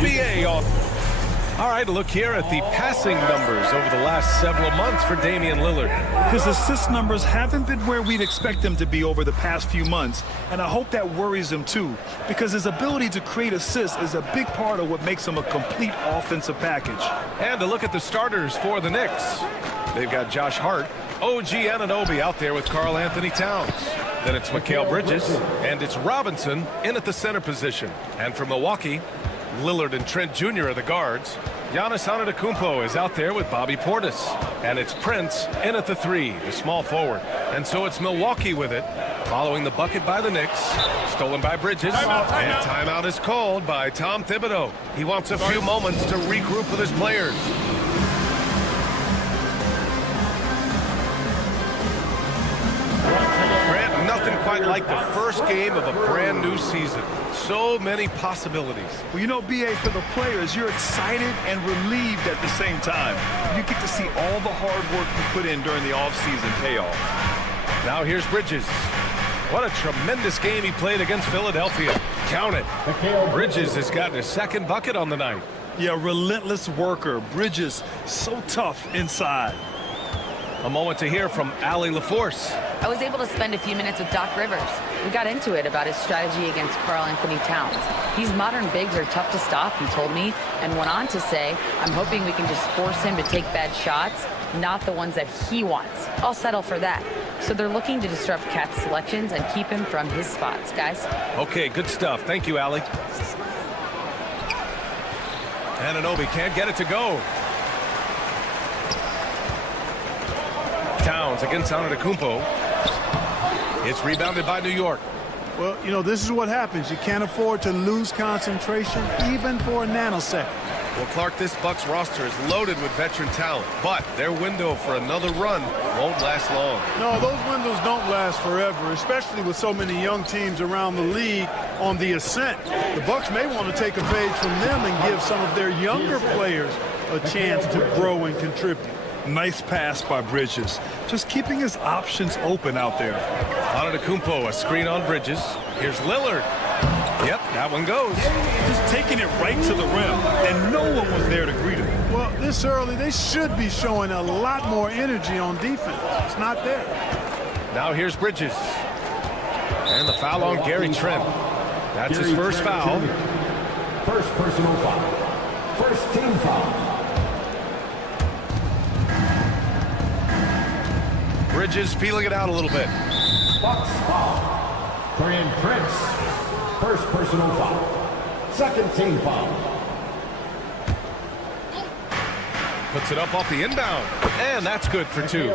NBA on. All right, a look here at the passing numbers over the last several months for Damian Lillard. His assist numbers haven't been where we'd expect them to be over the past few months, and I hope that worries him too, because his ability to create assists is a big part of what makes him a complete offensive package. And a look at the starters for the Knicks. They've got Josh Hart, OG Anunoby out there with Karl Anthony Towns. Then it's Mikal Bridges, and it's Robinson in at the center position. And from Milwaukee, Lillard and Trent Jr. are the guards. Giannis Antetokounmpo is out there with Bobby Portis. And it's Prince in at the 3, the small forward. And so it's Milwaukee with it, following the bucket by the Knicks. Stolen by Bridges. And timeout is called by Tom Thibodeau. He wants a few moments to regroup with his players. Grant, nothing quite like the first game of a brand new season. So many possibilities. Well, you know, B.A., for the players, you're excited and relieved at the same time. You get to see all the hard work you put in during the offseason pay off. Now here's Bridges. What a tremendous game he played against Philadelphia. Count it. Bridges has gotten his second bucket on the night. Yeah, relentless worker. Bridges, so tough inside. A moment to hear from Allie LaForce. I was able to spend a few minutes with Doc Rivers. We got into it about his strategy against Karl Anthony Towns. These modern bigs are tough to stop, he told me, and went on to say, I'm hoping we can just force him to take bad shots, not the ones that he wants. I'll settle for that. So they're looking to disrupt Cat's selections and keep him from his spots, guys. Okay, good stuff. Thank you, Allie. Anunoby can't get it to go. Towns against Antetokounmpo. It's rebounded by New York. Well, you know, this is what happens. You can't afford to lose concentration even for a nanosecond. Well, Clark, this Bucks roster is loaded with veteran talent, but their window for another run won't last long. No, those windows don't last forever, especially with so many young teams around the league on the ascent. The Bucks may want to take a page from them and give some of their younger players a chance to grow and contribute. Nice pass by Bridges. Just keeping his options open out there. Antetokounmpo, a screen on Bridges. Here's Lillard. Yep, that one goes. Just taking it right to the rim, and no one was there to greet him. Well, this early, they should be showing a lot more energy on defense. It's not there. Now here's Bridges. And the foul on Gary Trent. That's his first foul. First personal foul. First team foul. Bridges feeling it out a little bit. Bucks foul. Dorian Prince. First personal foul. Second team foul. Puts it up off the inbound. And that's good for 2.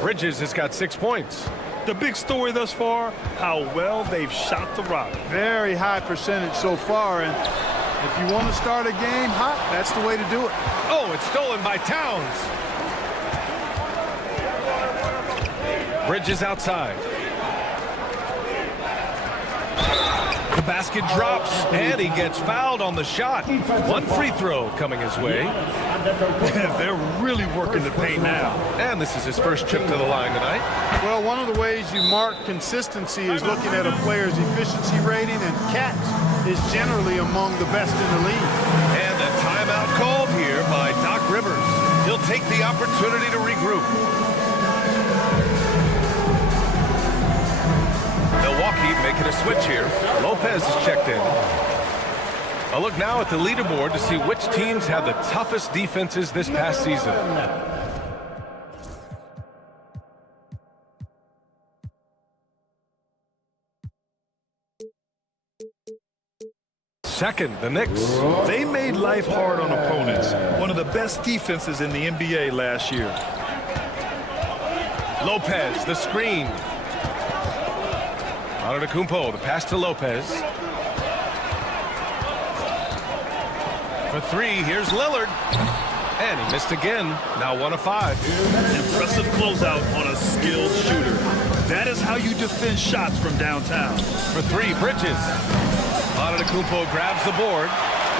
Bridges has got 6 points. The big story thus far, how well they've shot the rock. Very high percentage so far, and if you want to start a game hot, that's the way to do it. Oh, it's stolen by Towns. Bridges outside. The basket drops, and he gets fouled on the shot. One free throw coming his way. They're really working the paint now. And this is his first trip to the line tonight. Well, one of the ways you mark consistency is looking at a player's efficiency rating, and Cats is generally among the best in the league. And a timeout called here by Doc Rivers. He'll take the opportunity to regroup. Milwaukee making a switch here. Lopez is checked in. A look now at the leaderboard to see which teams had the toughest defenses this past season. Second, the Knicks. They made life hard on opponents. One of the best defenses in the NBA last year. Lopez, the screen. Antetokounmpo, the pass to Lopez. For 3, here's Lillard. And he missed again. Now 1 of 5. Impressive closeout on a skilled shooter. That is how you defend shots from downtown. For 3, Bridges. Antetokounmpo grabs the board.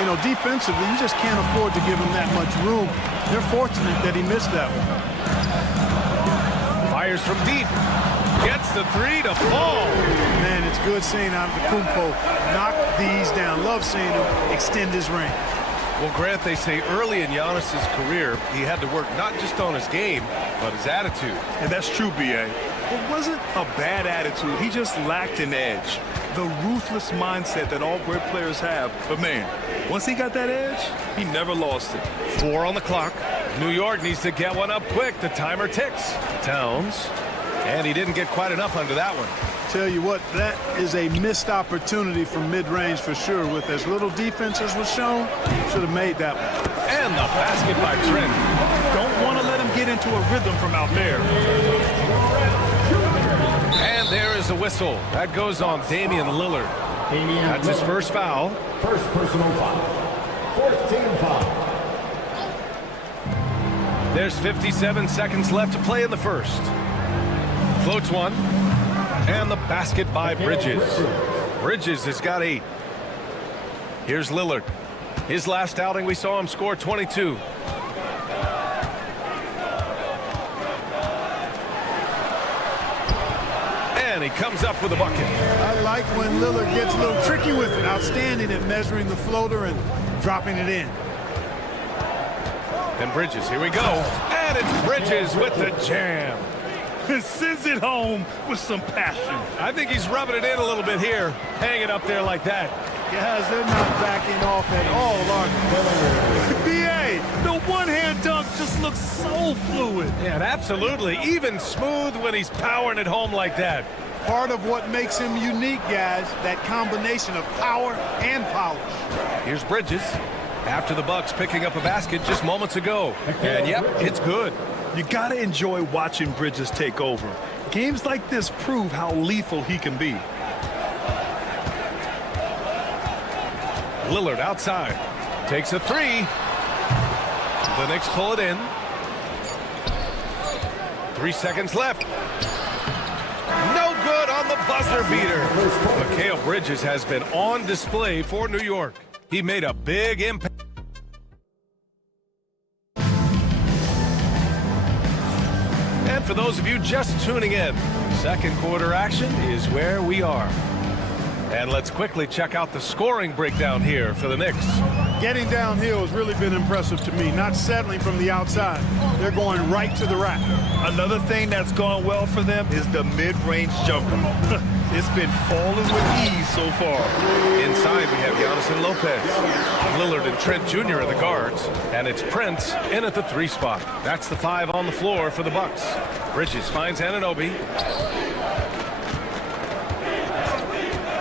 You know, defensively, you just can't afford to give him that much room. They're fortunate that he missed that one. Fires from deep. Gets the three to fall. Man, it's good seeing Antetokounmpo knock these down. Love seeing him extend his range. Well, Grant, they say early in Giannis's career, he had to work not just on his game, but his attitude. And that's true, B.A. It wasn't a bad attitude. He just lacked an edge. The ruthless mindset that all great players have. But, man, once he got that edge, he never lost it. 4 on the clock. New York needs to get one up quick. The timer ticks. Towns. And he didn't get quite enough under that one. Tell you what, that is a missed opportunity from mid-range for sure. With as little defense as was shown, should have made that one. And the basket by Trent. Don't want to let him get into a rhythm from out there. And there is a whistle. That goes on Damian Lillard. That's his first foul. First personal foul. 14 foul. There's 57 seconds left to play in the first. Floats one. And the basket by Bridges. Bridges has got 8. Here's Lillard. His last outing, we saw him score 22. And he comes up with a bucket. I like when Lillard gets a little tricky with it. Outstanding at measuring the floater and dropping it in. And Bridges, here we go. And it's Bridges with the jam. Sends it home with some passion. I think he's rubbing it in a little bit here. Hanging up there like that. Guys, they're not backing off at all, are they? B.A., The one-hand dunk just looks so fluid. Yeah, absolutely. Even smooth when he's powering it home like that. part of what makes him unique, guys, that combination of power and polish. Here's Bridges. After the Bucks picking up a basket just moments ago. And, yep, it's good. You got to enjoy watching Bridges take over. Games like this prove how lethal he can be. Lillard outside. Takes a three. The Knicks pull it in. 3 seconds left. No good on the buzzer beater. Mikal Bridges has been on display for New York. He made a big impact. And for those of you just tuning in, second quarter action is where we are. And let's quickly check out the scoring breakdown here for the Knicks. Getting downhill has really been impressive to me, not settling from the outside. They're going right to the rack. Another thing that's gone well for them is the mid-range jumper. It's been falling with ease so far. Inside, we have Giannis and Lopez. Lillard and Trent Jr. are the guards. And it's Prince in at the 3 spot. That's the 5 on the floor for the Bucks. Bridges finds Anunoby.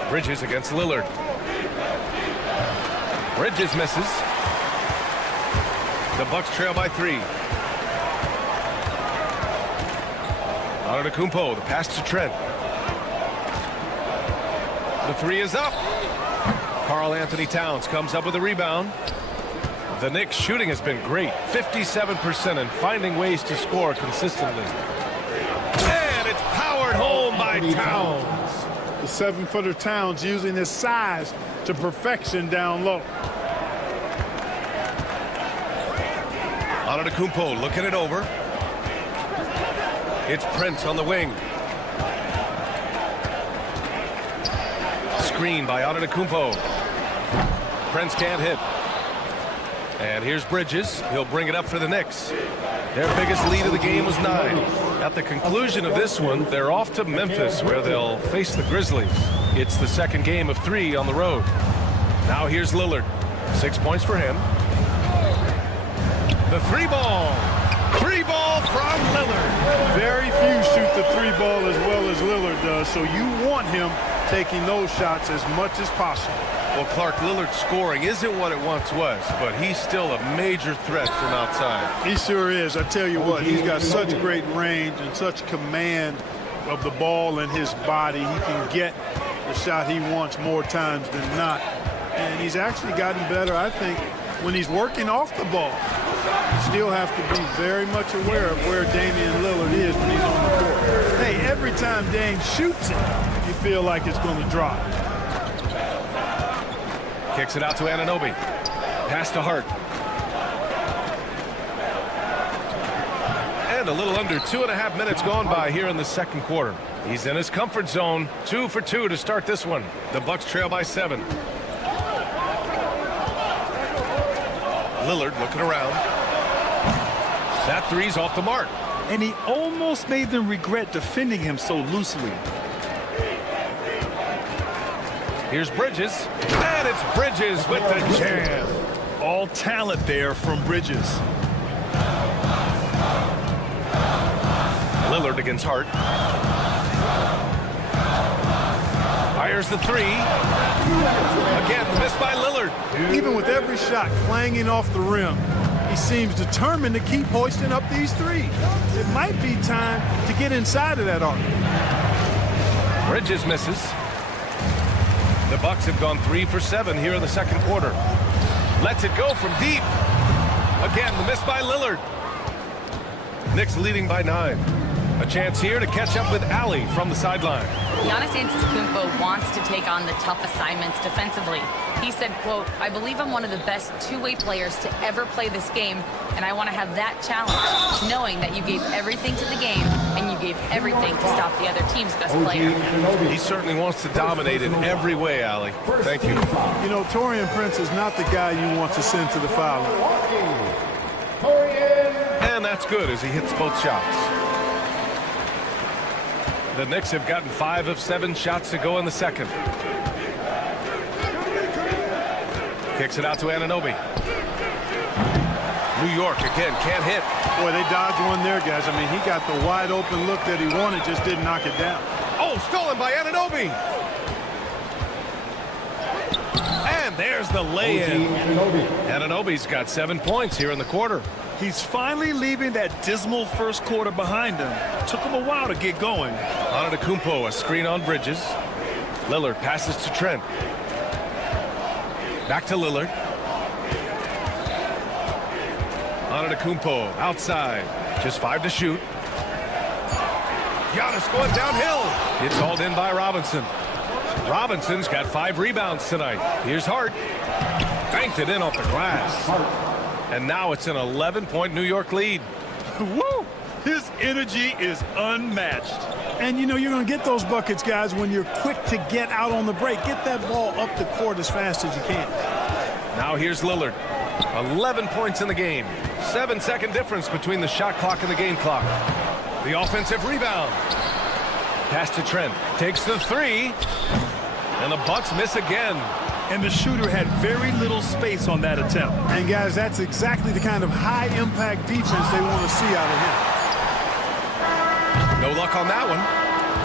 Bridges against Lillard. Bridges misses. The Bucks trail by 3. Antetokounmpo, the pass to Trent. The 3 is up. Karl Anthony Towns comes up with a rebound. The Knicks shooting has been great. 57% and finding ways to score consistently. And it's powered home by Towns. The 7-footer Towns using his size to perfection down low. Antetokounmpo looking it over. It's Prince on the wing. Screen by Antetokounmpo. Prince can't hit. And here's Bridges. He'll bring it up for the Knicks. Their biggest lead of the game was 9. At the conclusion of this one, they're off to Memphis, where they'll face the Grizzlies. It's the second game of 3 on the road. Now here's Lillard. 6 points for him. The 3-ball. 3-ball from Lillard. Very few shoot the 3-ball as well as Lillard does, so you want him taking those shots as much as possible. Well, Clark, Lillard's scoring isn't what it once was, but he's still a major threat from outside. He sure is. I tell you what, he's got such great range and such command of the ball and his body. He can get the shot he wants more times than not. And he's actually gotten better, I think, when he's working off the ball. You still have to be very much aware of where Damian Lillard is when he's on the court. Hey, every time Dame shoots it, you feel like it's going to drop. Kicks it out to Anunoby. Pass to Hart. And And a little under 2.5 minutes gone by here in the second quarter. He's in his comfort zone. 2 for 2 to start this one. The Bucks trail by 7. Lillard looking around. That three's off the mark. And he almost made them regret defending him so loosely. Here's Bridges. And it's Bridges with the jam. All talent there from Bridges. Lillard against Hart. Fires the three. Again, missed by Lillard. Even with every shot clanging off the rim, he seems determined to keep hoisting up these threes. It might be time to get inside of that arc. Bridges misses. The Bucks have gone 3 for 7 here in the second quarter. Lets it go from deep. Again, the miss by Lillard. Knicks leading by 9. A chance here to catch up with Allie from the sideline. Giannis Antetokounmpo wants to take on the tough assignments defensively. He said, quote, "I believe I'm one of the best two-way players to ever play this game, and I want to have that challenge, knowing that you gave everything to the game and you gave everything to stop the other team's best player." He certainly wants to dominate in every way, Allie. Thank you. You know, Taurean Prince is not the guy you want to send to the foul line. And that's good as he hits both shots. The Knicks have gotten 5 of 7 shots to go in the second. Kicks it out to Anunoby. New York again can't hit. Boy, they dodged one there, guys. I mean, he got the wide open look that he wanted, just didn't knock it down. Oh, stolen by Anunoby. And there's the lay-in. Anunoby's got 7 points here in the quarter. He's finally leaving that dismal first quarter behind him. Took him a while to get going. Antetokounmpo, a screen on Bridges. Lillard passes to Trent. Back to Lillard. Antetokounmpo outside. Just 5 to shoot. Giannis going downhill. It's hauled in by Robinson. Robinson's got 5 rebounds tonight. Here's Hart. Banked it in off the glass. And now it's an 11-point New York lead. Woo! His energy is unmatched. And, you know, you're going to get those buckets, guys, when you're quick to get out on the break. Get that ball up the court as fast as you can. Now here's Lillard. 11 points in the game. 7-second difference between the shot clock and the game clock. The offensive rebound. Pass to Trent. Takes the three. And the Bucks miss again. And the shooter had very little space on that attempt. And, guys, that's exactly the kind of high-impact defense they want to see out of him. No luck on that one.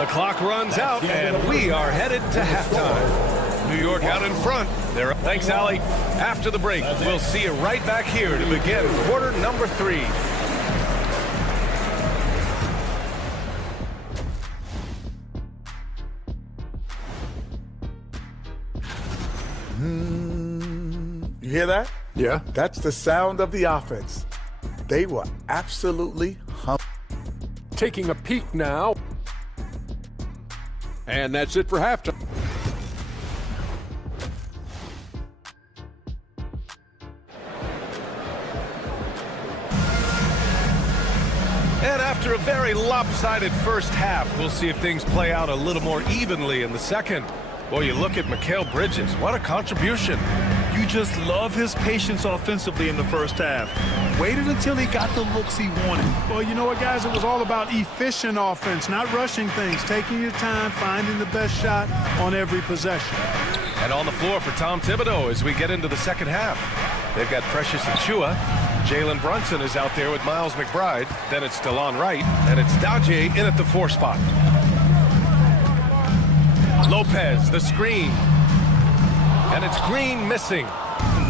The clock runs out, and we are headed to halftime. New York out in front. Thanks, Allie. After the break, we'll see you right back here to begin quarter number 3. You hear that? Yeah. That's the sound of the offense. They were absolutely Taking a peek now. And that's it for halftime. And after a very lopsided first half, we'll see if things play out a little more evenly in the second. Boy, you look at Mikal Bridges. What a contribution. You just love his patience offensively in the first half. Waited until he got the looks he wanted. Well, you know what, guys? It was all about efficient offense, not rushing things, taking your time, finding the best shot on every possession. And on the floor for Tom Thibodeau as we get into the second half. They've got Precious Achiuwa. Jalen Brunson is out there with Miles McBride. Then it's DeLon Wright. And it's Daje in at the 4 spot. Lopez, the screen. And it's Green missing.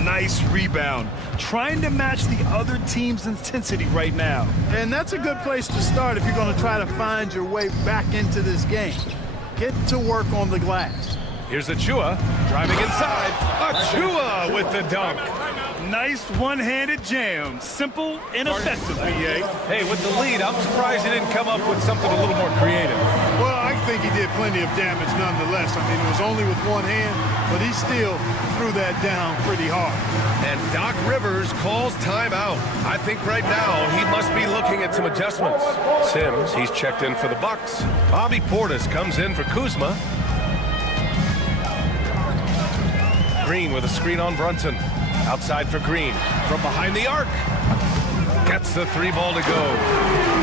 Nice rebound. Trying to match the other team's intensity right now. And that's a good place to start if you're going to try to find your way back into this game. Get to work on the glass. Here's Achiuwa driving inside. Achiuwa with the dunk. Nice one-handed jam. Simple and effective, BA. Hey, with the lead, I'm surprised he didn't come up with something a little more creative. Well, I think he did plenty of damage nonetheless. I mean, it was only with one hand, but he still threw that down pretty hard. And Doc Rivers calls timeout. I think right now he must be looking at some adjustments. Sims, he's checked in for the Bucks. Bobby Portis comes in for Kuzma. Green with a screen on Brunson. Outside for Green. From behind the arc. Gets the 3-ball to go.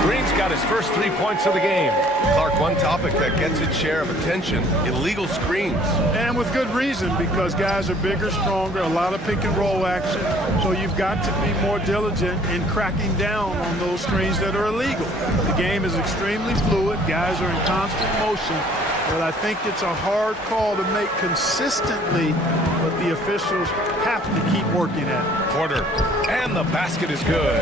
Green's got his first 3 points of the game. Clark, one topic that gets its share of attention, illegal screens. And with good reason, because guys are bigger, stronger, a lot of pick and roll action. So you've got to be more diligent in cracking down on those screens that are illegal. The game is extremely fluid. Guys are in constant motion. But I think it's a hard call to make consistently, but the officials have to keep working at it. Porter, and the basket is good.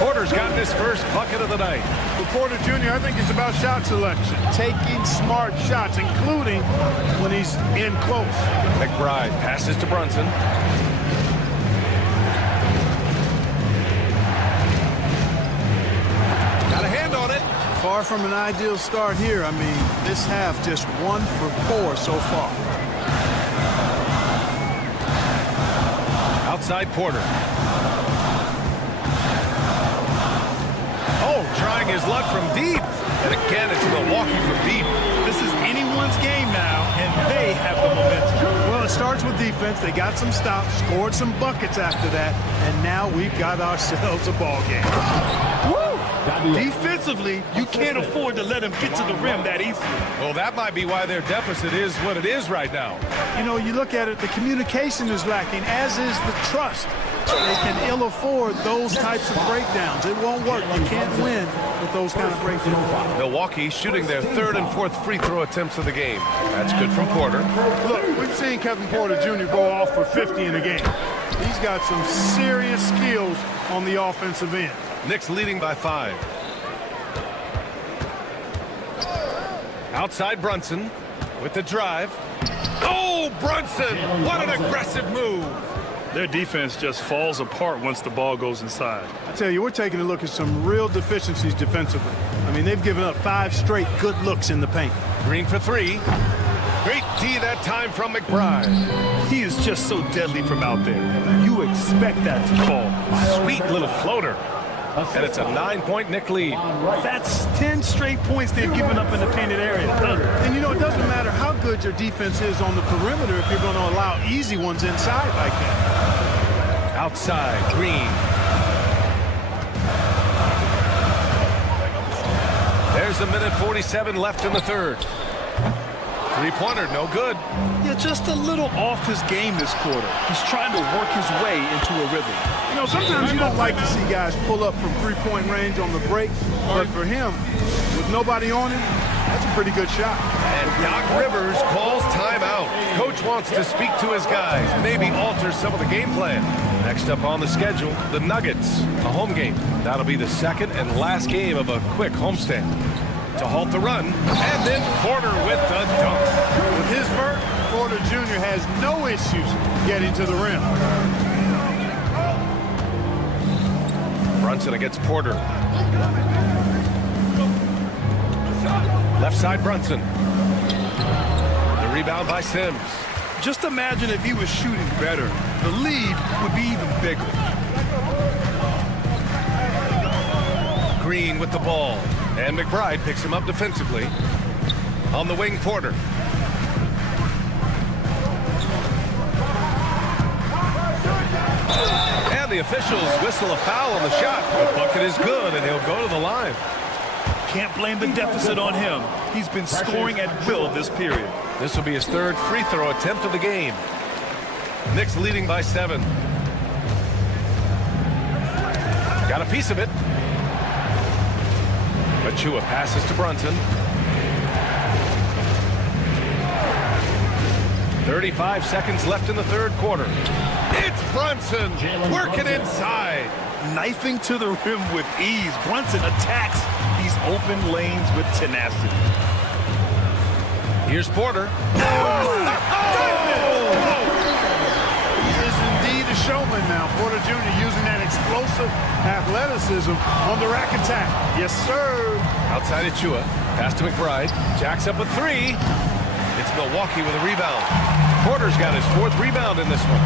Porter's gotten his first bucket of the night. For Porter Jr., I think it's about shot selection, taking smart shots, including when he's in close. McBride passes to Brunson. Got a hand on it. Far from an ideal start here. I mean, this half just 1 for 4 so far. Outside Porter. Oh, trying his luck from deep. And again, it's Milwaukee from deep. This is anyone's game now, and they have the momentum. Well, it starts with defense. They got some stops, scored some buckets after that, and now we've got ourselves a ball game. Woo! Defensively, you can't afford to let him get to the rim that easily. Well, that might be why their deficit is what it is right now. You know, you look at it, the communication is lacking, as is the trust. They can ill afford those types of breakdowns. It won't work. You can't win with those kind of breakdowns. Milwaukee shooting their 3rd and 4th free throw attempts of the game. That's good from Porter. Look, we've seen Kevin Porter Jr. go off for 50 in a game. He's got some serious skills on the offensive end. Knicks leading by 5. Outside Brunson with the drive. Oh, Brunson! What an aggressive move! Their defense just falls apart once the ball goes inside. I tell you, we're taking a look at some real deficiencies defensively. I mean, they've given up 5 straight good looks in the paint. Green for 3. Great D that time from McBride. He is just so deadly from out there. You expect that to fall. Sweet little floater. And it's a 9-point Knick lead. That's 10 straight points they've given up in the painted area. And you know, it doesn't matter how good your defense is on the perimeter if you're going to allow easy ones inside like that. Outside, Green. There's a minute 47 left in the 3rd. 3-pointer, no good. Yeah, just a little off his game this quarter. He's trying to work his way into a rhythm. You know, sometimes you don't like to see guys pull up from 3-point range on the break, but for him, with nobody on him, that's a pretty good shot. And Doc Rivers calls timeout. Coach wants to speak to his guys, maybe alter some of the game plan. Next up on the schedule, the Nuggets, a home game. That'll be the 2nd and last game of a quick homestand. To halt the run, and then Porter with the dunk. With his vert, Porter Jr. has no issues getting to the rim. Brunson against Porter. Left side Brunson. The rebound by Sims. Just imagine if he was shooting better. The lead would be even bigger. Green with the ball. And McBride picks him up defensively. On the wing, Porter. And the officials whistle a foul on the shot. The bucket is good, and he'll go to the line. Can't blame the deficit on him. He's been scoring at will this period. This will be his 3rd free throw attempt of the game. Knicks leading by 7. Got a piece of it. Achua passes to Brunson. 35 seconds left in the 3rd quarter. It's Brunson working inside. Knifing to the rim with ease. Brunson attacks these open lanes with tenacity. Here's Porter. He is indeed a showman now. Porter Jr. using that explosive athleticism on the rack attack. Yes, sir. Outside Achua. Pass to McBride. Jacks up a 3. It's Milwaukee with a rebound. Porter's got his 4th rebound in this one.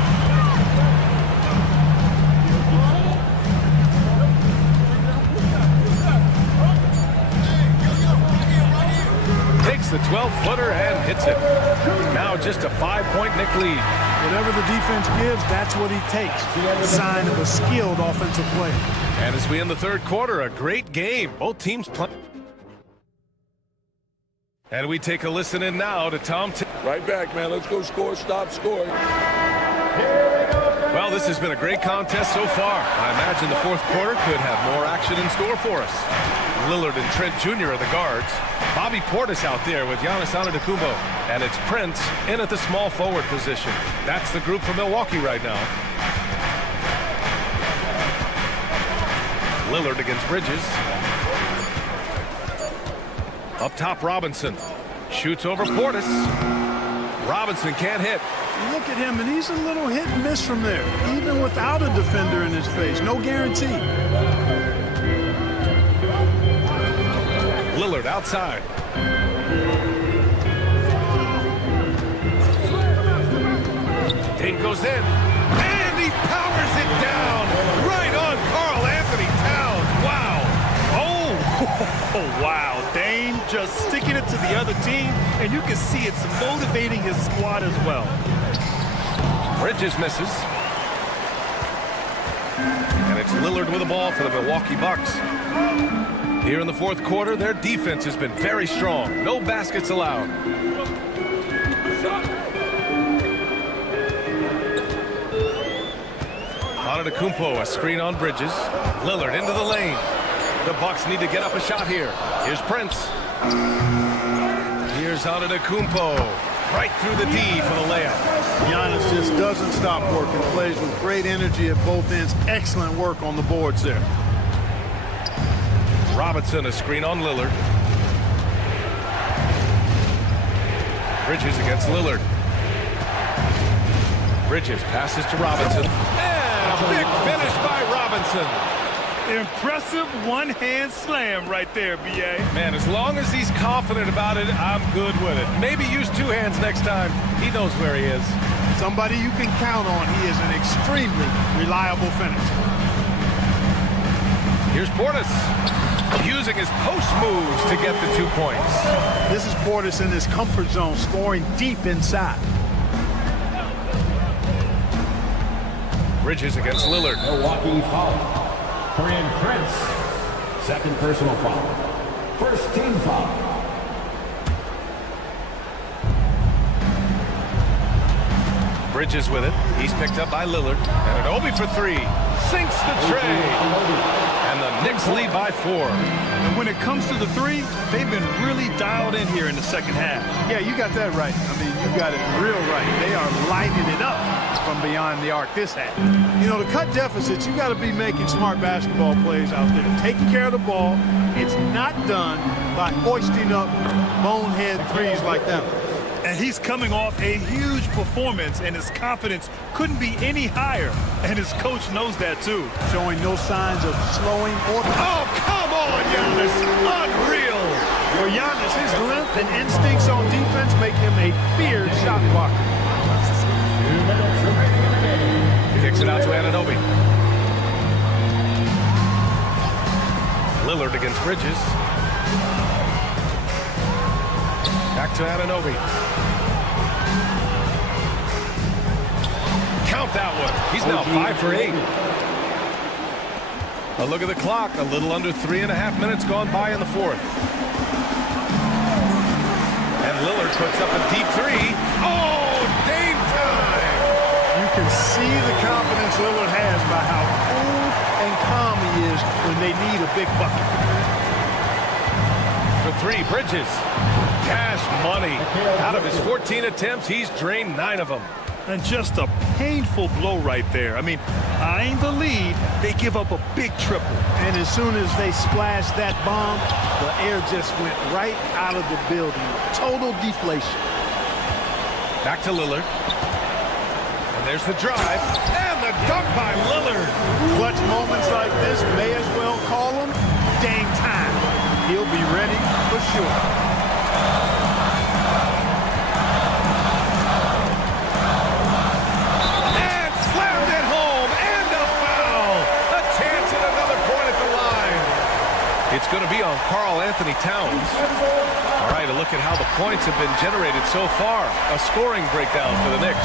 Takes the 12-footer and hits it. Now just a 5-point Knick lead. Whatever the defense gives, that's what he takes. A sign of a skilled offensive player. And as we end the 3rd quarter, a great game. Both teams play. And we take a listen in now to Tom. Right back, man. Let's go score, stop, score. Well, this has been a great contest so far. I imagine the 4th quarter could have more action in store for us. Lillard and Trent Jr. are the guards. Bobby Portis out there with Giannis Antetokounmpo. And it's Prince in at the small forward position. That's the group for Milwaukee right now. Lillard against Bridges. Up top, Robinson. Shoots over Portis. Robinson can't hit. Look at him, and he's a little hit and miss from there, even without a defender in his face. No guarantee. Lillard outside. Dane goes in, and he powers it down right on Karl Anthony Towns. Wow. Oh, wow. Dane just sticking it to the other team, and you can see it's motivating his squad as well. Bridges misses. And it's Lillard with the ball for the Milwaukee Bucks. Here in the 4th quarter, their defense has been very strong. No baskets allowed. Antetokounmpo, a screen on Bridges. Lillard into the lane. The Bucks need to get up a shot here. Here's Prince. Here's Antetokounmpo. Right through the D for the layup. Giannis just doesn't stop working. Plays with great energy at both ends. Excellent work on the boards there. Robinson, a screen on Lillard. Bridges against Lillard. Bridges passes to Robinson. And a big finish by Robinson. Impressive one-hand slam right there, B.A. Man, as long as he's confident about it, I'm good with it. Maybe use 2 hands next time. He knows where he is. Somebody you can count on. He is an extremely reliable finisher. Here's Portis, using his post moves to get the 2 points. This is Portis in his comfort zone, scoring deep inside. Bridges against Lillard. Milwaukee foul. Korean Prince. 2nd personal foul. 1st team foul. Bridges with it. He's picked up by Lillard. And Obi for 3. Sinks the tray. And the Knicks lead by 4. And when it comes to the 3, they've been really dialed in here in the 2nd half. Yeah, you got that right. I mean, you got it real right. They are lighting it up from beyond the arc this half. You know, to cut deficits, you got to be making smart basketball plays out there. Taking care of the ball. It's not done by hoisting up bonehead threes like that. And he's coming off a huge performance, and his confidence couldn't be any higher. And his coach knows that, too. Showing no signs of slowing or... Oh, come on, Giannis. Unreal. For Giannis, his length and instincts on defense make him a feared shot blocker. Kicks it out to Anunoby. Lillard against Bridges. Back to Anunoby. Count that one. He's now 5 for 8. A look at the clock. A little under 3.5 minutes gone by in the 4th. And Lillard puts up a deep 3. Oh, Dame time! You can see the confidence Lillard has by how cool and calm he is when they need a big bucket. For 3, Bridges. Cash money. Out of his 14 attempts, he's drained 9 of them. And just a painful blow right there. I mean, eyeing the lead, they give up a big triple. And as soon as they splashed that bomb, the air just went right out of the building. Total deflation. Back to Lillard. And there's the drive. And the dunk by Lillard. Clutch moments like this may as well call them game time. He'll be ready for sure. It's going to be on Karl Anthony Towns. All right, a look at how the points have been generated so far. A scoring breakdown for the Knicks.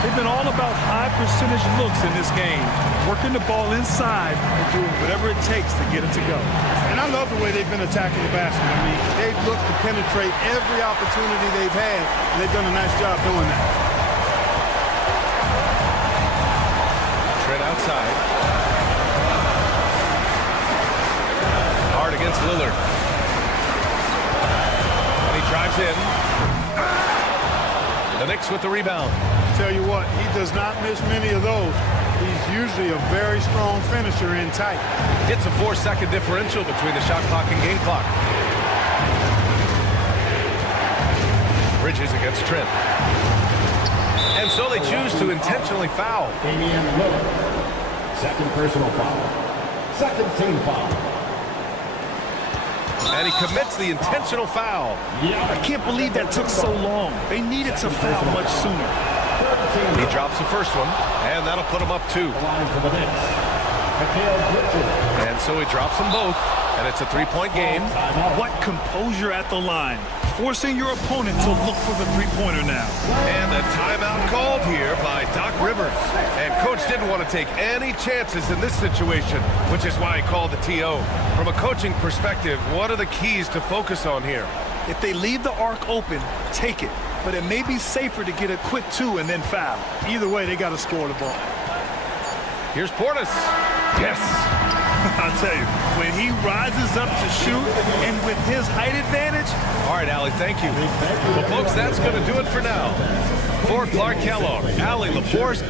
They've been all about high percentage looks in this game, working the ball inside and doing whatever it takes to get it to go. And I love the way they've been attacking the basket. I mean, they've looked to penetrate every opportunity they've had, and they've done a nice job doing that. Trent outside. Hard against Lillard. And he drives in. The Knicks with the rebound. Tell you what, he does not miss many of those. He's usually a very strong finisher in tight. It's a 4-second differential between the shot clock and game clock. Bridges against Trent. And so they choose to intentionally foul. Damian Lillard. Second personal foul. Second team foul. And he commits the intentional foul. I can't believe that took so long. They needed to foul much sooner. He drops the first one, and that'll put him up 2. Line for the Knicks. And so he drops them both, and it's a 3-point game. What composure at the line. Forcing your opponent to look for the three-pointer now. And the timeout called here by Doc Rivers. And Coach didn't want to take any chances in this situation, which is why he called the TO. From a coaching perspective, what are the keys to focus on here? If they leave the arc open, take it. But it may be safer to get a quick 2 and then foul. Either way, they got to score the ball. Here's Portis. Yes. I'll tell you, when he rises up to shoot and with his height advantage. All right, Allie, thank you. Well, folks, that's going to do it for now. For Clark Kellogg, Allie LaForce.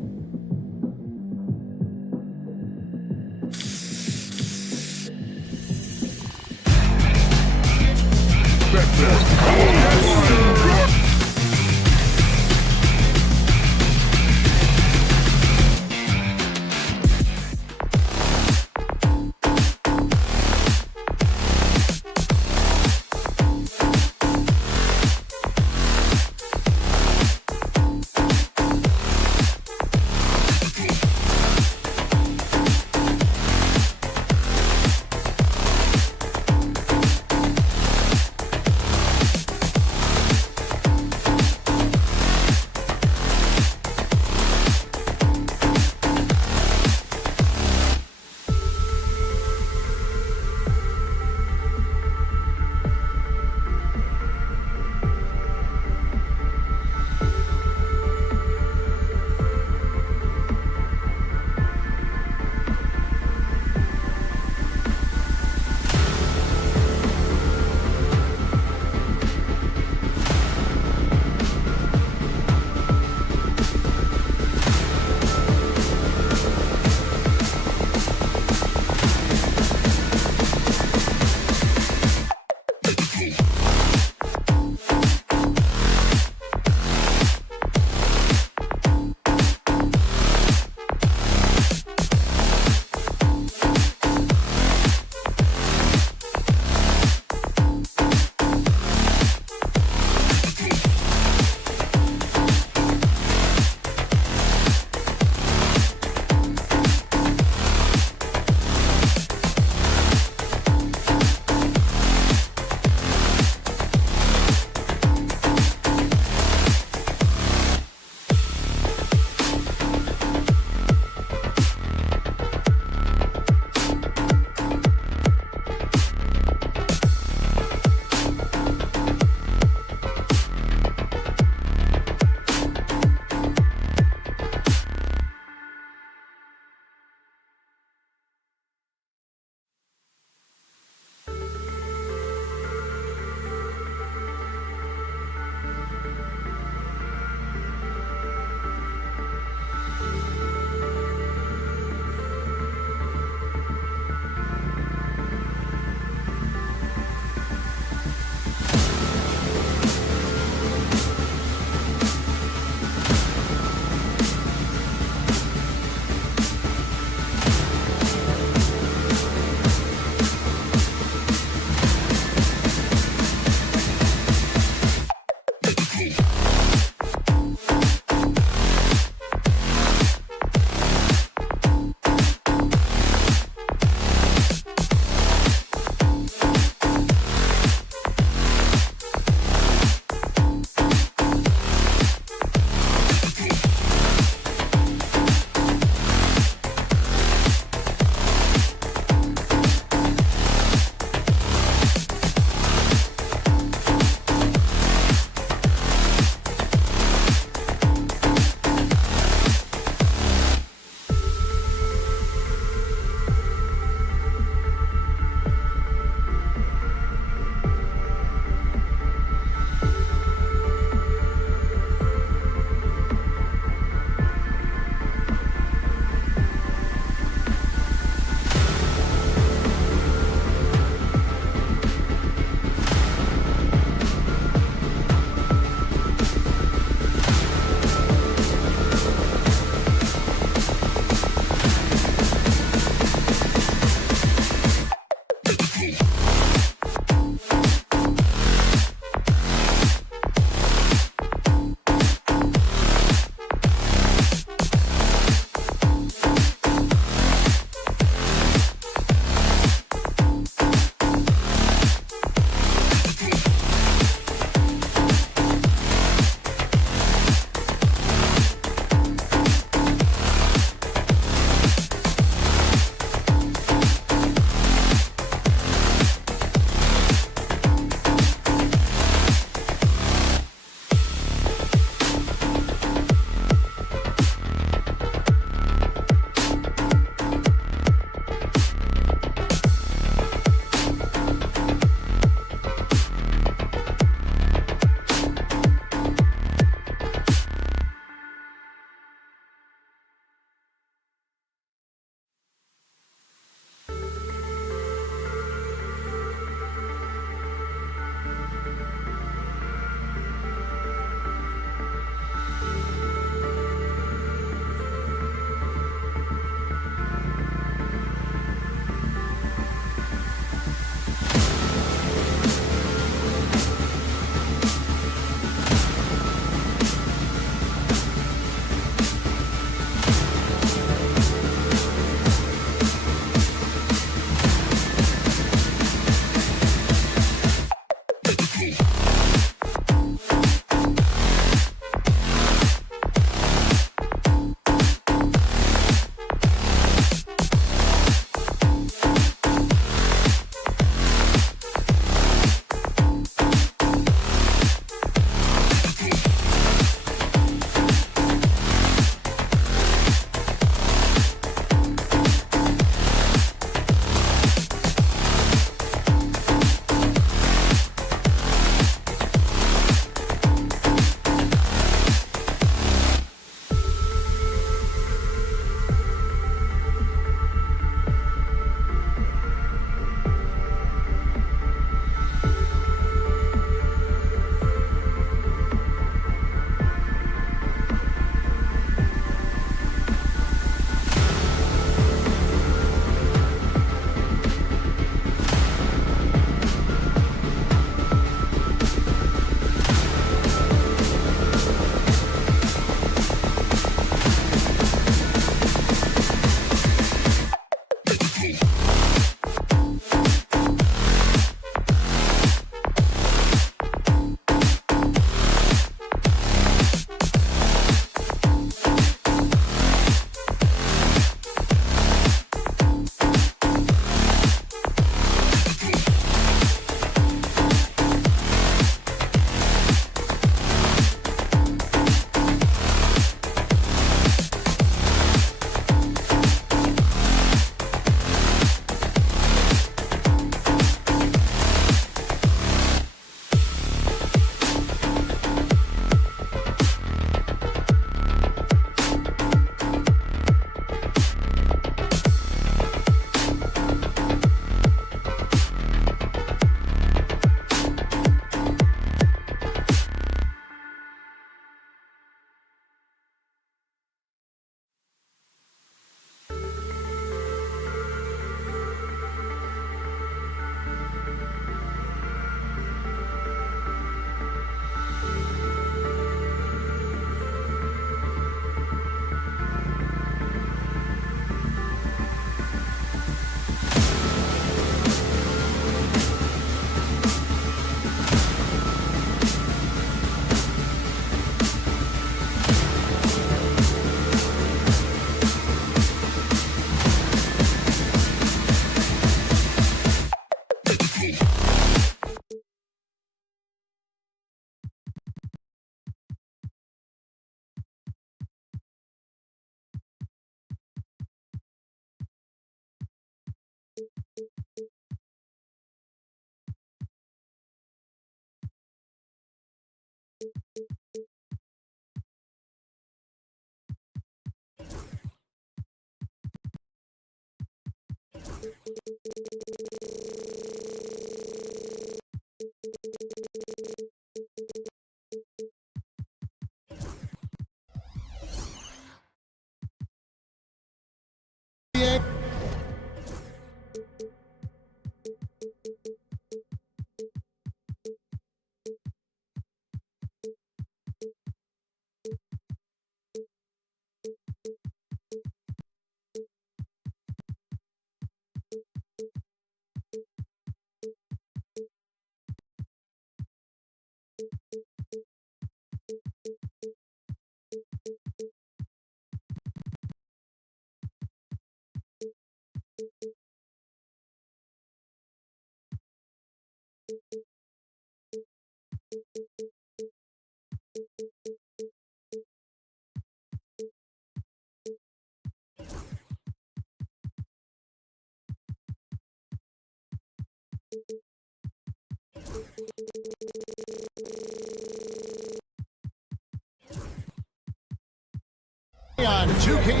On 2K.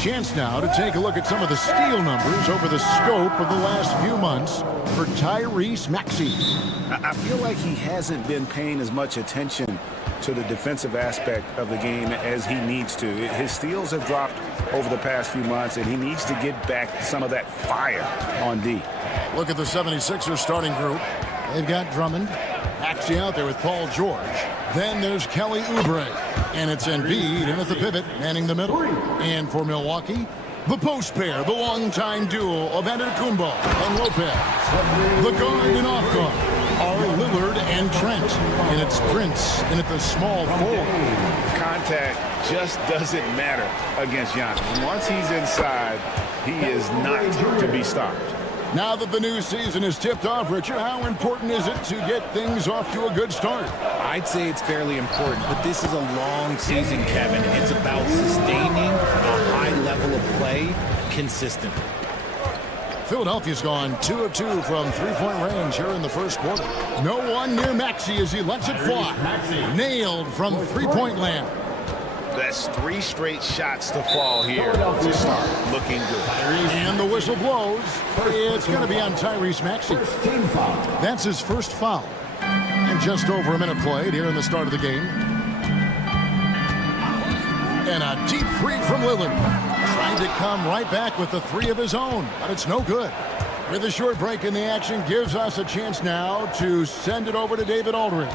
Chance now to take a look at some of the steal numbers over the scope of the last few months for Tyrese Maxey. I feel like he hasn't been paying as much attention to the defensive aspect of the game as he needs to. His steals have dropped over the past few months, and he needs to get back some of that fire on D. Look at the 76ers starting group. They've got Drummond. Maxey out there with Paul George. Then there's Kelly Oubre. And it's Embiid in at the pivot, manning the middle. And for Milwaukee, the post pair, the longtime duo of Antetokounmpo and Lopez. The guard and off guard are Lillard and Trent. And it's Prince in at the small forward. Contact just doesn't matter against Giannis. Once he's inside, he is not to be stopped. Now that the new season is tipped off, Richard, how important is it to get things off to a good start? I'd say it's fairly important, but this is a long season, Kevin. It's about sustaining a high level of play consistently. Philadelphia's gone 2 of 2 from three-point range here in the first quarter. No one near Maxey as he lets it fly. Nailed from three-point land. That's 3 straight shots to fall here to start looking good. And the whistle blows. It's going to be on Tyrese Maxey. That's his first foul. And just over a minute played here in the start of the game. And a deep three from Lillard. Trying to come right back with the three of his own, but it's no good. With a short break in the action, gives us a chance now to send it over to David Aldridge.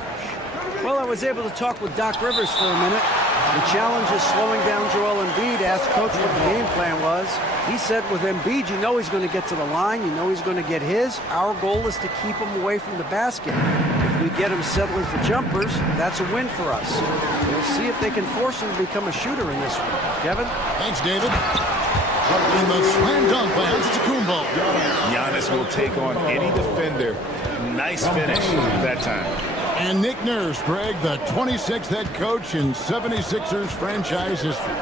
Well, I was able to talk with Doc Rivers for a minute. The challenge is slowing down Joel Embiid. Asked Coach what the game plan was. He said with Embiid, you know he's going to get to the line. You know he's going to get his. Our goal is to keep him away from the basket. If we get him settling for jumpers, that's a win for us. We'll see if they can force him to become a shooter in this one. Kevin? Thanks, David. And the slam dunk by Antetokounmpo. Giannis will take on any defender. Nice finish that time. And Nick Nurse, Greg, the 26th head coach in 76ers franchise history.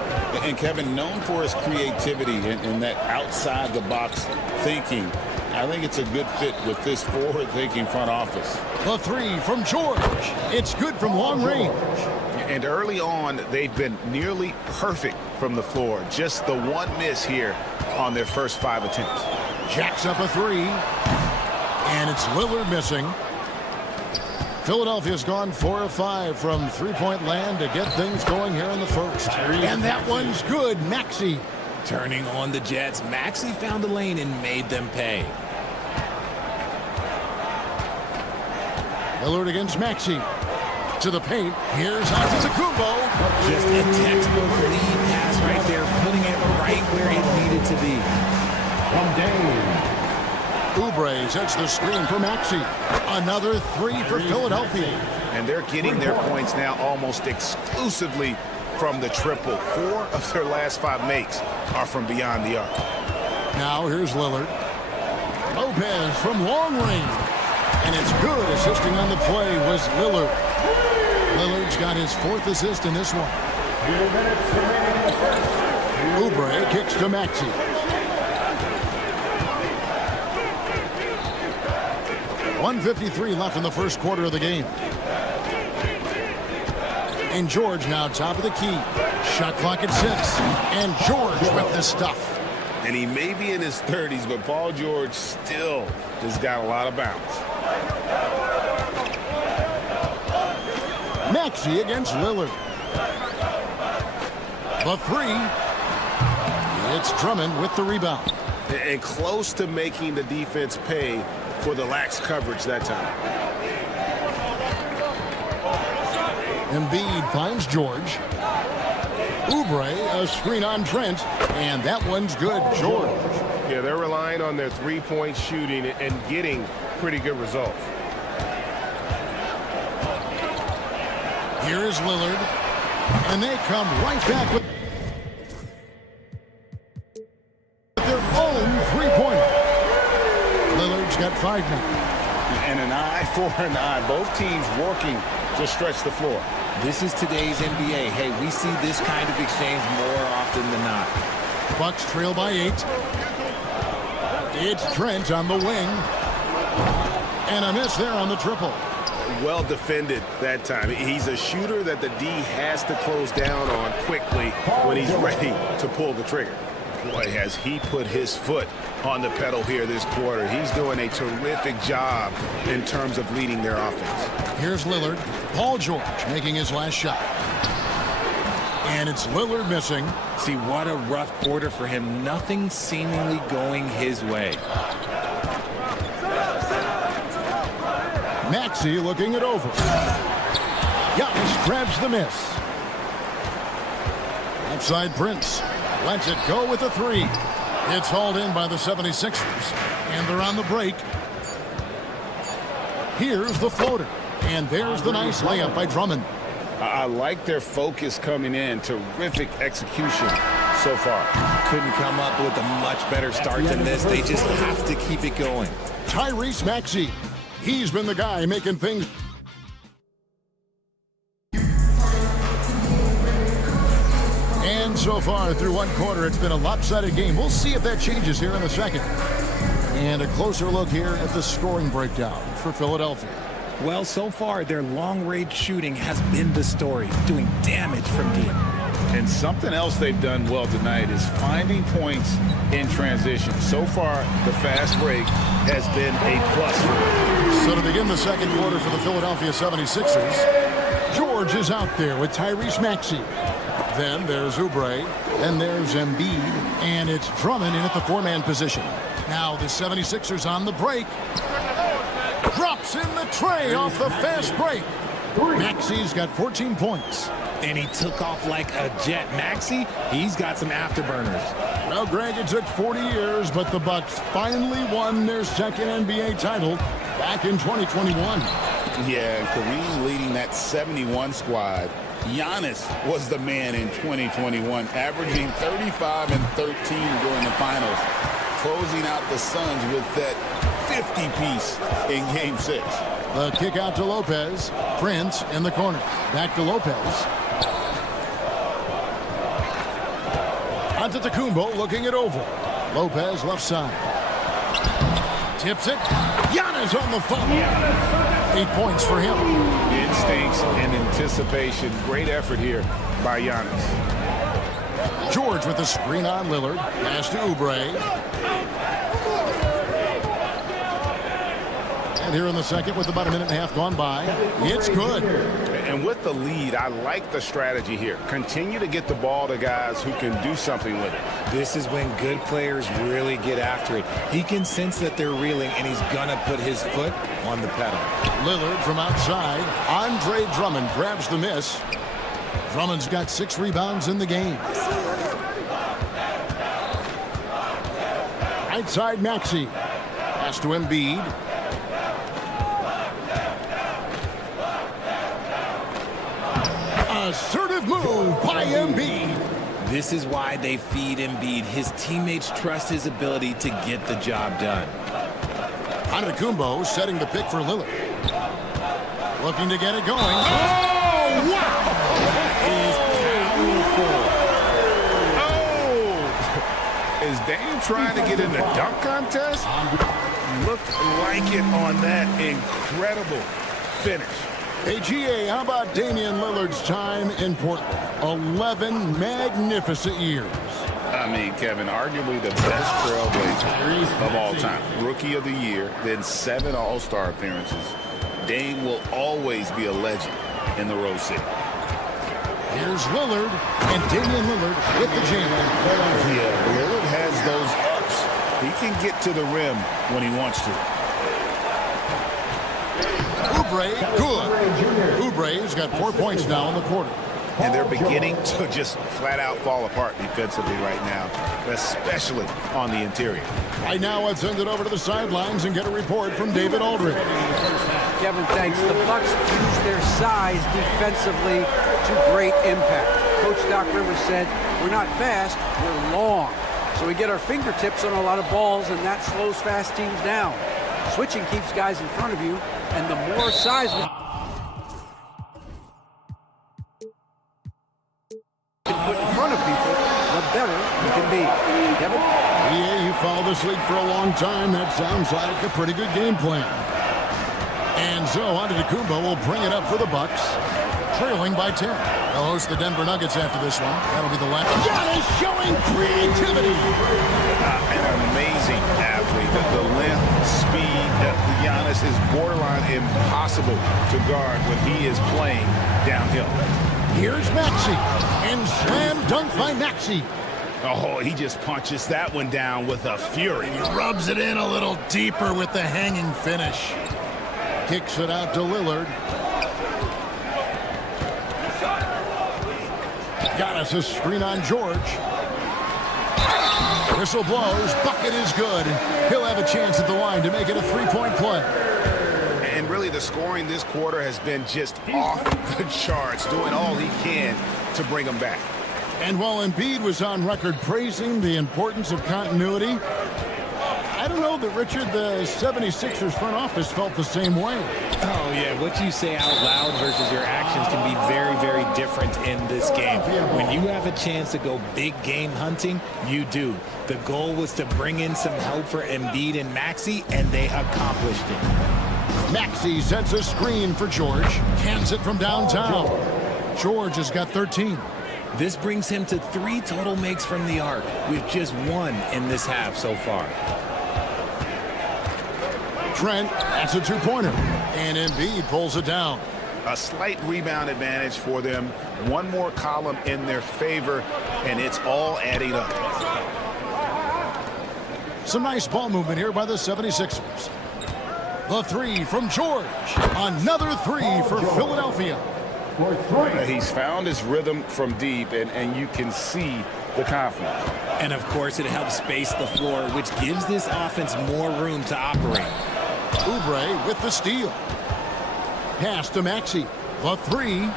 And Kevin, known for his creativity and that outside-the-box thinking, I think it's a good fit with this forward-thinking front office. The three from George. It's good from long range. And early on, they've been nearly perfect from the floor. Just the one miss here on their first 5 attempts. Jacks up a three. And it's Lillard missing. Philadelphia's gone 4 of 5 from three-point land to get things going here in the first. And that one's good. Maxey. Turning on the Jets, Maxey found a lane and made them pay. Lillard against Maxey. To the paint. Here's Antetokounmpo. Just a textbook lead pass right there, putting it right where it needed to be. From Dave. Oubre sets the screen for Maxey. Another three for Philadelphia. And they're getting their points now almost exclusively from the triple. 4 of their last 5 makes are from beyond the arc. Now here's Lillard. Lopez from long range. And it's good. Assisting on the play was Lillard. Lillard's got his 4th assist in this one. Oubre kicks to Maxey. .153 left in the first quarter of the game. And George now top of the key. Shot clock at 6. And George with the stuff. And he may be in his 30s, but Paul George still has got a lot of bounce. Maxey against Lillard. The three. It's Drummond with the rebound. And close to making the defense pay for the lax coverage that time. Embiid finds George. Oubre, a screen on Trent, and that one's good. George. Yeah, they're relying on their three-point shooting and getting pretty good results. Here is Lillard, and they come right back with their own three-pointer. Lillard's got 5 now. And an eye for an eye. Both teams working to stretch the floor. This is today's NBA. Hey, we see this kind of exchange more often than not. Bucks trail by 8. It's Trent on the wing. And a miss there on the triple. Well defended that time. He's a shooter that the D has to close down on quickly when he's ready to pull the trigger. Boy, has he put his foot on the pedal here this quarter. He's doing a terrific job in terms of leading their offense. Here's Lillard. Paul George making his last shot. And it's Lillard missing. See, what a rough quarter for him. Nothing seemingly going his way. Maxey looking it over. Giannis grabs the miss. Outside Prince. Lets it go with a 3. It's hauled in by the 76ers. And they're on the break. Here's the floater. And there's the nice layup by Drummond. I like their focus coming in. Terrific execution so far. Couldn't come up with a much better start than this. They just have to keep it going. Tyrese Maxey. He's been the guy making things. And so far through one quarter, it's been a lopsided game. We'll see if that changes here in the second. And a closer look here at the scoring breakdown for Philadelphia. Well, so far, their long-range shooting has been the story, doing damage from deep. And something else they've done well tonight is finding points in transition. So far, the fast break has been a plus for them. So to begin the second quarter for the Philadelphia 76ers, George is out there with Tyrese Maxey. Then there's Oubre, and there's Embiid, and it's Drummond in at the 4-man position. Now the 76ers on the break. Drops in the tray off the fast break. Maxey's got 14 points. And he took off like a jet. Maxey, he's got some afterburners. Well, Greg, it took 40 years, but the Bucks finally won their second NBA title back in 2021. Yeah, and Kareem leading that 71 squad. Giannis was the man in 2021, averaging 35 and 13 during the finals, closing out the Suns with that 50-piece in Game 6. The kick out to Lopez. Prince in the corner. Back to Lopez. Antetokounmpo looking it over. Lopez left side. Tips it. Giannis on the phone. 8 points for him. Instincts and anticipation. Great effort here by Giannis. George with the screen on Lillard. Pass to Oubre. And here in the second with about a minute and a half gone by. It's good. And with the lead, I like the strategy here. Continue to get the ball to guys who can do something with it. This is when good players really get after it. He can sense that they're reeling, and he's going to put his foot on the pedal. Lillard from outside. Andre Drummond grabs the miss. Drummond's got 6 rebounds in the game. Right side Maxey. Pass to Embiid. Assertive move by Embiid. This is why they feed Embiid. His teammates trust his ability to get the job done. Antetokounmpo setting the pick for Lillard. Looking to get it going. Oh, wow! Oh! Is Dame trying to get in the dunk contest? Looked like it on that incredible finish. Hey, GA, how about Damian Lillard's time in Portland? 11 magnificent years. I mean, Kevin, arguably the best trailblazer of all time. Rookie of the year, then 7 All-Star appearances. Dame will always be a legend in the Rose City. Here's Lillard, and Damian Lillard with the jam. Yeah, Lillard has those ups. He can get to the rim when he wants to. Oubre, good. Oubre's got 4 points now in the quarter. And they're beginning to just flat out fall apart defensively right now, especially on the interior. Right now, let's send it over to the sidelines and get a report from David Aldridge. Kevin, thanks. The Bucks use their size defensively to great impact. Coach Doc Rivers said, we're not fast, we're long. So we get our fingertips on a lot of balls, and that slows fast teams down. Switching keeps guys in front of you, and the more size we can put in front of people, the better we can be. Kevin? Yeah, you followed this league for a long time. That sounds like a pretty good game plan. And so Antetokounmpo will bring it up for the Bucks, trailing by 10. They'll host the Denver Nuggets after this one. That'll be the last. Giannis showing creativity. An amazing athlete. The length, speed, Giannis is borderline impossible to guard when he is playing downhill. Here's Maxey, and slam dunk by Maxey. Oh, he just punches that one down with a fury. He rubs it in a little deeper with the hanging finish. Kicks it out to Lillard. Got us a screen on George. Whistle blows. Bucket is good. He'll have a chance at the line to make it a three-point play. And really, the scoring this quarter has been just off the charts, doing all he can to bring them back. And while Embiid was on record praising the importance of continuity, I don't know that, Richard, the 76ers front office felt the same way. Oh, yeah. What you say out loud versus your actions can be very, very different in this game. When you have a chance to go big game hunting, you do. The goal was to bring in some help for Embiid and Maxey, and they accomplished it. Maxey sets a screen for George. Hands it from downtown. George has got 13. This brings him to 3 total makes from the arc, with just 1 in this half so far. Trent, that's a two-pointer. And Embiid pulls it down. A slight rebound advantage for them. One more column in their favor, and it's all adding up. Some nice ball movement here by the 76ers. The 3 from George. Another 3 for Philadelphia. He's found his rhythm from deep, and you can see the confidence. And, of course, it helps space the floor, which gives this offense more room to operate. Oubre with the steal. Pass to Maxey. The 3.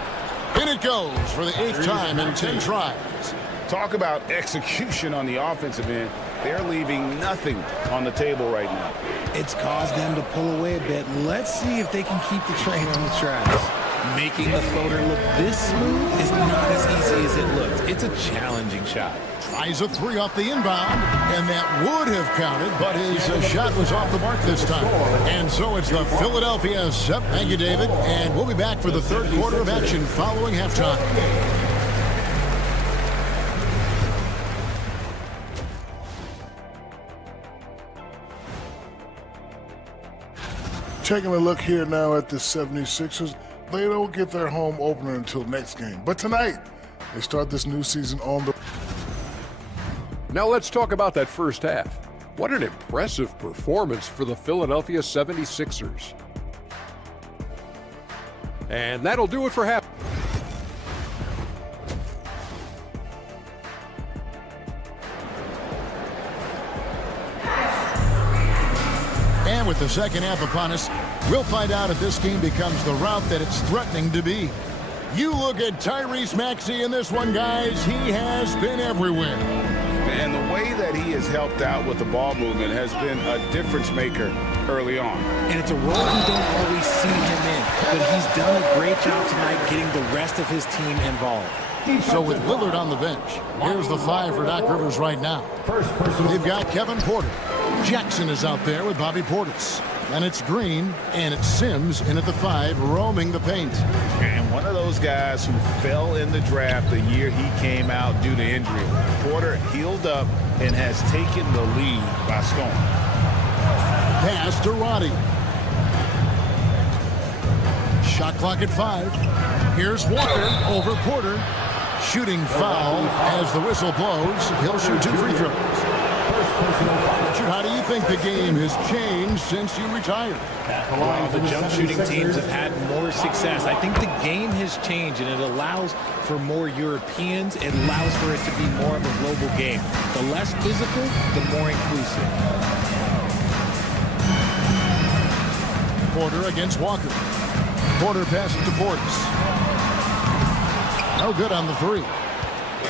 And it goes for the 8th time in 10 tries. Talk about execution on the offensive end. They're leaving nothing on the table right now. It's caused them to pull away a bit. Let's see if they can keep the train on the tracks. Making the floater look this smooth is not as easy as it looks. It's a challenging shot. Tries a 3 off the inbound, and that would have counted, but his shot was off the mark this time. And so it's the Philadelphia 7. Thank you, David. And we'll be back for the third quarter of action following halftime. Taking a look here now at the 76ers. They don't get their home opener until next game. But tonight, they start this new season on the... Now let's talk about that first half. What an impressive performance for the Philadelphia 76ers. And that'll do it for half. And with the second half upon us, we'll find out if this team becomes the route that it's threatening to be. You look at Tyrese Maxey in this one, guys. He has been everywhere. And the way that he has helped out with the ball movement has been a difference maker early on. And it's a role we don't always see him in, but he's done a great job tonight getting the rest of his team involved. So with Lillard on the bench, here's the 5 for Doc Rivers right now. They've got Kevin Porter. Jackson is out there with Bobby Portis. And it's Green, and it's Sims in at the 5, roaming the paint. And one of those guys who fell in the draft the year he came out due to injury. Porter healed up and has taken the lead by storm. Pass to Roddy. Shot clock at 5. Here's Walker over Porter. Shooting foul as the whistle blows. He'll shoot 2 free throws. Richard, how do you think the game has changed since you retired? Well, the jump shooting teams have had more success. I think the game has changed, and it allows for more Europeans. It allows for it to be more of a global game. The less physical, the more inclusive. Porter against Walker. Porter passes to Portis. No good on the 3.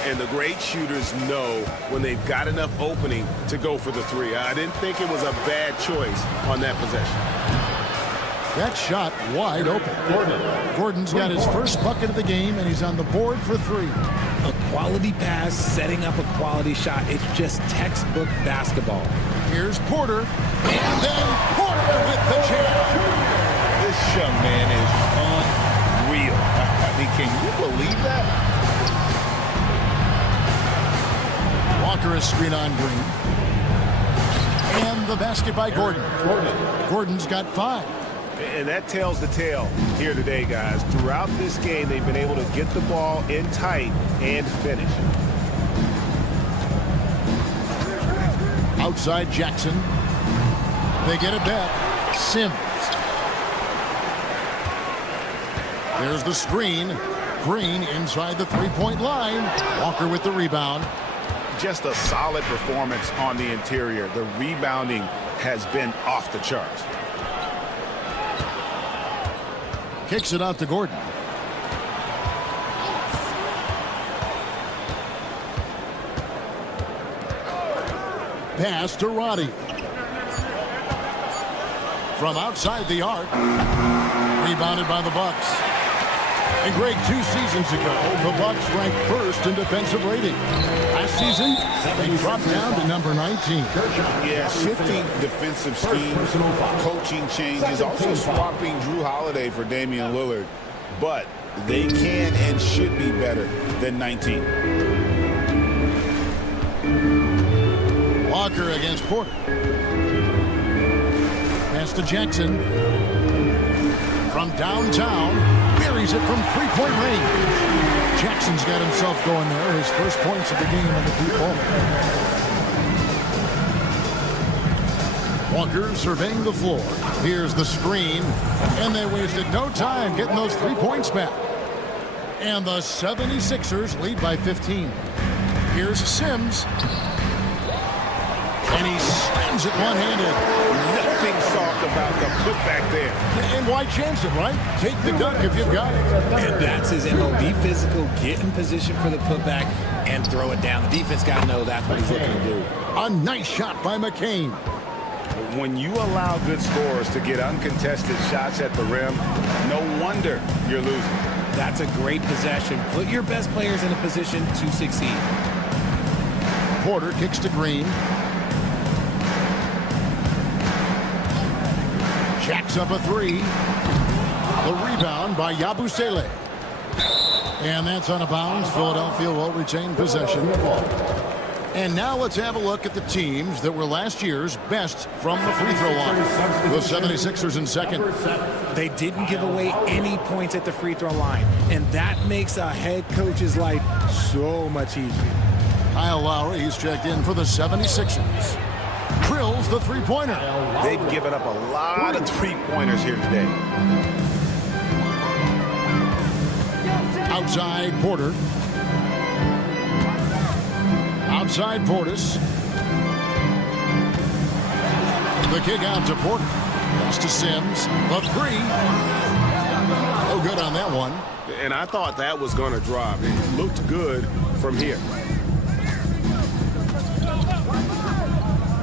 And the great shooters know when they've got enough opening to go for the 3. I didn't think it was a bad choice on that possession. That shot wide open. Gordon's got his first bucket of the game, and he's on the board for 3. A quality pass, setting up a quality shot. It's just textbook basketball. Here's Porter, and then Porter with the jam. This young man is unreal. I mean, can you believe that? Walker is screen on Green. And the basket by Gordon. Gordon's got 5. And that tells the tale here today, guys. Throughout this game, they've been able to get the ball in tight and finish. Outside Jackson. They get it back. Sims. There's the screen. Green inside the 3-point line. Walker with the rebound. Just a solid performance on the interior. The rebounding has been off the charts. Kicks it out to Gordon. Pass to Roddy. From outside the arc. Rebounded by the Bucks. And Greg, 2 seasons ago, the Bucks ranked first in defensive rating. Last season, they dropped down to number 19. Yeah, shifting defensive schemes, coaching changes, also swapping Drew Holiday for Damian Lillard. But they can and should be better than 19. Walker against Porter. Pass to Jackson. From downtown, buries it from 3-point range. Jackson's got himself going there. His first points of the game on the deep ball. Walker surveying the floor. Here's the screen. And they wasted no time getting those 3 points back. And the 76ers lead by 15. Here's Sims. And he slams it one-handed. Nothing soft about the putback there. And why chance it, right? Take the dunk if you've got it. And that's his MO. Be physical, get in position for the putback, and throw it down. The defense got to know that's what he's looking to do. A nice shot by McCain. When you allow good scorers to get uncontested shots at the rim, no wonder you're losing. That's a great possession. Put your best players in a position to succeed. Porter kicks to Green. Jacks up a 3. The rebound by Yabusele. And that's out of bounds. Philadelphia will retain possession. And now let's have a look at the teams that were last year's best from the free throw line. The 76ers in second. They didn't give away any points at the free throw line. And that makes a head coach's life so much easier. Kyle Lowry, he's checked in for the 76ers. Drills the 3-pointer. They've given up a lot of 3-pointers here today. Outside Porter. Outside Portis. The kick out to Porter. Pass to Sims. The 3. No good on that one. And I thought that was going to drop. It looked good from here.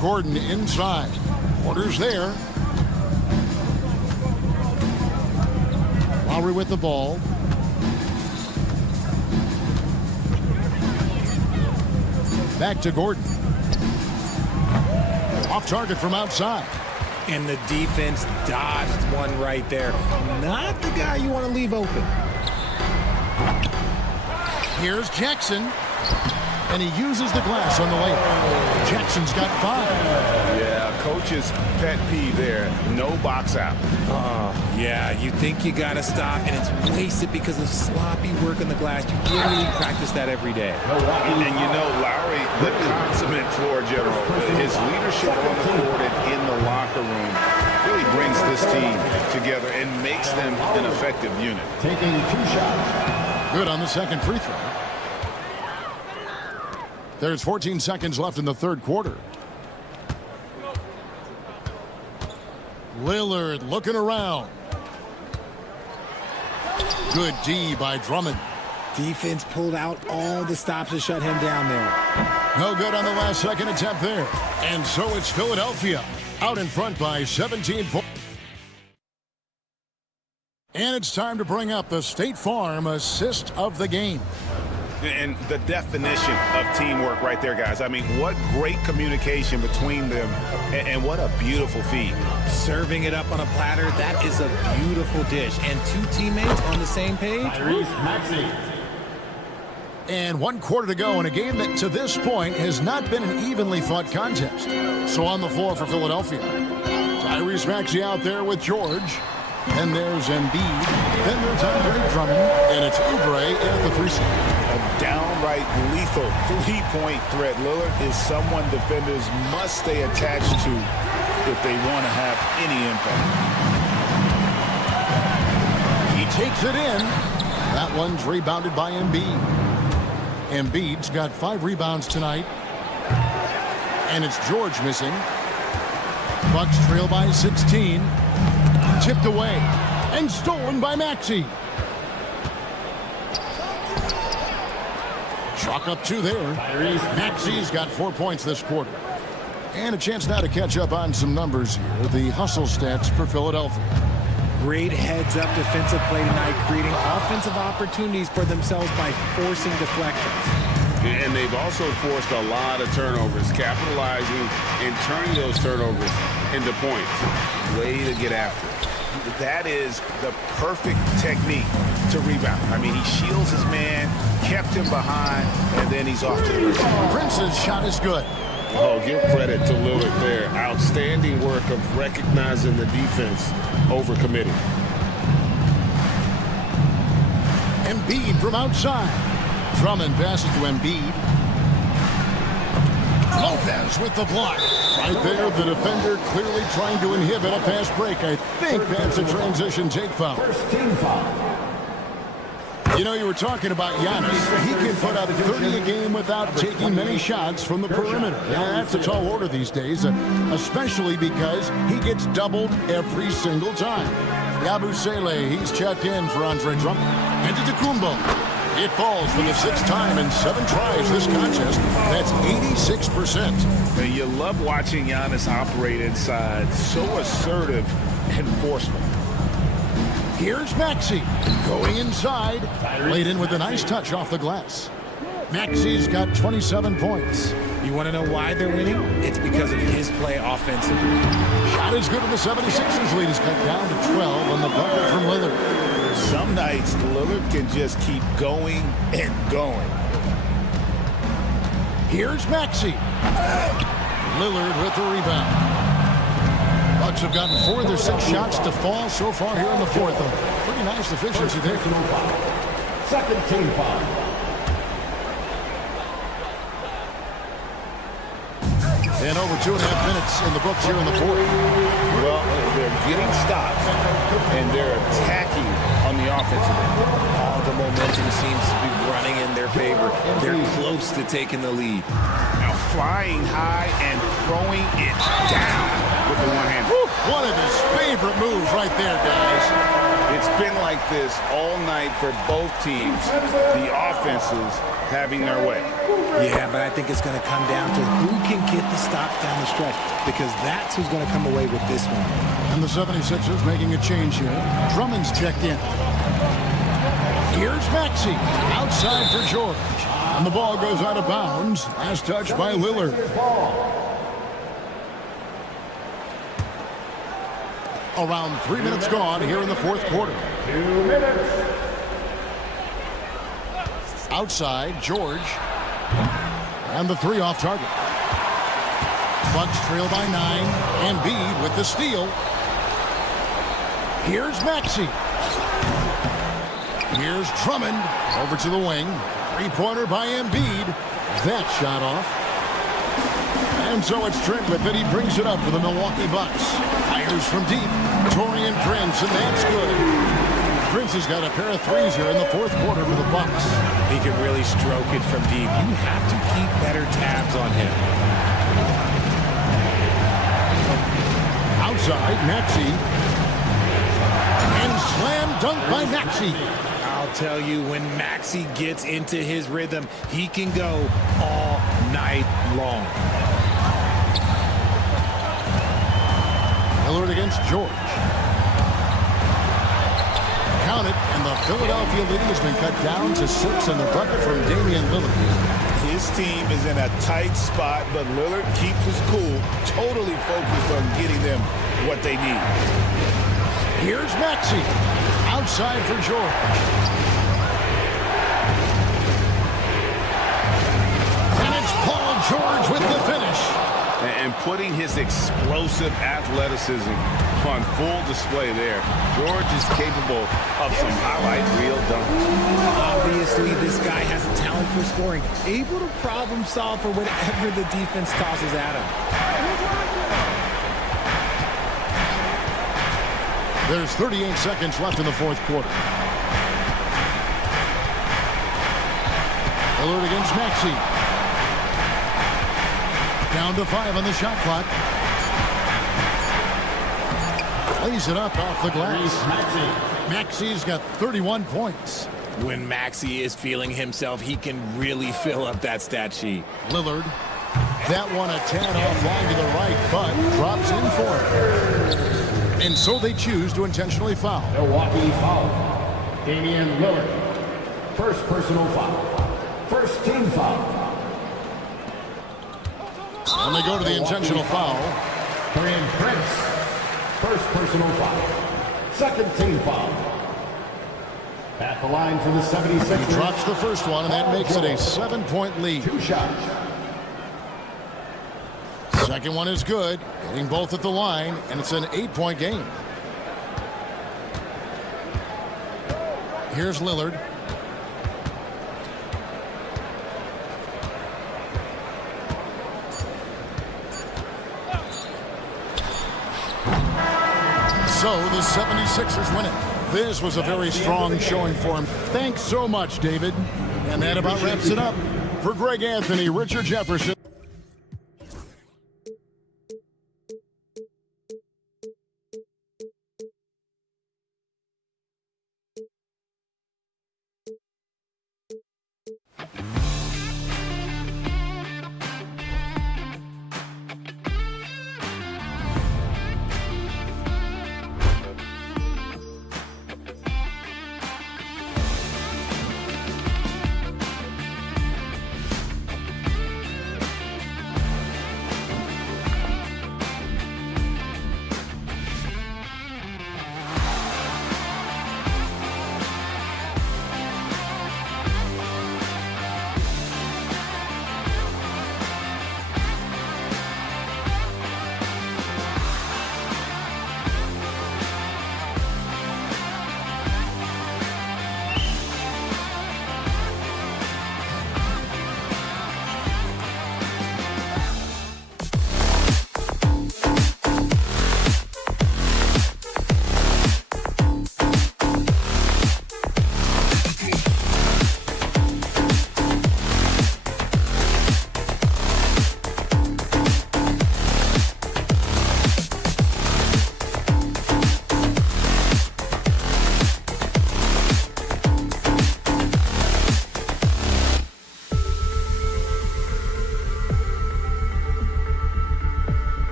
Gordon inside. Porter's there. Lowry with the ball. Back to Gordon. Off target from outside. And the defense dodged one right there. Not the guy you want to leave open. Here's Jackson. And he uses the glass on the layup. Jackson's got 5. Yeah, coach's pet peeve there. No box out. Yeah, you think you got to stop, and it's wasted because of sloppy work on the glass. You literally practice that every day. And you know, Lowry, the consummate floor general, his leadership on the court and in the locker room really brings this team together and makes them an effective unit. Taking 2 shots. Good on the second free throw. There's 14 seconds left in the third quarter. Lillard looking around. Good D by Drummond. Defense pulled out all the stops to shut him down there. No good on the last second attempt there. And so it's Philadelphia out in front by 17 points. And it's time to bring up the State Farm assist of the game. And the definition of teamwork right there, guys. I mean, what great communication between them, and what a beautiful feed. Serving it up on a platter, that is a beautiful dish. And 2 teammates on the same page. And 1 quarter to go in a game that to this point has not been an evenly fought contest. So on the floor for Philadelphia, Tyrese Maxey out there with George. Then there's Embiid. Then there's Andre Drummond. And it's Oubre at the 3 slot. A downright lethal 3-point threat. Lillard is someone defenders must stay attached to if they want to have any impact. He takes it in. That one's rebounded by Embiid. Embiid's got 5 rebounds tonight. And it's George missing. Bucks trail by 16. Tipped away and stolen by Maxey. Chalk up 2 there. Maxey's got 4 points this quarter. And a chance now to catch up on some numbers here. The hustle stats for Philadelphia. Great heads-up defensive play tonight, creating offensive opportunities for themselves by forcing deflections. And they've also forced a lot of turnovers, capitalizing and turning those turnovers into points. Way to get after it. That is the perfect technique to rebound. I mean, he shields his man, kept him behind, and then he's off to the races. Prince's shot is good. Oh, give credit to Lillard there. Outstanding work of recognizing the defense over committing. Embiid from outside. Drummond passes to Embiid. Lopez with the block. Right there, the defender clearly trying to inhibit a fast break. I think that's a transition take foul. First team foul. You know, you were talking about Giannis. He can put up 30 a game without taking many shots from the perimeter. Yeah, that's a tall order these days, especially because he gets doubled every single time. Yabusele, he's checked in for Andre Drummond. And Antetokounmpo. It falls for the 6th time in 7 tries this contest. That's 86%. And you love watching Giannis operate inside. So assertive and forceful. Here's Maxey going inside. Laid in with a nice touch off the glass. Maxey's got 27 points. You want to know why they're winning? It's because of his play offensively. Shot is good, and the 76ers lead is cut down to 12 on the bucket from Lillard. Some nights, Lillard can just keep going and going. Here's Maxey. Lillard with the rebound. Bucks have gotten 4 of their 6 shots to fall so far here in the 4th. Pretty nice efficiency there. Second team foul. And over 2.5 minutes in the books here in the 4th. Well, they're getting stops, and they're attacking on the offensive end. All the momentum seems to be running in their favor. They're close to taking the lead. Now flying high and throwing it down with the one hand. One of his favorite moves right there, guys. It's been like this all night for both teams. The offenses having their way. Yeah, but I think it's going to come down to who can get the stops down the stretch, because that's who's going to come away with this one. And the 76ers making a change here. Drummond's checked in. Here's Maxey outside for George. And the ball goes out of bounds. Last touch by Lillard. Around 3 minutes gone here in the fourth quarter. 2 minutes. Outside, George. And the three off target. Bucks trail by 9. Embiid with the steal. Here's Maxey. Here's Drummond over to the wing. Three-pointer by Embiid. That shot off. And so it's Trent with it. He brings it up for the Milwaukee Bucks. Fires from deep. Taurean Prince, and that's good. Prince has got a pair of threes here in the fourth quarter for the Bucks. He can really stroke it from deep. You have to keep better tabs on him. Outside, Maxey. And slam dunk by Maxey. I'll tell you, when Maxey gets into his rhythm, he can go all night long. Lillard against George. Count it, and the Philadelphia lead has been cut down to 6 in the bucket from Damian Lillard. His team is in a tight spot, but Lillard keeps his cool, totally focused on getting them what they need. Here's Maxey. Outside for George. And it's Paul George with the finish. And putting his explosive athleticism on full display there. George is capable of some highlight reel dunks. Obviously, this guy has a talent for scoring, able to problem solve for whatever the defense tosses at him. There's 38 seconds left in the fourth quarter. Lillard against Maxey. Down to 5 on the shot clock. Lays it up off the glass. Maxey's got 31 points. When Maxey is feeling himself, he can really fill up that stat sheet. Lillard. That one a tad offline to the right, but drops in for it. And so they choose to intentionally foul. Milwaukee foul. Damian Lillard. First personal foul. First team foul. And they go to the intentional foul. Taurean Prince. First personal foul. Second team foul. At the line for the 76ers. He drops the first one, and that makes it a 7-point lead. 2 shots. Second one is good. Getting both at the line, and it's an 8-point game. Here's Lillard. So the 76ers win it. This was a very strong showing for him. Thanks so much, David. And that about wraps it up. For Greg Anthony, Richard Jefferson.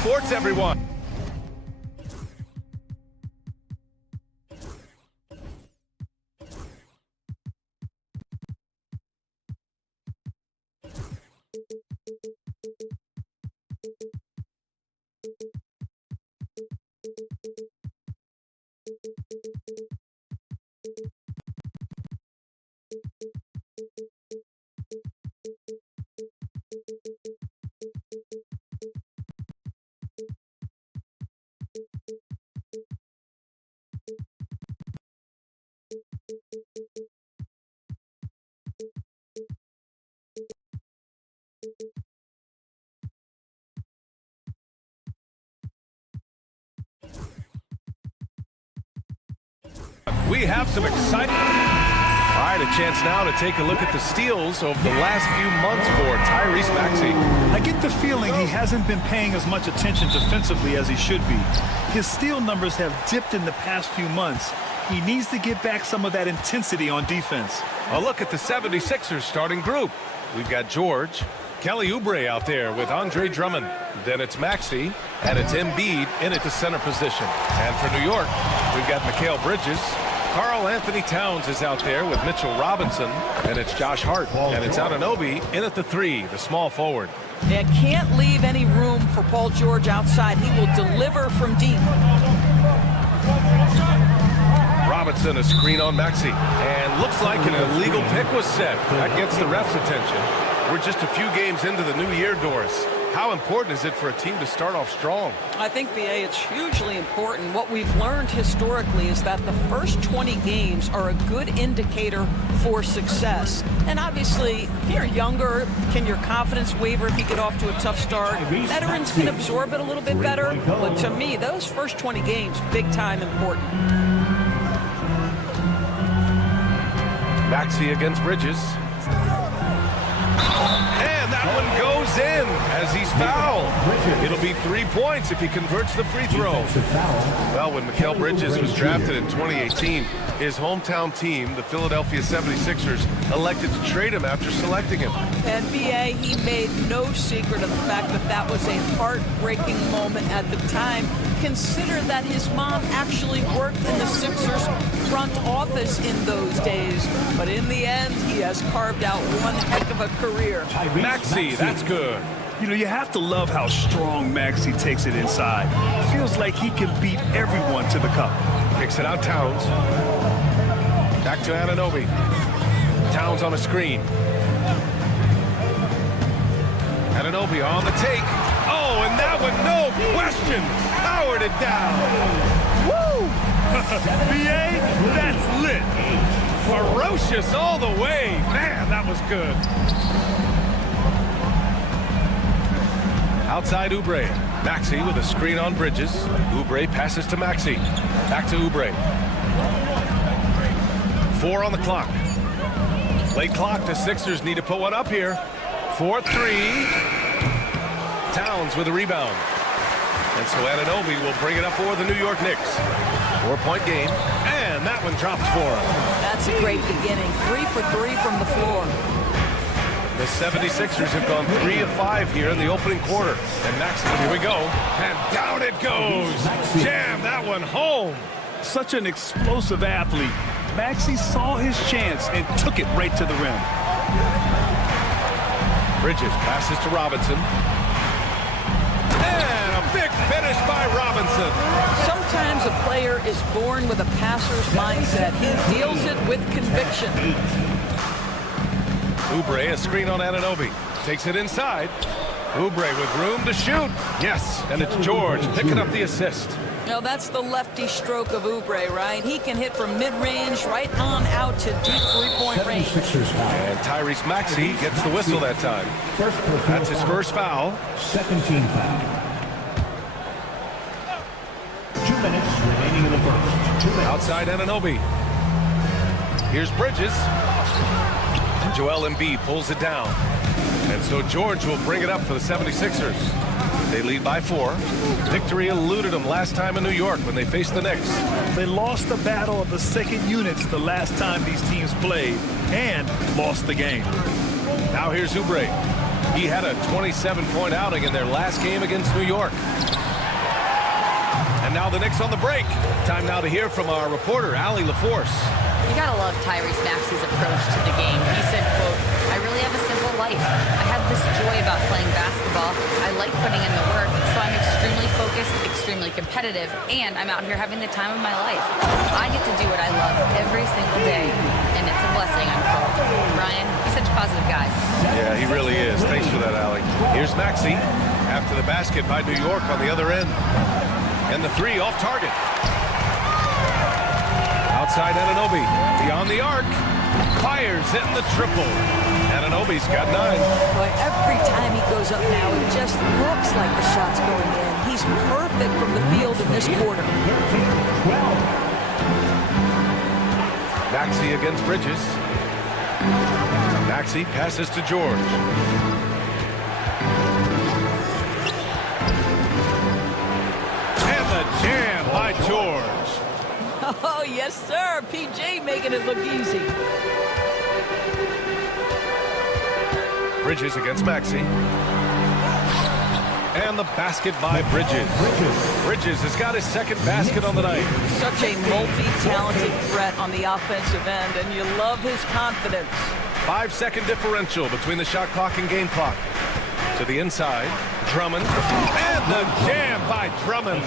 Sports, everyone. We have some exciting. All right, a chance now to take a look at the steals over the last few months for Tyrese Maxey. I get the feeling he hasn't been paying as much attention defensively as he should be. His steal numbers have dipped in the past few months. He needs to get back some of that intensity on defense. A look at the 76ers starting group. We've got George, Kelly Oubre out there with Andre Drummond. Then it's Maxey, and it's Embiid in at the center position. And for New York, we've got Mikal Bridges. Karl Anthony Towns is out there with Mitchell Robinson, and it's Josh Hart, and it's Anunoby in at the 3, the small forward. They can't leave any room for Paul George outside. He will deliver from deep. Robinson, a screen on Maxey, and looks like an illegal pick was set. That gets the ref's attention. We're just a few games into the new year, Doris. How important is it for a team to start off strong? I think, BA, it's hugely important. What we've learned historically is that the first 20 games are a good indicator for success. And obviously, if you're younger, can your confidence waver if you get off to a tough start? Veterans can absorb it a little bit better. But to me, those first 20 games, big time important. Maxey against Bridges. And that one goes in as he's fouled. It'll be 3 points if he converts the free throw. Well, when Mikal Bridges was drafted in 2018, his hometown team, the Philadelphia 76ers, elected to trade him after selecting him. And BA, he made no secret of the fact that that was a heartbreaking moment at the time. Consider that his mom actually worked in the Sixers front office in those days. But in the end, he has carved out one heck of a career. Maxey, that's good. You know, you have to love how strong Maxey takes it inside. Feels like he can beat everyone to the cup. Kicks it out, Towns. Back to Anunoby. Towns on a screen. Anunoby on the take. Oh, and that one, no question, powered it down. Woo! BA, that's lit. Ferocious all the way. Man, that was good. Outside Oubre. Maxey with a screen on Bridges. Oubre passes to Maxey. Back to Oubre. 4 on the clock. Late clock. The Sixers need to put one up here. 4-3. Towns with a rebound. And so Anunoby will bring it up for the New York Knicks. 4-point game. And that one drops for him. That's a great beginning. 3 for 3 from the floor. The 76ers have gone 3 of 5 here in the opening quarter. And Maxey, here we go. And down it goes. Jam that one home. Such an explosive athlete. Maxey saw his chance and took it right to the rim. Bridges passes to Robinson. And a big finish by Robinson. Sometimes a player is born with a passer's mindset. He deals it with conviction. Oubre, a screen on Anunoby. Takes it inside. Oubre with room to shoot. Yes, and it's George picking up the assist. Now that's the lefty stroke of Oubre, right? He can hit from mid-range right on out to deep three-point range. And Tyrese Maxey gets the whistle that time. That's his first foul. Second team foul. 2 minutes remaining in the first. 2 minutes. Outside Anunoby. Here's Bridges. Joel Embiid pulls it down. And so George will bring it up for the 76ers. They lead by 4. Victory eluded them last time in New York when they faced the Knicks. They lost the battle of the second units the last time these teams played and lost the game. Now here's Oubre. He had a 27-point outing in their last game against New York. And now the Knicks on the break. Time now to hear from our reporter, Allie LaForce. You gotta love Tyrese Maxey's approach to the game. He said, quote, "I really have a simple life. I have this joy about playing basketball. I like putting in the work, so I'm extremely focused, extremely competitive, and I'm out here having the time of my life. I get to do what I love every single day, and it's a blessing, unquote." Ryan, he's such a positive guy. Yeah, he really is. Thanks for that, Allie. Here's Maxey after the basket by New York on the other end. And the 3 off target. Outside Anunoby, beyond the arc, fires hitting the triple. Anunoby's got 9. Boy, every time he goes up now, it just looks like the shot's going in. He's perfect from the field in this quarter. 12. Maxey against Bridges. Maxey passes to George. And the jam by George. Oh, yes, sir. PJ making it look easy. Bridges against Maxey. And the basket by Bridges. Bridges has got his second basket on the night. Such a multi-talented threat on the offensive end, and you love his confidence. 5-second differential between the shot clock and game clock. To the inside, Drummond, and the jam by Drummond.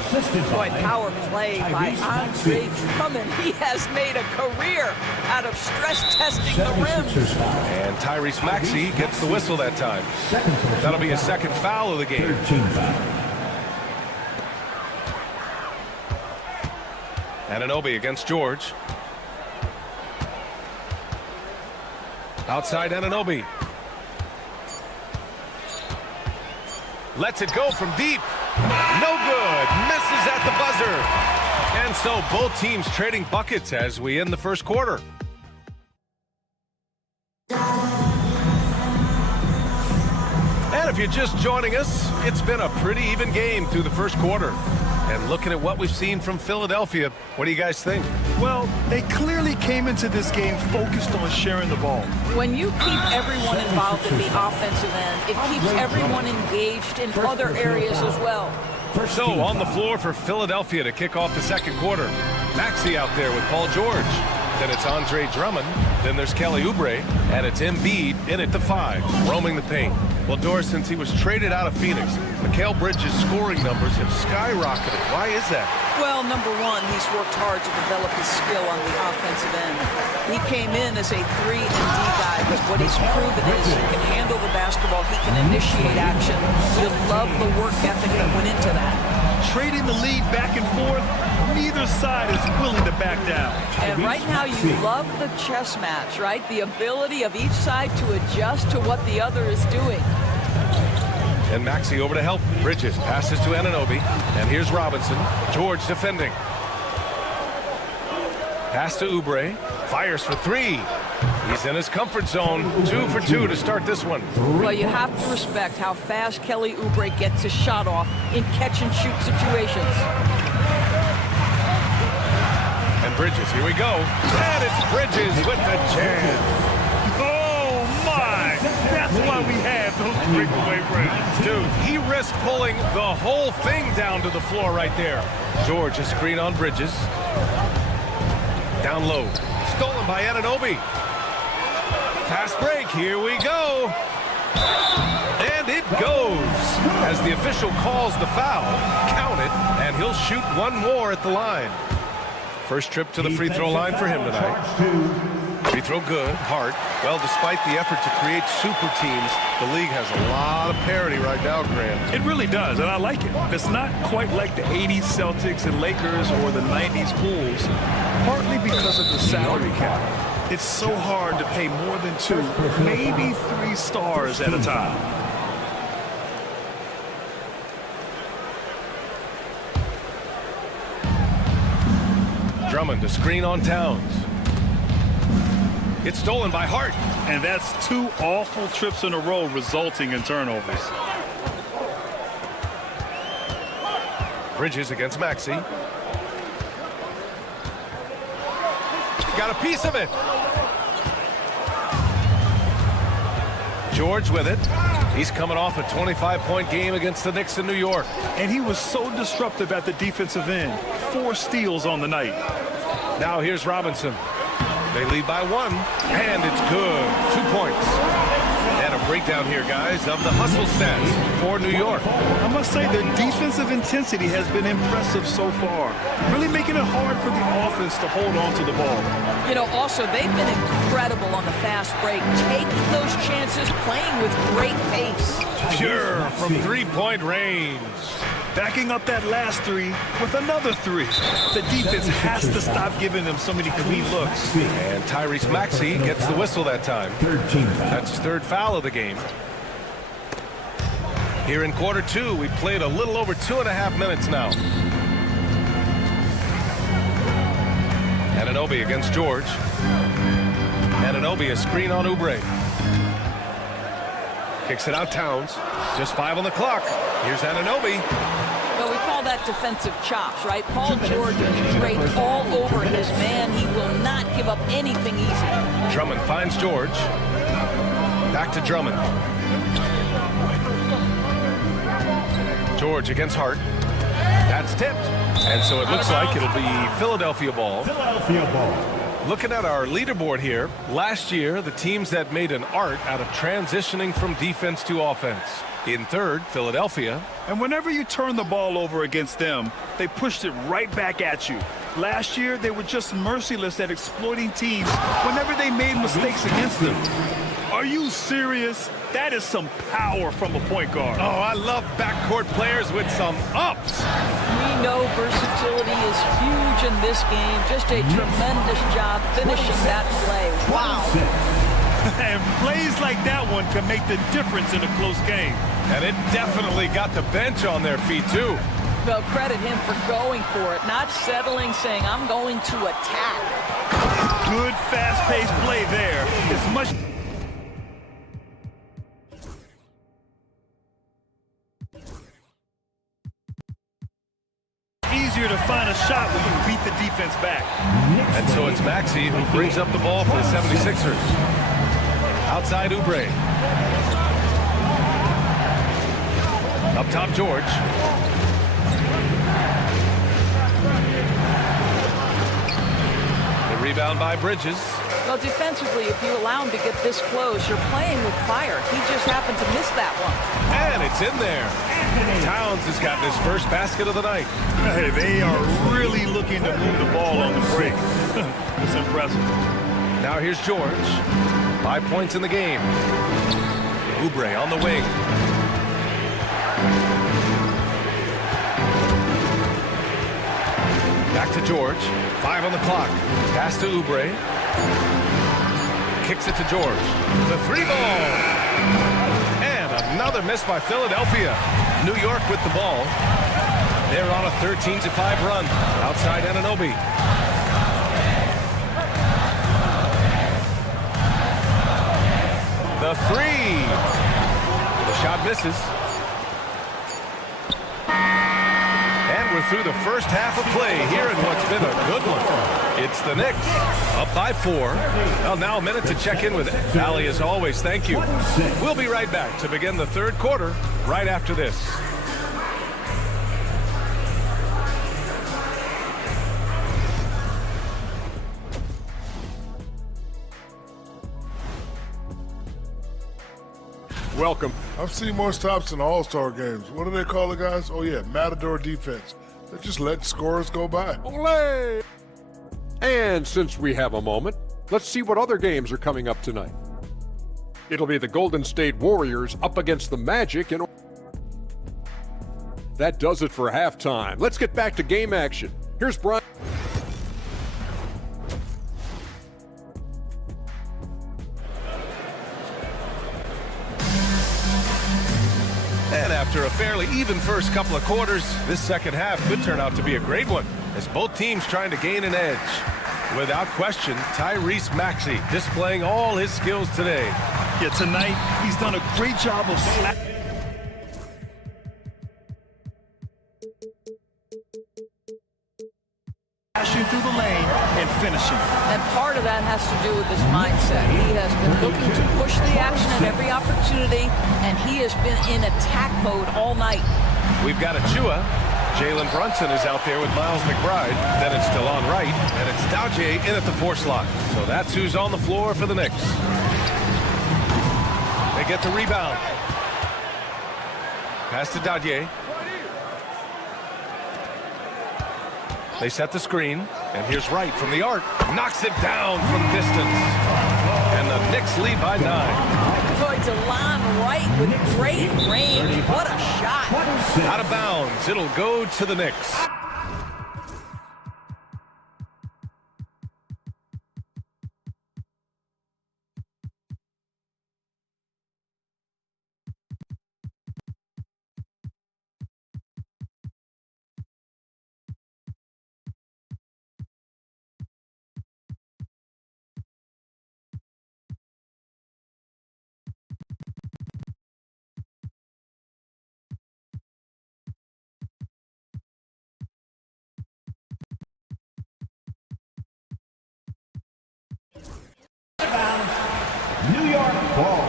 Boy, power play by Andre Drummond. He has made a career out of stress testing the rim. And Tyrese Maxey gets the whistle that time. That'll be his second foul of the game. Anunoby against George. Outside Anunoby. Lets it go from deep. No good. Misses at the buzzer. And so both teams trading buckets as we end the first quarter. And if you're just joining us, it's been a pretty even game through the first quarter. And looking at what we've seen from Philadelphia, what do you guys think? Well, they clearly came into this game focused on sharing the ball. When you keep everyone involved at the offensive end, it keeps everyone engaged in other areas as well. So on the floor for Philadelphia to kick off the second quarter. Maxey out there with Paul George. Then it's Andre Drummond. Then there's Kelly Oubre. And it's Embiid in at the 5, roaming the paint. Well, Doris, since he was traded out of Phoenix, Mikal Bridges' scoring numbers have skyrocketed. Why is that? Well, number one, he's worked hard to develop his skill on the offensive end. He came in as a 3-and-D guy, but what he's proven is he can handle the basketball, he can initiate action. You love the work ethic that went into that. Trading the lead back and forth, neither side is willing to back down. And right now you love the chess match, right? The ability of each side to adjust to what the other is doing. And Maxey over to help. Bridges passes to Anunoby. And here's Robinson. George defending. Pass to Oubre. Fires for 3. He's in his comfort zone. 2 for 2 to start this one. Well, you have to respect how fast Kelly Oubre gets his shot off in catch-and-shoot situations. And Bridges, here we go. And it's Bridges with the jam. Oh, my! That's why we have those breakaway rims. Dude, he risked pulling the whole thing down to the floor right there. George, a screen on Bridges. Down low. Stolen by Anunoby. Fast break. Here we go. And it goes. As the official calls the foul, count it, and he'll shoot one more at the line. First trip to the free throw line for him tonight. Free throw good. Hart. Well, despite the effort to create super teams, the league has a lot of parity right now, Grant. It really does, and I like it. It's not quite like the 80s Celtics and Lakers or the 90s Bulls, partly because of the salary cap. It's so hard to pay more than 2, maybe 3 stars at a time. Drummond, a screen on Towns. It's stolen by Hart. And that's 2 awful trips in a row resulting in turnovers. Bridges against Maxey. Got a piece of it. George with it. He's coming off a 25-point game against the Knicks in New York. And he was so disruptive at the defensive end. 4 steals on the night. Now here's Robinson. They lead by 1, and it's good. 2 points. And a breakdown here, guys, of the hustle stats for New York. I must say their defensive intensity has been impressive so far, really making it hard for the offense to hold on to the ball. You know, also, they've been incredible on the fast break, taking those chances, playing with great pace. Pure from three-point range. Backing up that last 3 with another 3. The defense has to stop giving them so many clean looks. And Tyrese Maxey gets the whistle that time. That's his 3rd foul of the game. Here in quarter 2, we played a little over 2.5 minutes now. Anunoby against George. Anunoby, a screen on Oubre. Kicks it out Towns. Just 5 on the clock. Here's Anunoby. Well, we call that defensive chops, right? Paul George is great all over his man. He will not give up anything easy. Drummond finds George. Back to Drummond. George against Hart. That's tipped. And so it looks like it'll be Philadelphia ball. Philadelphia ball. Looking at our leaderboard here, last year, the teams that made an art out of transitioning from defense to offense. In third, Philadelphia. And whenever you turn the ball over against them, they pushed it right back at you. Last year, they were just merciless at exploiting teams whenever they made mistakes against them. Are you serious? That is some power from a point guard. Oh, I love backcourt players with some ups. We know versatility is huge in this game. Just a tremendous job finishing that play. Wow. And plays like that one can make the difference in a close game. And it definitely got the bench on their feet, too. Well, credit him for going for it, not settling, saying, I'm going to attack. Good, fast-paced play there. It's much easier to find a shot when you beat the defense back. And so it's Maxey who brings up the ball for the 76ers. Outside Oubre. Up top, George. The rebound by Bridges. Well, defensively, if you allow him to get this close, you're playing with fire. He just happened to miss that one. And it's in there. Towns has gotten his first basket of the night. Hey, they are really looking to move the ball on the break. It's impressive. Now here's George. 5 points in the game. Oubre on the wing. Back to George. 5 on the clock. Pass to Oubre. Kicks it to George. The 3-ball. And another miss by Philadelphia. New York with the ball. They're on a 13-5 run. Outside Anunoby. The 3. The shot misses. And we're through the first half of play here in what's been a good one. It's the Knicks up by 4. Well, now a minute to check in with Allie as always. Thank you. We'll be right back to begin the third quarter right after this. Welcome. I've seen more stops in All-Star games. What do they call the guys? Oh, yeah, Matador defense. They're just letting scores go by. Olé! And since we have a moment, let's see what other games are coming up tonight. It'll be the Golden State Warriors up against the Magic, and that does it for halftime. Let's get back to game action. Here's Brian. And after a fairly even first couple of quarters, this second half could turn out to be a great one, as both teams trying to gain an edge. Without question, Tyrese Maxey displaying all his skills today. Yeah, tonight he's done a great job of slashing through the lane and finishing. And part of that has to do with his mindset. He has been looking to push the action at every opportunity, and he has been in attack mode all night. We've got Achua. Jalen Brunson is out there with Miles McBride. Then it's DeLon Wright, and it's Daudier in at the 4 slot. So that's who's on the floor for the Knicks. They get the rebound. Pass to Daudier. They set the screen, and here's Wright from the arc. Knocks it down from distance. And the Knicks lead by 9. Boy, DeLon Wright with great range. What a shot. Out of bounds. It'll go to the Knicks. New York ball.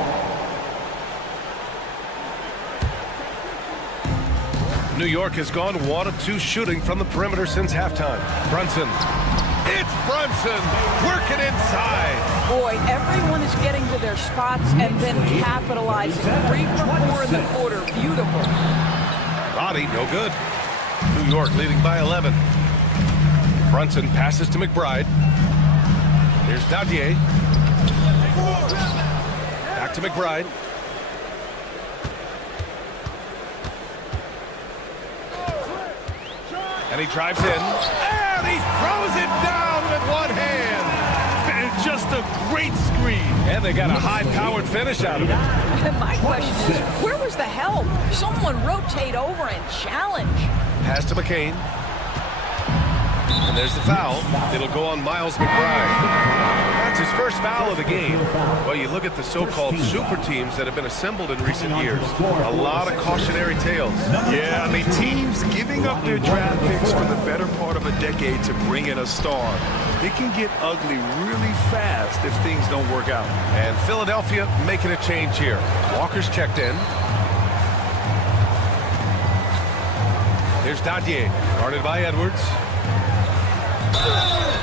New York has gone 1 of 2 shooting from the perimeter since halftime. Brunson. It's Brunson working inside. Boy, everyone is getting to their spots and then capitalizing. 3 for 4 in the quarter. Beautiful. Body, no good. New York leading by 11. Brunson passes to McBride. Here's Dadier. Back to McBride. And he drives in. And he throws it down with one hand. And just a great screen. And they got a high-powered finish out of it. My question is, where was the help? Someone rotate over and challenge. Pass to McCain. And there's the foul. It'll go on Miles McBride. That's his first foul of the game. Well, you look at the so-called super teams that have been assembled in recent years. A lot of cautionary tales. Yeah, I mean, teams giving up their draft picks for the better part of a decade to bring in a star. It can get ugly really fast if things don't work out. And Philadelphia making a change here. Walker's checked in. Here's Dadier, guarded by Edwards.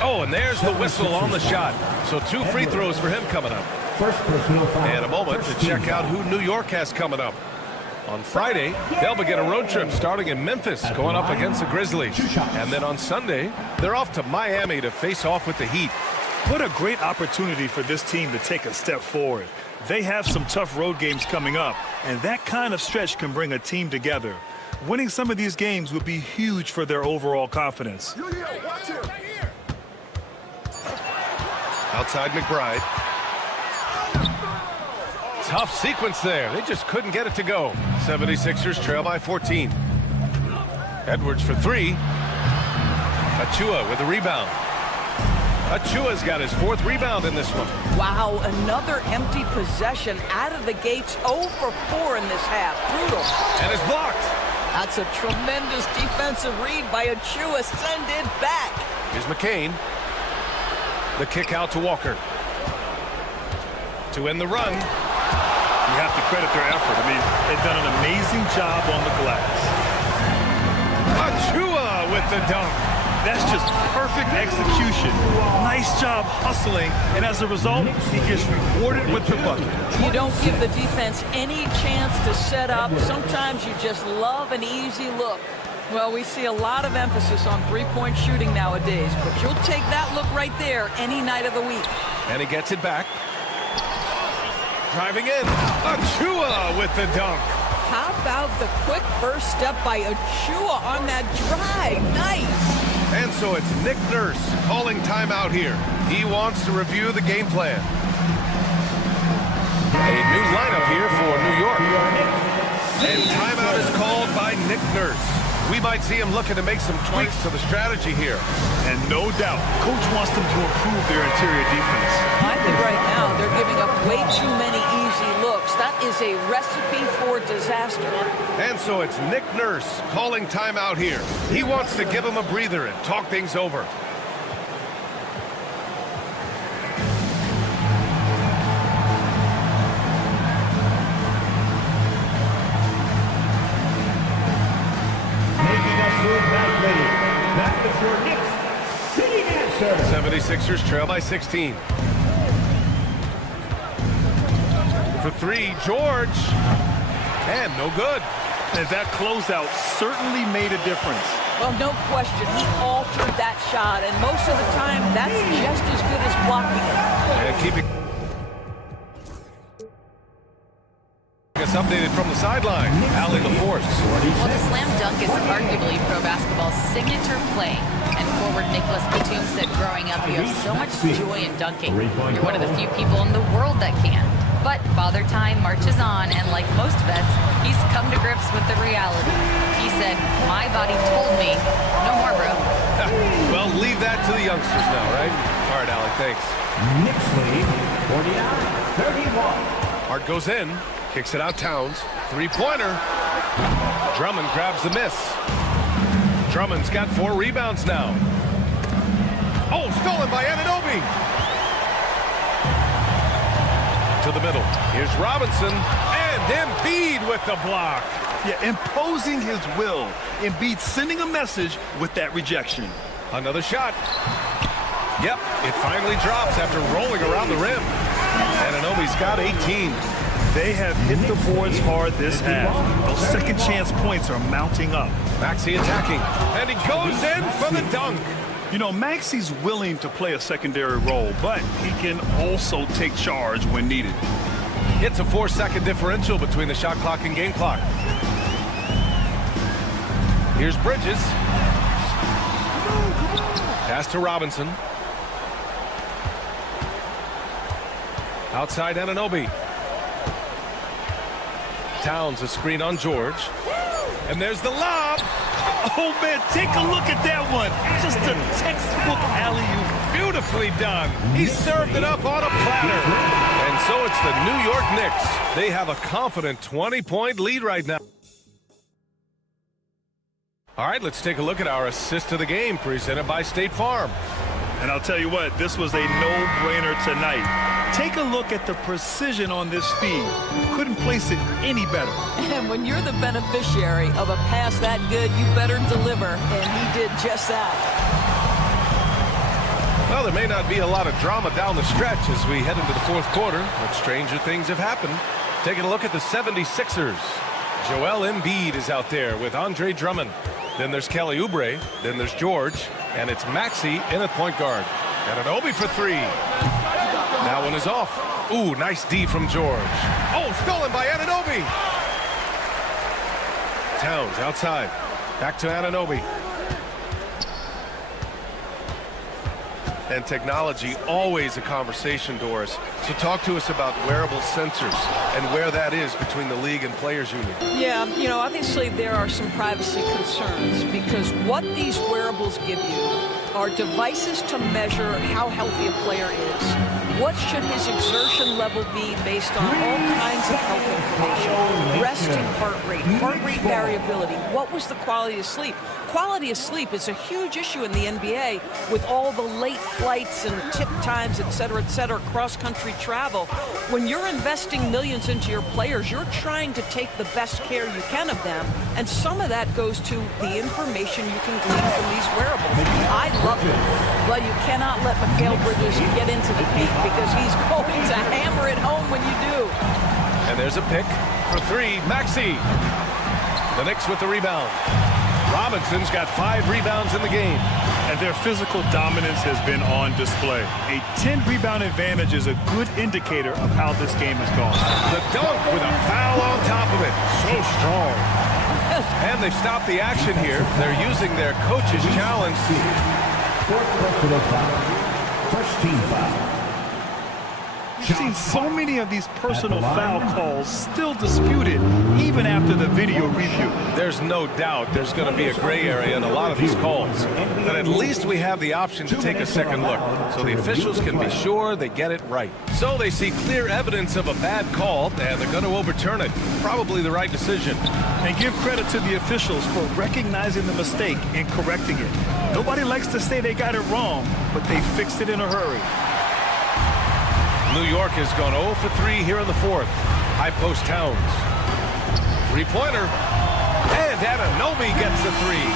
Oh, and there's the whistle on the shot. So 2 free throws for him coming up. And a moment to check out who New York has coming up. On Friday, they'll begin a road trip starting in Memphis, going up against the Grizzlies. And then on Sunday, they're off to Miami to face off with the Heat. What a great opportunity for this team to take a step forward. They have some tough road games coming up, and that kind of stretch can bring a team together. Winning some of these games would be huge for their overall confidence. Outside McBride. Tough sequence there. They just couldn't get it to go. 76ers trail by 14. Edwards for 3. Achua with a rebound. Achua's got his 4th rebound in this one. Wow, another empty possession out of the gates. 0 for 4 in this half. Brutal. And it's blocked. That's a tremendous defensive read by Achua. Send it back. Here's McCain. The kick out to Walker. To end the run. You have to credit their effort. I mean, they've done an amazing job on the glass. Achua with the dunk. That's just perfect execution. Nice job hustling, and as a result, he gets rewarded with the bucket. You don't give the defense any chance to set up. Sometimes you just love an easy look. Well, we see a lot of emphasis on three-point shooting nowadays, but you'll take that look right there any night of the week. And he gets it back. Driving in. Achua with the dunk. How about the quick first step by Achua on that drive? Nice. And so it's Nick Nurse calling timeout here. He wants to review the game plan. A new lineup here for New York. And timeout is called by Nick Nurse. We might see him looking to make some tweaks to the strategy here. And no doubt, coach wants them to improve their interior defense. I think right now they're giving up way too many easy looks. That is a recipe for disaster. And so it's Nick Nurse calling timeout here. He wants to give him a breather and talk things over. That is your Knicks sitting answer. 76ers trail by 16. For 3, George. And no good. And that closeout certainly made a difference. Well, no question. He altered that shot, and most of the time, that's just as good as blocking it. And keeping us updated from the sideline. Allie LaForce. Well, the slam dunk is arguably pro basketball's signature play. And forward Nicholas Batum said growing up, you have so much joy in dunking. You're one of the few people in the world that can. But Father Time marches on, and like most vets, he's come to grips with the reality. He said, my body told me, no more, bro. Well, leave that to the youngsters now, right? All right, Allie, thanks. Knicks lead, 49-31. Hart goes in, kicks it out Towns. Three-pointer. Drummond grabs the miss. Drummond's got 4 rebounds now. Oh, stolen by Anunoby. To the middle. Here's Robinson, and Embiid with the block. Yeah, imposing his will. Embiid sending a message with that rejection. Another shot. Yep, it finally drops after rolling around the rim. Anunoby's got 18. They have hit the boards hard this half. Those second chance points are mounting up. Maxey attacking, and he goes in for the dunk. You know, Maxey's willing to play a secondary role, but he can also take charge when needed. It's a 4-second differential between the shot clock and game clock. Here's Bridges. Pass to Robinson. Outside Anunoby. Towns a screen on George. And there's the lob. Oh, man, take a look at that one. Just a textbook alley-oop. Beautifully done. He served it up on a platter. And so it's the New York Knicks. They have a confident 20-point lead right now. All right, let's take a look at our assist of the game presented by State Farm. And I'll tell you what, this was a no-brainer tonight. Take a look at the precision on this feed. Couldn't place it any better. And when you're the beneficiary of a pass that good, you better deliver. And he did just that. Well, there may not be a lot of drama down the stretch as we head into the fourth quarter, but stranger things have happened. Taking a look at the 76ers. Joel Embiid is out there with Andre Drummond. Then there's Kelly Oubre. Then there's George. And it's Maxey in at point guard. Anunoby for three. That one is off. Ooh, nice D from George. Oh, stolen by Anunoby. Towns outside. Back to Anunoby. And technology, always a conversation, Doris. So talk to us about wearable sensors and where that is between the league and players union. Yeah, you know, obviously there are some privacy concerns because what these wearables give you are devices to measure how healthy a player is. What should his exertion level be based on all kinds of health information? Resting heart rate variability. What was the quality of sleep? Quality of sleep is a huge issue in the NBA with all the late flights and tip times, et cetera, cross-country travel. When you're investing millions into your players, you're trying to take the best care you can of them, and some of that goes to the information you can glean from these wearables. I love it, but you cannot let Mikal Bridges get into the paint because he's going to hammer it home when you do. And there's a pick for three. Maxey. The Knicks with the rebound. Robinson's got 5 rebounds in the game. And their physical dominance has been on display. A 10-rebound advantage is a good indicator of how this game has gone. The dunk with a foul on top of it. So strong. And they've stopped the action here. They're using their coach's challenge. Fourth personal foul. First team foul. We've seen so many of these personal foul calls still disputed even after the video review. There's no doubt there's going to be a gray area in a lot of these calls. But at least we have the option to take a second look so the officials can be sure they get it right. So they see clear evidence of a bad call and they're going to overturn it. Probably the right decision. And give credit to the officials for recognizing the mistake and correcting it. Nobody likes to say they got it wrong, but they fixed it in a hurry. New York has gone 0 for 3 here in the fourth. High post Towns. Three-pointer. And Anunoby gets the three.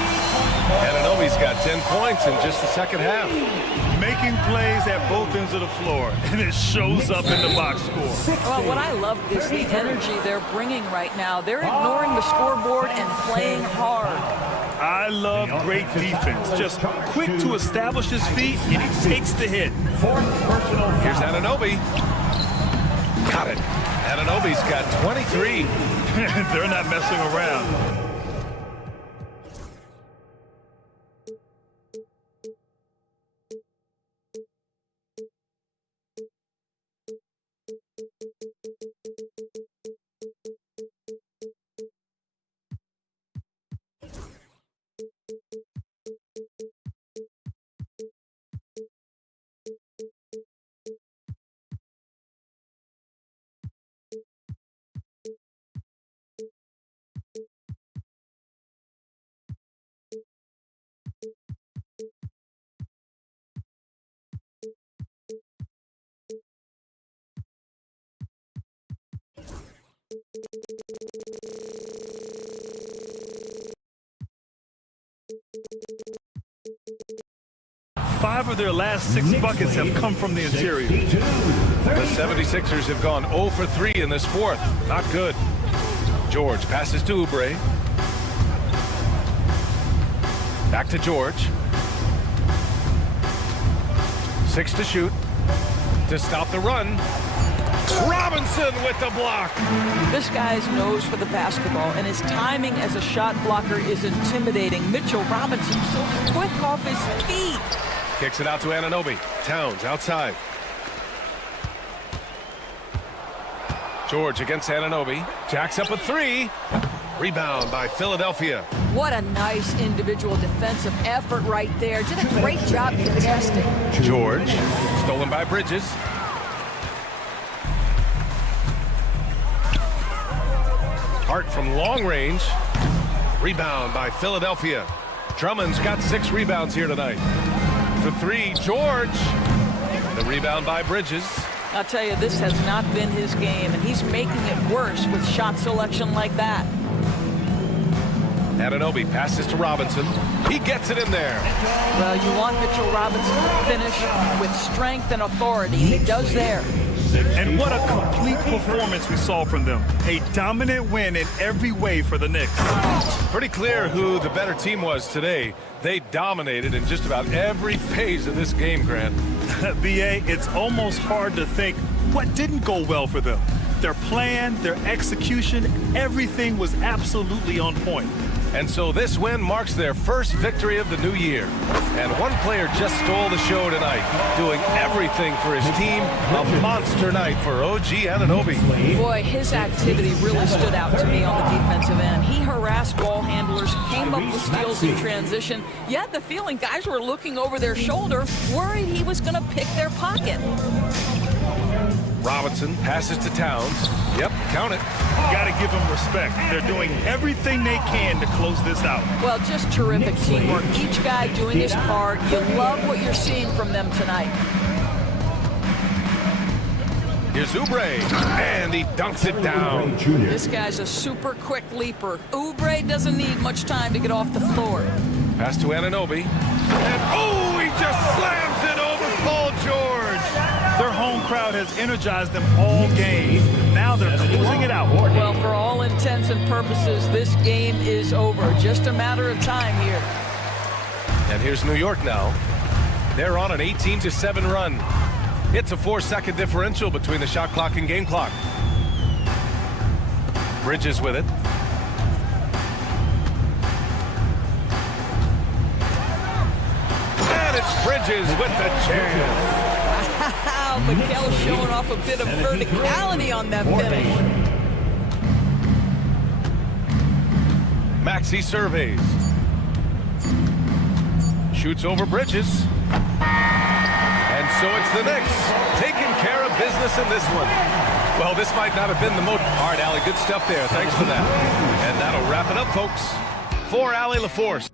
Anunoby's got 10 points in just the second half. Making plays at both ends of the floor, and it shows up in the box score. Well, what I love is the energy they're bringing right now. They're ignoring the scoreboard and playing hard. I love great defense. Just quick to establish his feet, and he takes the hit. Here's Anunoby. Got it. Anunoby's got 23. They're not messing around. 5 of their last 6 buckets have come from the interior. The 76ers have gone 0 for 3 in this fourth. Not good. George passes to Oubre. Back to George. 6 to shoot. To stop the run. Robinson with the block. This guy's nose for the basketball, and his timing as a shot blocker is intimidating. Mitchell Robinson so quick off his feet. Kicks it out to Anunoby. Towns outside. George against Anunoby. Jacks up a 3. Rebound by Philadelphia. What a nice individual defensive effort right there. Did a great job contesting. George, stolen by Bridges. Hart from long range. Rebound by Philadelphia. Drummond's got 6 rebounds here tonight. For 3, George. The rebound by Bridges. I'll tell you, this has not been his game, and he's making it worse with shot selection like that. Anunoby passes to Robinson. He gets it in there. Well, you want Mitchell Robinson to finish with strength and authority. He does there. And what a complete performance we saw from them. A dominant win in every way for the Knicks. Pretty clear who the better team was today. They dominated in just about every phase of this game, Grant. B.A., it's almost hard to think what didn't go well for them. Their plan, their execution, everything was absolutely on point. And so this win marks their first victory of the new year. And one player just stole the show tonight, doing everything for his team. A monster night for OG Anunoby. Boy, his activity really stood out to me on the defensive end. He harassed ball handlers, came up with steals in transition. You had the feeling guys were looking over their shoulder, worried he was going to pick their pocket. Robinson passes to Towns. Yep, count it. Got to give them respect. They're doing everything they can to close this out. Well, just terrific teamwork. Each guy doing his part. You love what you're seeing from them tonight. Here's Oubre, and he dunks it down. This guy's a super quick leaper. Oubre doesn't need much time to get off the floor. Pass to Anunoby. And oh, he just slams it over Paul George. Their home crowd has energized them all game. Now they're closing it out. Well, for all intents and purposes, this game is over. Just a matter of time here. And here's New York now. They're on an 18-7 run. It's a 4-second differential between the shot clock and game clock. Bridges with it. And it's Bridges with the jam. Wow, Miguel showing off a bit of verticality on that finish. Maxey surveys. Shoots over Bridges. And so it's the Knicks taking care of business in this one. Well, this might not have been the most... All right, Allie, good stuff there. Thanks for that. And that'll wrap it up, folks. For Allie LaForce.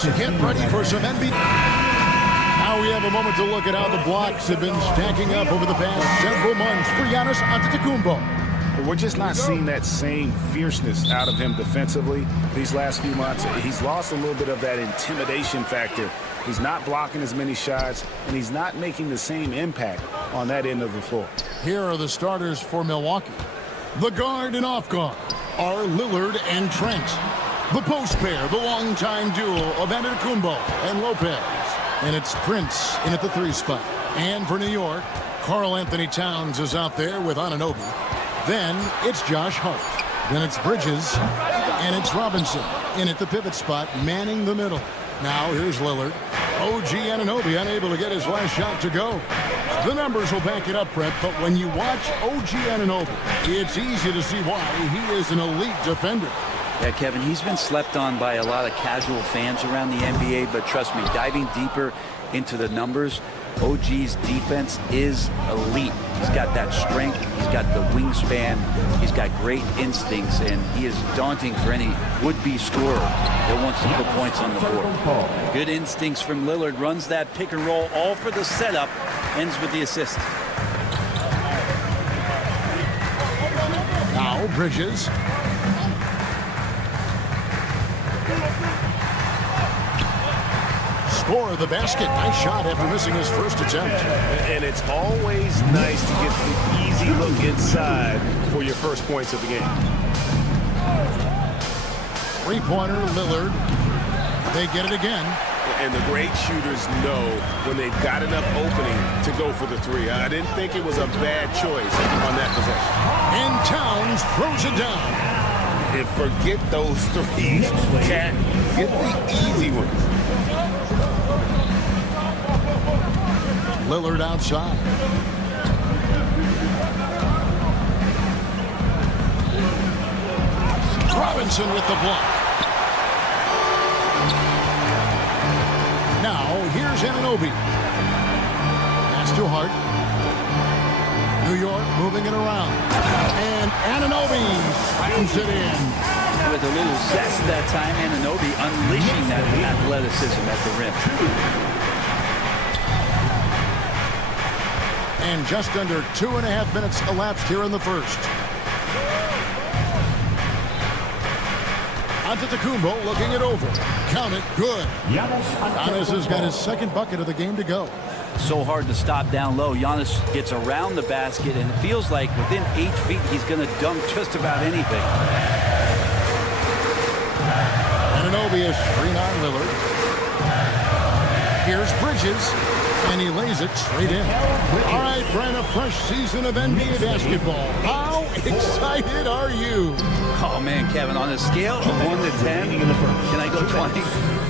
Get ready for some NBA. Now we have a moment to look at how the blocks have been stacking up over the past several months for Giannis Antetokounmpo. We're just not seeing that same fierceness out of him defensively these last few months. He's lost a little bit of that intimidation factor. He's not blocking as many shots, and he's not making the same impact on that end of the floor. Here are the starters for Milwaukee. The guard and off guard are Lillard and Trent. The post pair, the longtime duo of Antetokounmpo and Lopez. And it's Prince in at the 3 spot. And for New York, Karl Anthony Towns is out there with Anunoby. Then it's Josh Hart. Then it's Bridges. And it's Robinson in at the pivot spot, manning the middle. Now here's Lillard. OG Anunoby unable to get his last shot to go. The numbers will back it up, Brett, but when you watch OG Anunoby, it's easy to see why he is an elite defender. Yeah, Kevin, he's been slept on by a lot of casual fans around the NBA, but trust me, diving deeper into the numbers, OG's defense is elite. He's got that strength, he's got the wingspan, he's got great instincts, and he is daunting for any would-be scorer that wants to put points on the board. Good instincts from Lillard, runs that pick and roll, all for the setup, ends with the assist. Now Bridges. Score the basket. Nice shot after missing his first attempt. And it's always nice to get the easy look inside for your first points of the game. 3-pointer, Lillard. They get it again. And the great shooters know when they've got enough opening to go for the 3. I didn't think it was a bad choice on that possession. And Towns throws it down. And forget those 3s, Cat. Get the easy ones. Lillard outside. Robinson with the block. Now, here's Anunoby. Pass to Hart. New York moving it around. And Anunoby slams it in. With a little zest that time, Anunoby unleashing that athleticism at the rim. And just under 2.5 minutes elapsed here in the first. Antetokounmpo looking it over. Count it. Good. Giannis has got his second bucket of the game to go. So hard to stop down low. Giannis gets around the basket, and it feels like within 8 feet he's going to dunk just about anything. Anunoby is screen on Lillard. Here's Bridges. And he lays it straight in. All right, Brent, a fresh season of NBA basketball. How excited are you? Oh, man, Kevin, on a scale of 1 to 10, can I go 20?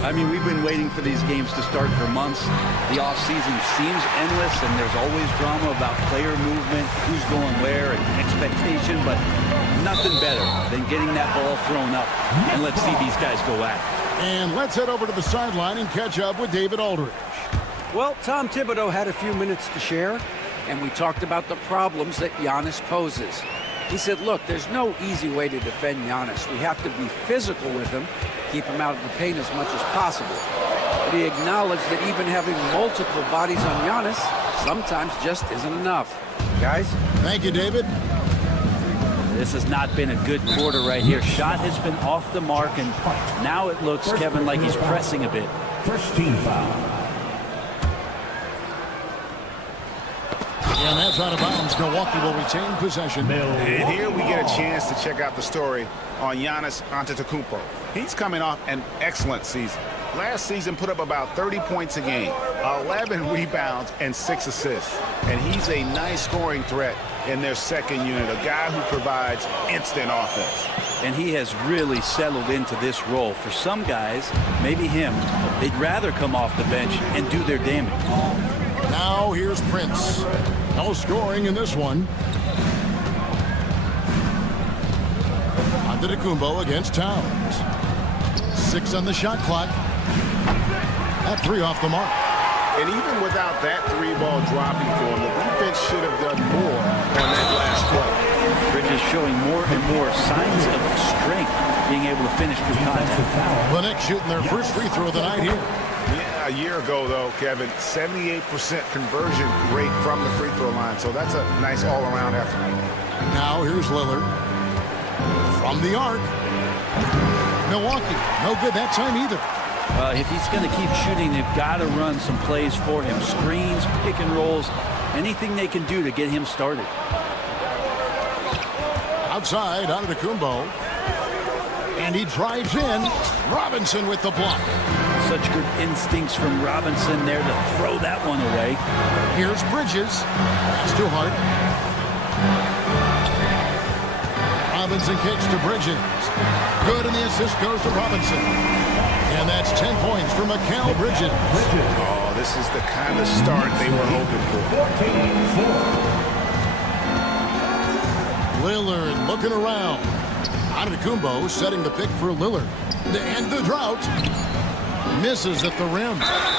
I mean, we've been waiting for these games to start for months. The offseason seems endless, and there's always drama about player movement, who's going where, and expectation, but nothing better than getting that ball thrown up. And let's see these guys go at it. And let's head over to the sideline and catch up with David Aldridge. Well, Tom Thibodeau had a few minutes to share, and we talked about the problems that Giannis poses. He said, look, there's no easy way to defend Giannis. We have to be physical with him, keep him out of the paint as much as possible. But he acknowledged that even having multiple bodies on Giannis sometimes just isn't enough. Guys? Thank you, David. This has not been a good quarter right here. Shot has been off the mark, and now it looks, Kevin, like he's pressing a bit. First team foul. And that's out of bounds. Milwaukee will retain possession. And here we get a chance to check out the story on Giannis Antetokounmpo. He's coming off an excellent season. Last season put up about 30 points a game, 11 rebounds, and 6 assists. And he's a nice scoring threat in their second unit, a guy who provides instant offense. And he has really settled into this role. For some guys, maybe him, they'd rather come off the bench and do their damage. Now here's Prince. No scoring in this one. Antetokounmpo against Towns. 6 on the shot clock. That 3 off the mark. And even without that 3-ball dropping for him, the defense should have done more on that last play. Bridges showing more and more signs of strength. being able to finish good contact. The Knicks shooting their first free throw of the night here. Yeah, a year ago, though, Kevin, 78% conversion rate from the free throw line. So that's a nice all-around effort. Now here's Lillard. From the arc. Milwaukee, no good that time either. If he's going to keep shooting, they've got to run some plays for him. Screens, pick and rolls, anything they can do to get him started. Outside, Antetokounmpo. And he drives in. Robinson with the block. Such good instincts from Robinson there to throw that one away. Here's Bridges. That's too hard. Robinson kicks to Bridges. Good, and the assist goes to Robinson. And that's 10 points for Mikal Bridges. Oh, this is the kind of start they were hoping for. 14-4. Lillard looking around. Antetokounmpo setting the pick for Lillard. And the drought. Misses at the rim.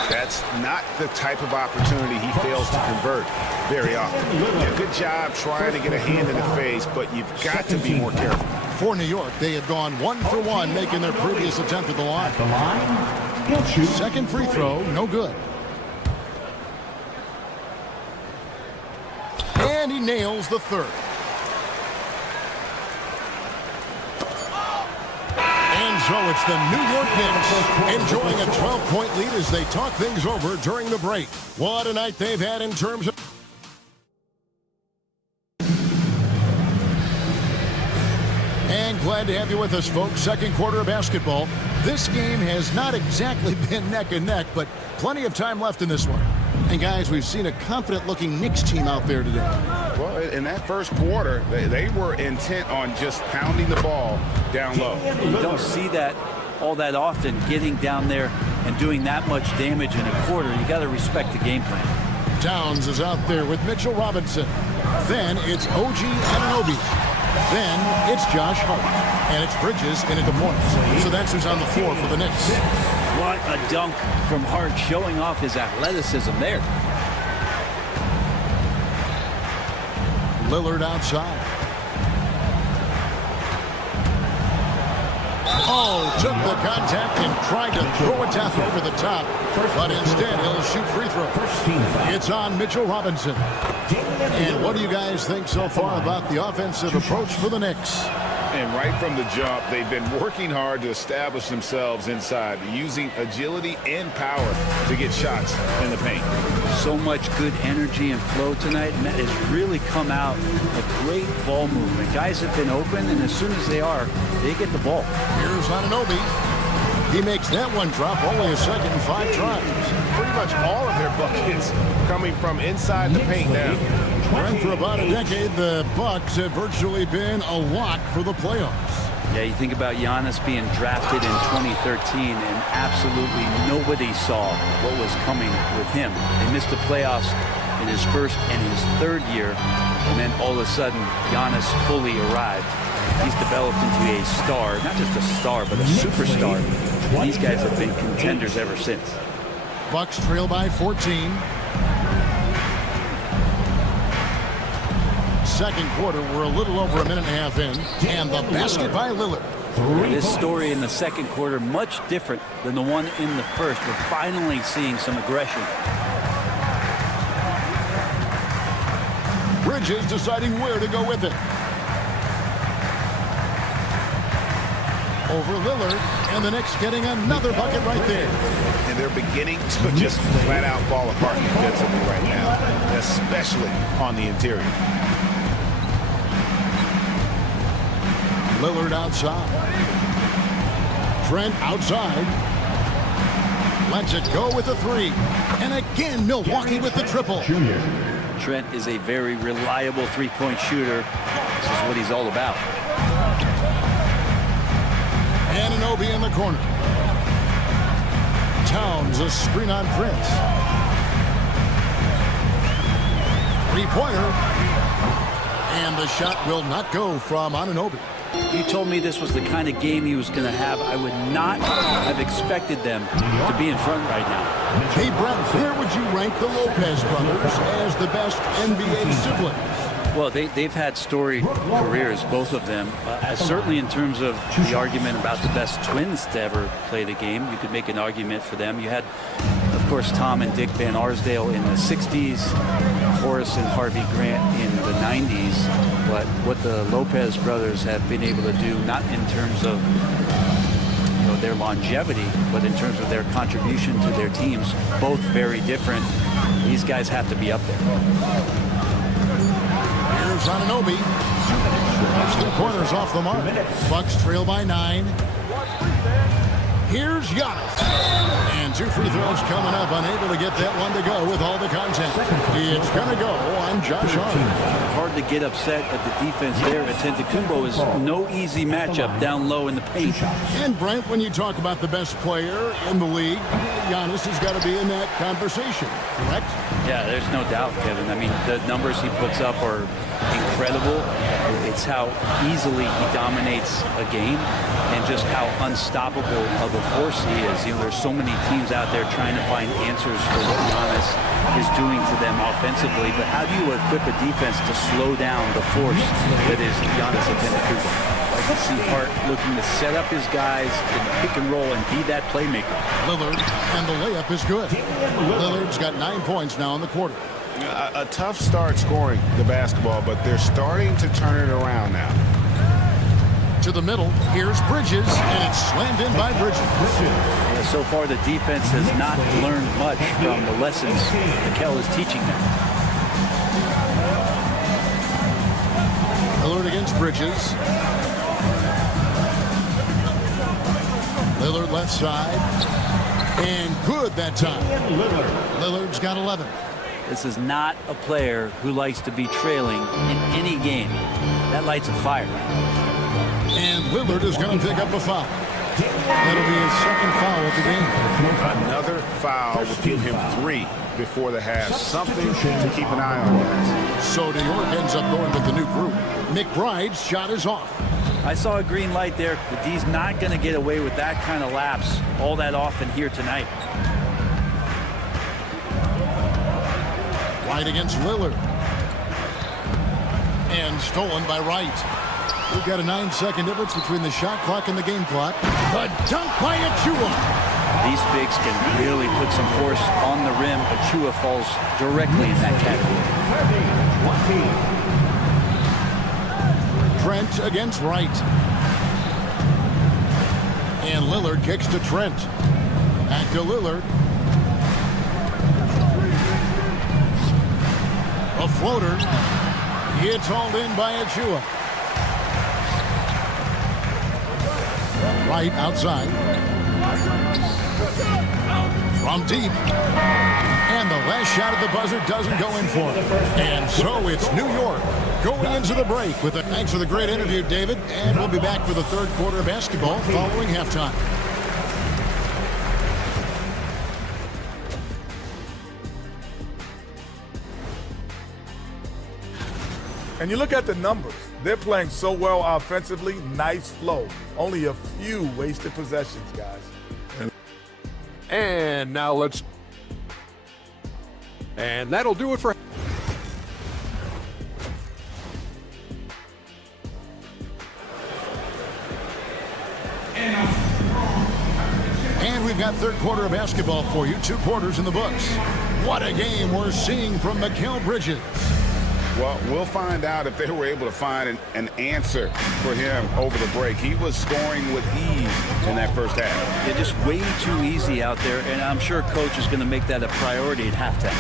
That's not the type of opportunity he fails to convert very often. Yeah, good job trying to get a hand in the face, but you've got to be more careful. For New York, they had gone 1 for 1, making their previous attempt at the line. Second free throw, no good. And he nails the third. And so it's the New York Knicks enjoying a 12-point lead as they talk things over during the break. What a night they've had in terms of... And glad to have you with us, folks. Second quarter of basketball. This game has not exactly been neck and neck, but plenty of time left in this one. And guys, we've seen a confident-looking Knicks team out there today. Well, in that first quarter, they were intent on just pounding the ball down low. You don't see that all that often, getting down there and doing that much damage in a quarter. You got to respect the game plan. Towns is out there with Mitchell Robinson. Then it's OG Anunoby. Then it's Josh Hart. And it's Bridges in at the points. So that's who's on the floor for the Knicks. What a dunk from Hart, showing off his athleticism there. Lillard outside. Oh, took the contact and tried to throw it down over the top. But instead, he'll shoot free throw. It's on Mitchell Robinson. And what do you guys think so far about the offensive approach for the Knicks? And right from the jump, they've been working hard to establish themselves inside, using agility and power to get shots in the paint. So much good energy and flow tonight, and that has really come out of great ball movement. Guys have been open, and as soon as they are, they get the ball. Here's Anunoby. He makes that one drop, only a second and 5 tries. Pretty much all of their buckets coming from inside the paint now. And for about a decade, the Bucks have virtually been a lock for the playoffs. Yeah, you think about Giannis being drafted in 2013, and absolutely nobody saw what was coming with him. They missed the playoffs in his first and his third year, and then all of a sudden, Giannis fully arrived. He's developed into a star, not just a star, but a superstar. And these guys have been contenders ever since. Bucks trail by 14. Second quarter, we're a little over a minute and a half in. And the basket by Lillard. This story in the second quarter, much different than the one in the first. We're finally seeing some aggression. Bridges deciding where to go with it. Over Lillard, and the Knicks getting another bucket right there. And they're beginning to just flat out fall apart defensively right now, especially on the interior. Lillard outside. Trent outside. Lets it go with the 3. And again, Milwaukee with the triple. Trent is a very reliable three-point shooter. This is what he's all about. Anunoby in the corner. Towns a screen on Prince. Three-pointer. And the shot will not go from Anunoby. If you told me this was the kind of game he was going to have, I would not have expected them to be in front right now. Hey, Brett, where would you rank the Lopez brothers as the best NBA siblings? Well, they've had storied careers, both of them. Certainly in terms of the argument about the best twins to ever play the game, you could make an argument for them. You had, of course, Tom and Dick Van Arsdale in the 60s, Horace and Harvey Grant in the 90s. But what the Lopez brothers have been able to do, not in terms of their longevity, but in terms of their contribution to their teams, both very different. These guys have to be up there. Here's Anunoby. That's 3 corners off the mark. Bucks trail by 9. Here's Giannis. And 2 free throws coming up. Unable to get that one to go with all the contact. It's going to go on Josh Hart. Hard to get upset at the defense there. Antetokounmpo is no easy matchup down low in the paint. And Brent, when you talk about the best player in the league, Giannis has got to be in that conversation, correct? Yeah, there's no doubt, Kevin. I mean, the numbers he puts up are incredible. It's how easily he dominates a game and just how unstoppable of a force he is. There's so many teams out there trying to find answers for what Giannis is doing to them offensively, but how do you equip a defense to slow down the force that is Giannis Antetokounmpo? Like to see Hart looking to set up his guys in pick and roll and be that playmaker. Lillard, and the layup is good. Lillard's got 9 points now in the quarter. A tough start scoring the basketball, but they're starting to turn it around now. To the middle, here's Bridges, and it's slammed in by Bridges. So far, the defense has not learned much from the lessons Mikel is teaching them. Lillard against Bridges. Lillard left side. And good that time. Lillard's got 11. This is not a player who likes to be trailing in any game. That lights a fire. And Lillard is going to pick up a foul. That'll be his second foul of the game. Another foul will give him 3 before the half. Something to keep an eye on, guys. So New York ends up going with the new group. McBride's shot is off. I saw a green light there. The D's not going to get away with that kind of lapse all that often here tonight. White against Lillard. And stolen by Wright. We've got a 9-second difference between the shot clock and the game clock. The dunk by Achua. These bigs can really put some force on the rim. Achua falls directly in that category. Trent against Wright. And Lillard kicks to Trent. Back to Lillard. A floater. It's hauled in by Achua. Right outside. From deep. And the last shot at the buzzer doesn't go in for it. And so it's New York going into the break with a thanks for the great interview, David. And we'll be back for the third quarter of basketball following halftime. And you look at the numbers. They're playing so well offensively. Nice flow. Only a few wasted possessions, guys. And now let's... And that'll do it for... And we've got third quarter of basketball for you. 2 quarters in the books. What a game we're seeing from Mikal Bridges. Well, we'll find out if they were able to find an answer for him over the break. He was scoring with ease in that first half. Yeah, just way too easy out there, and I'm sure Coach is going to make that a priority at halftime.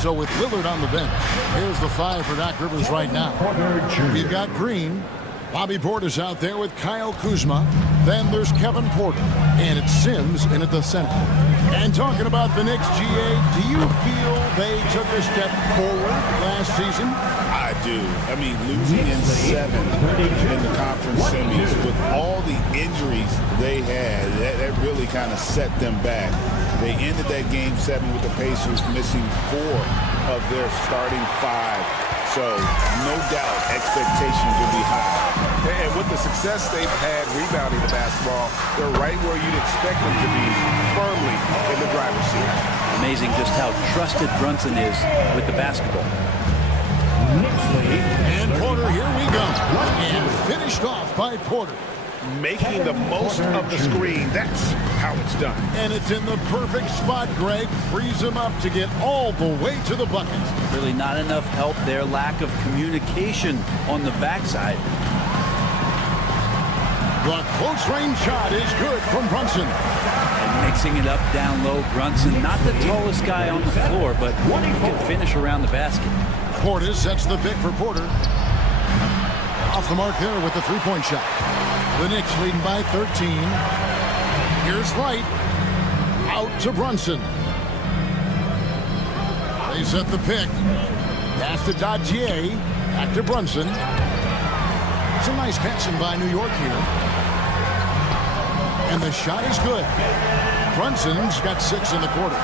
So with Lillard on the bench, here's the 5 for Doc Rivers right now. We've got Green. Bobby Portis out there with Kyle Kuzma. Then there's Kevin Porter. And it's Sims in at the center. And talking about the Knicks, GA, do you feel they took a step forward last season? I do. I mean, losing in 7 in the conference semis with all the injuries they had, that really kind of set them back. They ended that game 7 with the Pacers missing 4 of their starting 5. So, no doubt, expectations will be high. And with the success they've had rebounding the basketball, they're right where you'd expect them to be, firmly in the driver's seat. Amazing just how trusted Brunson is with the basketball. And by Porter. Making the most of the screen. That's how it's done. And it's in the perfect spot. Greg frees him up to get all the way to the bucket. Really not enough help there. Lack of communication on the backside. The close-range shot is good from Brunson. And mixing it up down low. Brunson, not the tallest guy on the floor, but can finish around the basket. Portis sets the pick for Porter. Off the mark there with the three-point shot. The Knicks leading by 13. Here's Wright. Out to Brunson. They set the pick. Pass to Dodgier. Back to Brunson. Some nice passing by New York here. And the shot is good. Brunson's got 6 in the quarter.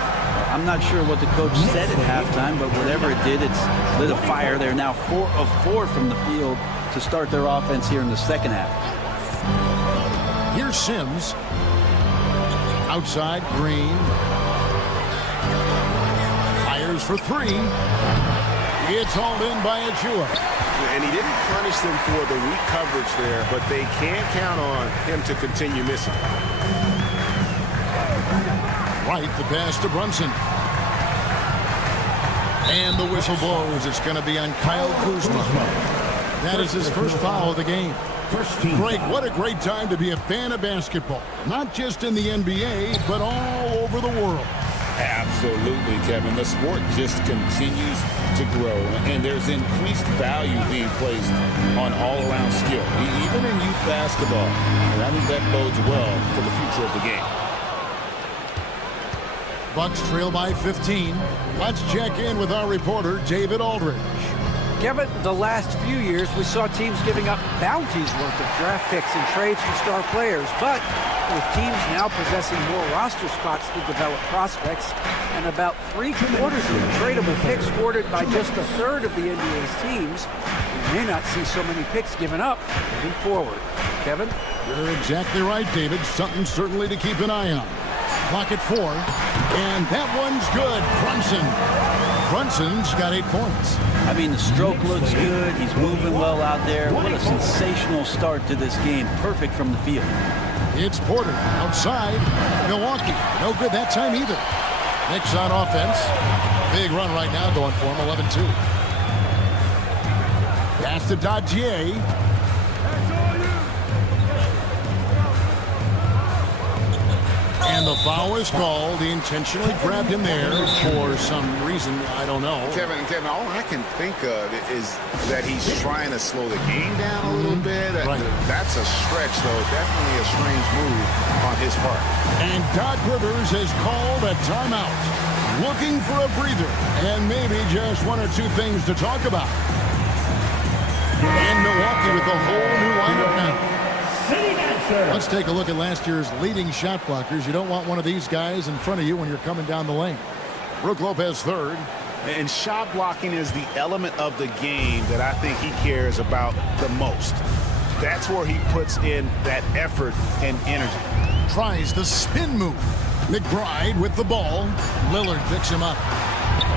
I'm not sure what the coach said at halftime, but whatever it did, it's lit a fire. They're now 4 of 4 from the field to start their offense here in the second half. Here's Sims. Outside, Green. Fires for 3. It's hauled in by Achua. And he didn't punish them for the weak coverage there, but they can't count on him to continue missing. Right, the pass to Brunson. And the whistle blows. It's going to be on Kyle Kuzma. That is his first foul of the game. Greg, what a great time to be a fan of basketball. Not just in the NBA, but all over the world. Absolutely, Kevin. The sport just continues to grow, and there's increased value being placed on all-around skill, even in youth basketball. And I think that bodes well for the future of the game. Bucks trail by 15. Let's check in with our reporter, David Aldridge. Kevin, the last few years, we saw teams giving up bounties worth of draft picks and trades for star players. But with teams now possessing more roster spots to develop prospects and about 3/4 of the tradable picks ordered by just a third of the NBA's teams, we may not see so many picks given up moving forward. Kevin? You're exactly right, David. Something certainly to keep an eye on. Clock at 4. And that one's good. Brunson's got 8 points. I mean, the stroke looks good. He's moving well out there. What a sensational start to this game. Perfect from the field. It's Porter outside. Milwaukee. No good that time either. Knicks on offense. Big run right now going for him. 11-2. Pass to Dodgier. And the foul is called. He intentionally grabbed him there for some reason. I don't know. Kevin, all I can think of is that he's trying to slow the game down a little bit. Right. That's a stretch, though. Definitely a strange move on his part. And Doc Rivers has called a timeout. Looking for a breather and maybe just 1 or 2 things to talk about. And Milwaukee with a whole new lineup now. Let's take a look at last year's leading shot blockers. You don't want one of these guys in front of you when you're coming down the lane. Brook Lopez third. And shot blocking is the element of the game that I think he cares about the most. That's where he puts in that effort and energy. Tries the spin move. McBride with the ball. Lillard picks him up.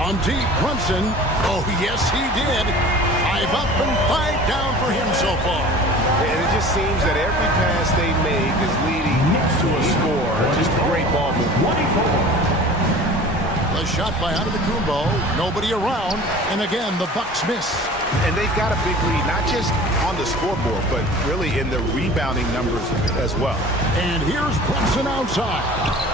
On deep, Brunson. Oh, yes, he did. 5 up and 5 down for him so far. And it just seems that every pass they make is leading to a score. Just a great ball movement. The shot by Antetokounmpo. Nobody around. And again, the Bucks miss. And they've got a big lead, not just on the scoreboard, but really in the rebounding numbers as well. And here's Brunson outside.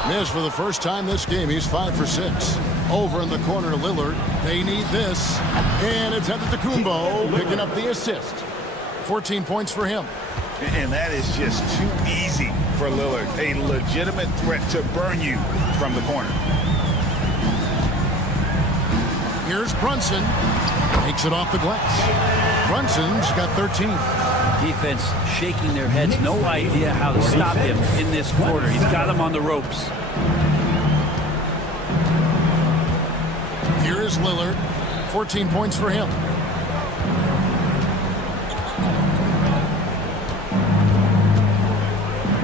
Missed for the first time this game. He's 5 for 6. Over in the corner, Lillard. They need this. And it's Antetokounmpo picking up the assist. 14 points for him. And that is just too easy for Lillard. A legitimate threat to burn you from the corner. Here's Brunson. Takes it off the glass. Brunson's got 13. Defense shaking their heads. No idea how to stop him in this quarter. He's got him on the ropes. Here is Lillard. 14 points for him.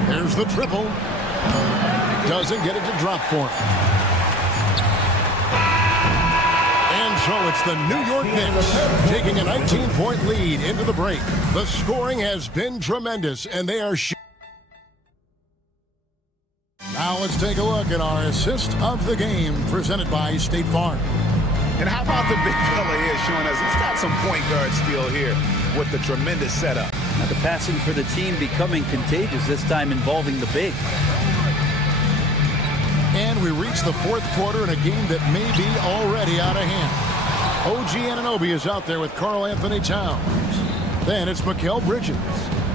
There's the triple. Doesn't get it to drop for him. And So it's the New York Knicks taking a 19-point lead into the break. The scoring has been tremendous, and they are Now let's take a look at our assist of the game presented by State Farm. And how about the big fella here showing us he's got some point guard skill here with the tremendous setup. Now the passing for the team becoming contagious, this time involving the big. And we reach the fourth quarter in a game that may be already out of hand. OG Anunoby is out there with Karl Anthony Towns. Then it's Mikal Bridges.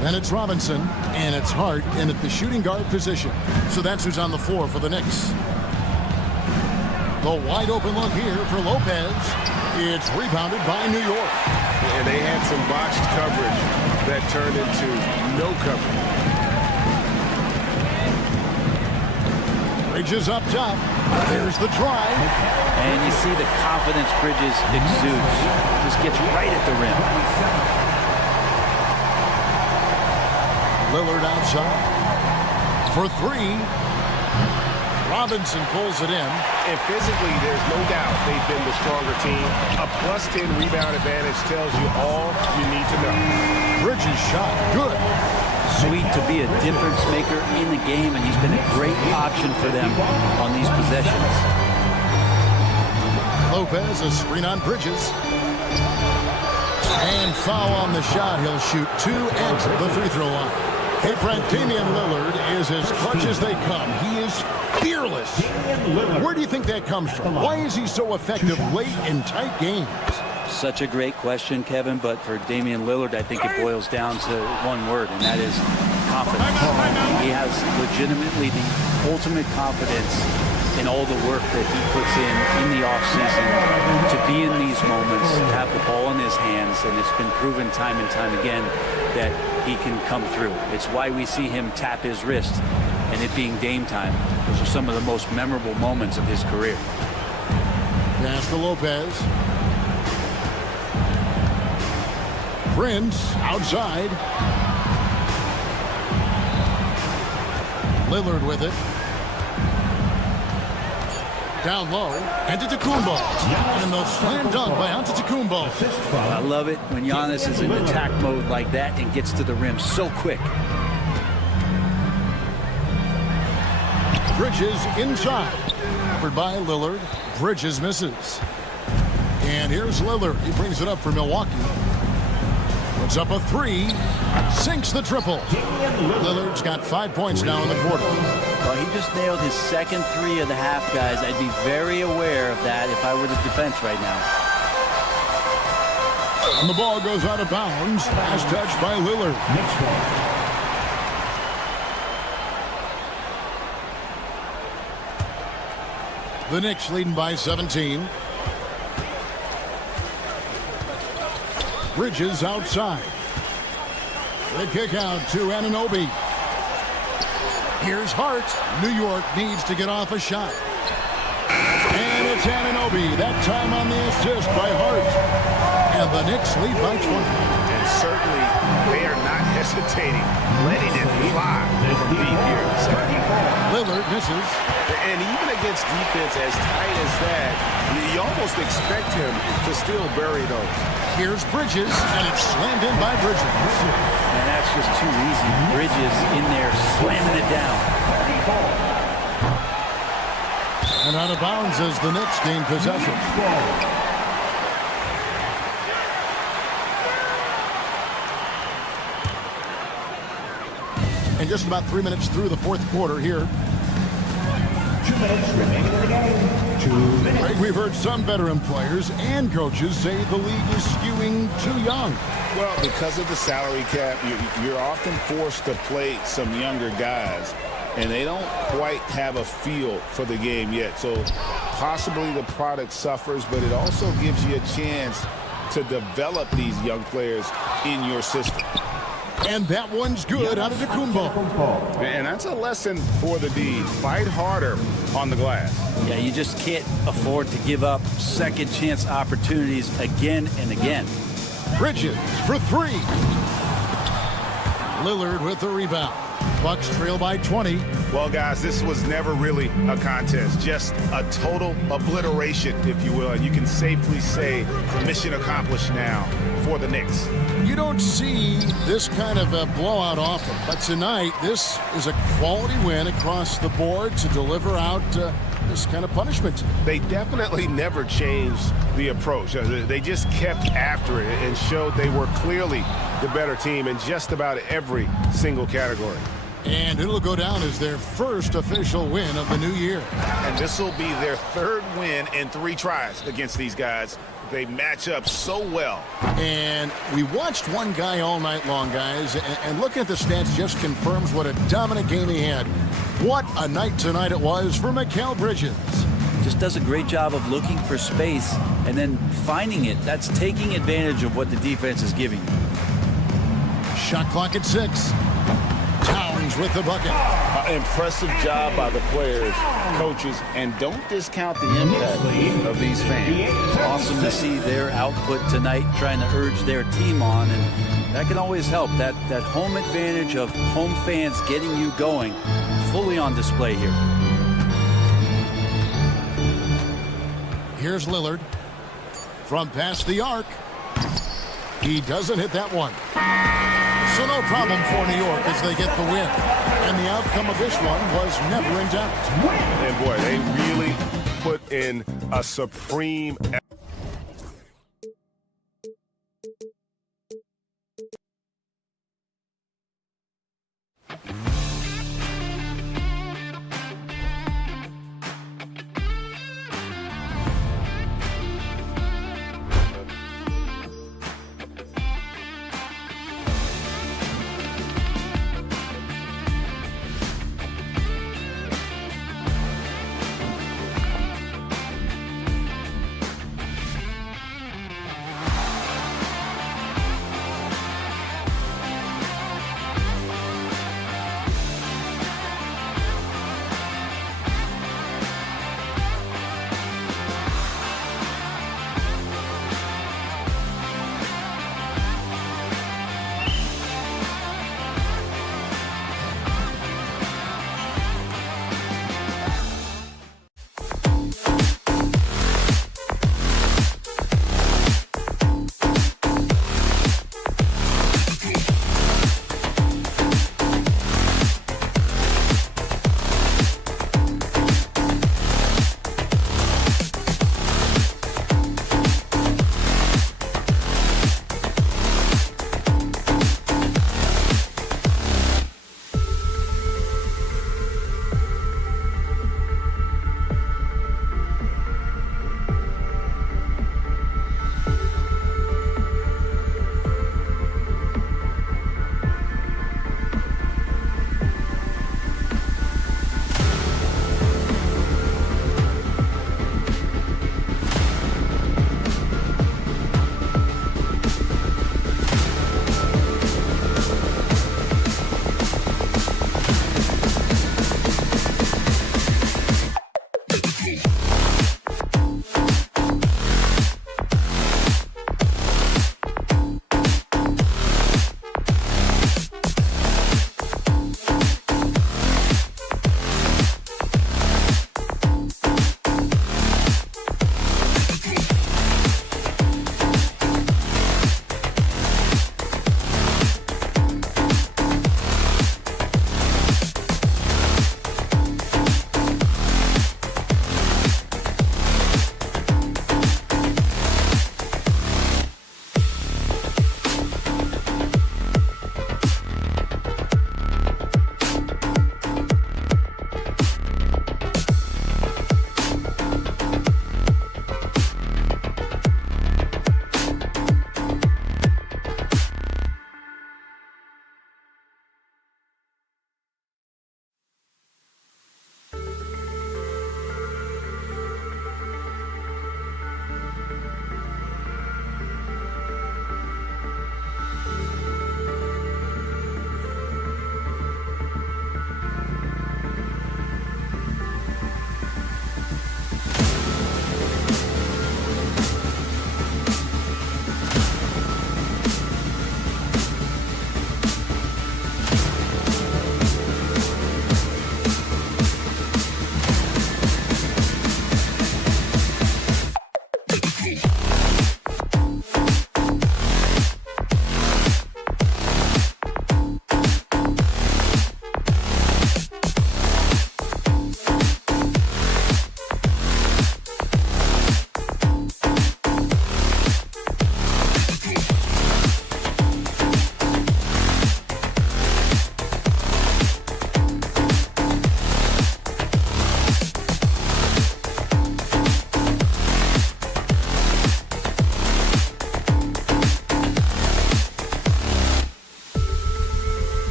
Then it's Robinson. And it's Hart in at the shooting guard position. So that's who's on the floor for the Knicks. The wide open look here for Lopez. It's rebounded by New York. And they had some botched coverage that turned into no coverage. Bridges up top. There's the drive. And you see the confidence Bridges exudes. Just gets right at the rim. Lillard outside. For three. Robinson pulls it in. And physically, there's no doubt they've been the stronger team. A plus 10 rebound advantage tells you all you need to know. Bridges shot good. Sweet to be a difference maker in the game, and he's been a great option for them on these possessions. Lopez, a screen on Bridges. And foul on the shot. He'll shoot two at the free throw line. Hey, Brent, Damian Lillard is as clutch as they come. He is fearless. Where do you think that comes from? Why is he so effective late in tight games? Such a great question, Kevin, but for Damian Lillard, I think it boils down to one word, and that is confidence. He has legitimately the ultimate confidence in all the work that he puts in the offseason to be in these moments, to have the ball in his hands, and it's been proven time and time again that he can come through. It's why we see him tap his wrist, and it being game time. Those are some of the most memorable moments of his career. Pass to Lopez. Prince outside. Lillard with it. Down low. Antetokounmpo. And the slam dunk by Antetokounmpo. I love it when Giannis is in attack mode like that and gets to the rim so quick. Bridges inside. Covered by Lillard. Bridges misses. And here's Lillard. He brings it up for Milwaukee. Puts up a three. Sinks the triple. Lillard's got 5 points now in the quarter. Well, he just nailed his second three of the half, guys. I'd be very aware of that if I were the defense right now. And the ball goes out of bounds. Last touch by Lillard. The Knicks leading by 17. Bridges outside. The kick out to Anunoby. Here's Hart. New York needs to get off a shot. And it's Anunoby. That time on the assist by Hart. And the Knicks lead by 20. And certainly they are not hesitating, letting it fly from deep here. Lillard misses. And even against defense as tight as that, you almost expect him to still bury those. Here's Bridges, and it's slammed in by Bridges. And that's just too easy. Bridges in there slamming it down. And out of bounds as the Knicks gain possession. And just about 3 minutes through the fourth quarter here. 2 minutes remaining in the game. 2 minutes. Greg, we've heard some veteran players and coaches say the league is skewing too young. Well, because of the salary cap, you're often forced to play some younger guys, and they don't quite have a feel for the game yet. So possibly the product suffers, but it also gives you a chance to develop these young players in your system. And that one's good out of Antetokounmpo. And that's a lesson for the D's. Fight harder on the glass. Yeah, you just can't afford to give up second chance opportunities again and again. Bridges for three. Lillard with the rebound. Bucks trail by 20. Well, guys, this was never really a contest, just a total obliteration, if you will. And you can safely say mission accomplished now for the Knicks. You don't see this kind of a blowout often, but tonight this is a quality win across the board to deliver out this kind of punishment. They definitely never changed the approach. They just kept after it and showed they were clearly the better team in just about every single category. And it'll go down as their first official win of the new year. And this will be their third win in 3 tries against these guys. They match up so well. And we watched one guy all night long, guys, and looking at the stats just confirms what a dominant game he had. What a night tonight it was for Mikal Bridges. Just does a great job of looking for space and then finding it. That's taking advantage of what the defense is giving you. Shot clock at 6. Towns with the bucket. Impressive job by the players, coaches, and don't discount the impact of these fans. It's awesome to see their output tonight, trying to urge their team on, and that can always help. That home advantage of home fans getting you going, fully on display here. Here's Lillard from past the arc. He doesn't hit that one. So no problem for New York as they get the win. And the outcome of this one was never in doubt. And boy, they really put in a supreme effort.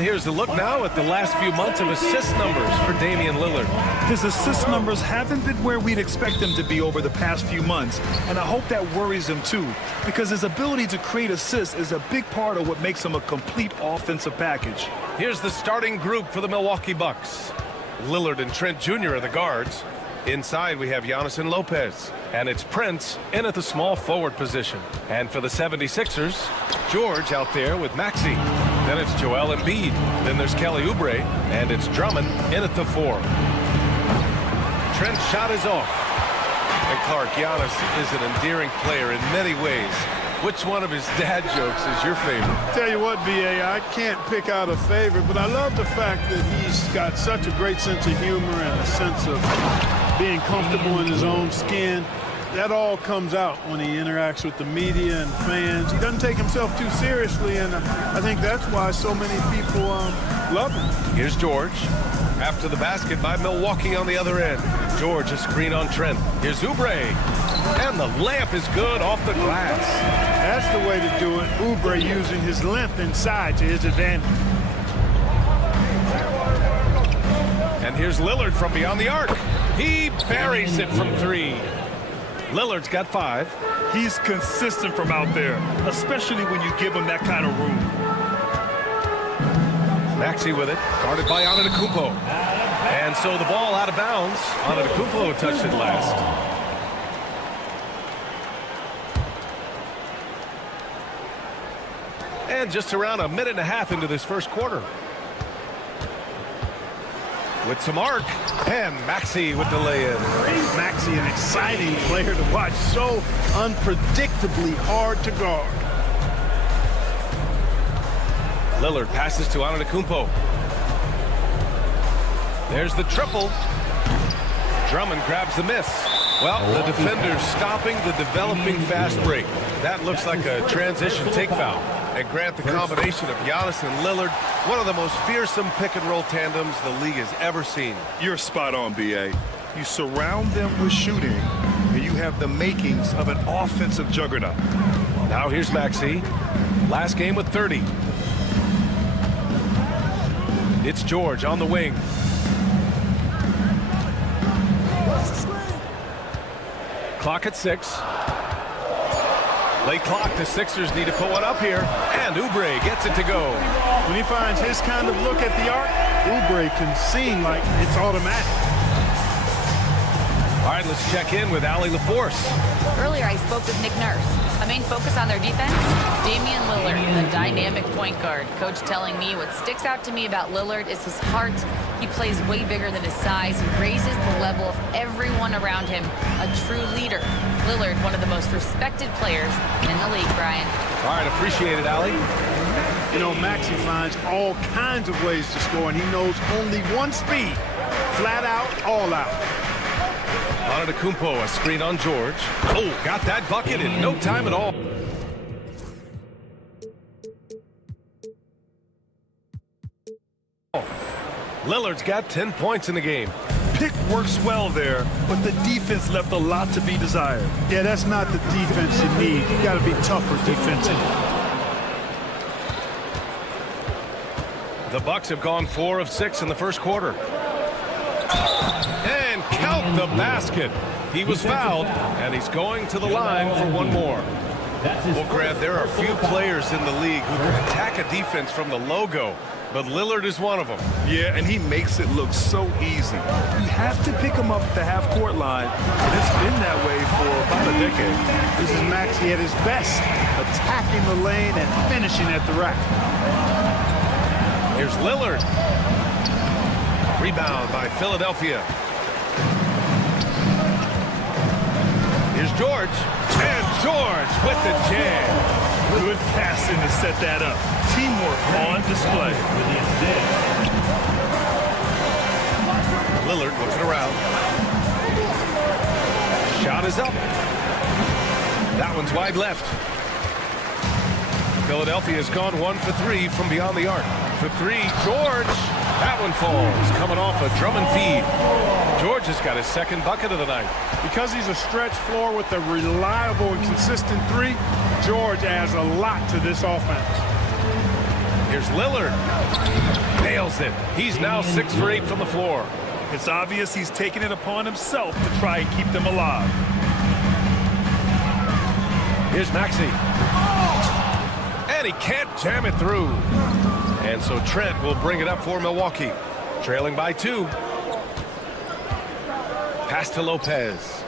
And here's a look now at the last few months of assist numbers for Damian Lillard. His assist numbers haven't been where we'd expect them to be over the past few months, and I hope that worries him too, because his ability to create assists is a big part of what makes him a complete offensive package. Here's the starting group for the Milwaukee Bucks. Lillard and Trent Jr. are the guards. Inside, we have Giannis and Lopez, and it's Prince in at the small forward position. And for the 76ers, George out there with Maxey. Then it's Joel Embiid. Then there's Kelly Oubre, and it's Drummond in at the 4. Trent's shot is off. And Clark, Giannis is an endearing player in many ways. Which one of his dad jokes is your favorite? Tell you what, B.A., I can't pick out a favorite, but I love the fact that he's got such a great sense of humor and a sense of being comfortable in his own skin. That all comes out when he interacts with the media and fans. He doesn't take himself too seriously, and I think that's why so many people love him. Here's George. After the basket by Milwaukee on the other end. George, a screen on Trent. Here's Oubre. And the layup is good off the glass. That's the way to do it. Oubre using his length inside to his advantage. And here's Lillard from beyond the arc. He buries it from 3. Lillard's got 5. He's consistent from out there, especially when you give him that kind of room. Maxey with it, guarded by Antetokounmpo. And so the ball out of bounds. Antetokounmpo touched it last. And just around a minute and a half into this first quarter. With some arc, and Maxey with the lay-in. Maxey, an exciting player to watch, so unpredictably hard to guard. Lillard passes to Antetokounmpo. There's the triple. Drummond grabs the miss. Well, the defender's stopping the developing fast break. That looks like a transition take foul. And grant the combination of Giannis and Lillard, one of the most fearsome pick-and-roll tandems the league has ever seen. You're spot on, B.A. You surround them with shooting, and you have the makings of an offensive juggernaut. Now here's Maxey. Last game with 30. It's George on the wing. Clock at 6. Late clock, the Sixers need to put one up here. And Oubre gets it to go. When he finds his kind of look at the arc, Oubre can seem like it's automatic. All right, let's check in with Allie LaForce. Earlier, I spoke with Nick Nurse. A main focus on their defense, Damian Lillard, the dynamic point guard. Coach telling me what sticks out to me about Lillard is his heart. He plays way bigger than his size. He raises the level of everyone around him. A true leader. Lillard, one of the most respected players in the league, Brian. All right, appreciate it, Allie. You know, Maxey finds all kinds of ways to score, and he knows only one speed. Flat out, all out. Antetokounmpo, a screen on George. Oh, got that bucket in no time at all. Lillard's got 10 points in the game. Pick works well there, but the defense left a lot to be desired. Yeah, that's not the defense you need. You got to be tougher defensively. The Bucks have gone 4 of 6 in the first quarter. And count the basket. He was fouled, and he's going to the line for one more. Well, Grant, there are few players in the league who can attack a defense from the logo, but Lillard is one of them. Yeah, and he makes it look so easy. You have to pick him up at the half-court line, and it's been that way for about a decade. This is Maxey at his best, attacking the lane and finishing at the rack. Here's Lillard. Rebound by Philadelphia. Here's George. And George with the jam. Good passing to set that up. Teamwork on display. Lillard looking around. Shot is up. That one's wide left. Philadelphia has gone 1 for 3 from beyond the arc. For 3, George. That one falls, coming off a Drummond feed. George has got his second bucket of the night. Because he's a stretch floor with a reliable and consistent 3, George adds a lot to this offense. Here's Lillard. Nails it. He's now 6 for 8 from the floor. It's obvious he's taking it upon himself to try and keep them alive. Here's Maxey. And he can't jam it through. And so Trent will bring it up for Milwaukee. Trailing by 2. Pass to Lopez.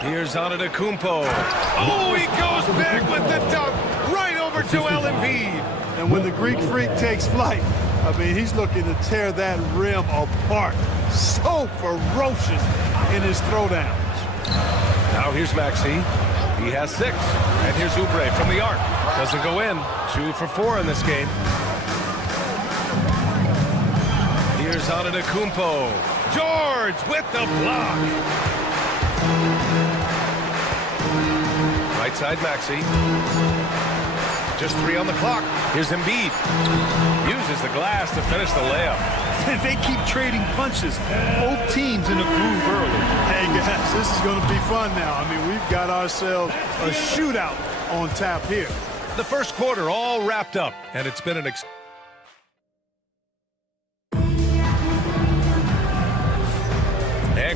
Here's Antetokounmpo. Oh, he goes big with the dunk. Right over Joel Embiid. And when the Greek Freak takes flight, I mean, he's looking to tear that rim apart. So ferocious in his throwdowns. Now here's Maxey. He has 6. And here's Oubre from the arc. Doesn't go in. 2 for 4 in this game. Here's Antetokounmpo. George with the block. Right side Maxey. Just 3 on the clock. Here's Embiid. Uses the glass to finish the layup. They keep trading punches. Both teams in a groove early. Hey guys, this is going to be fun now. I mean, we've got ourselves a shootout on tap here. The first quarter all wrapped up, and it's been an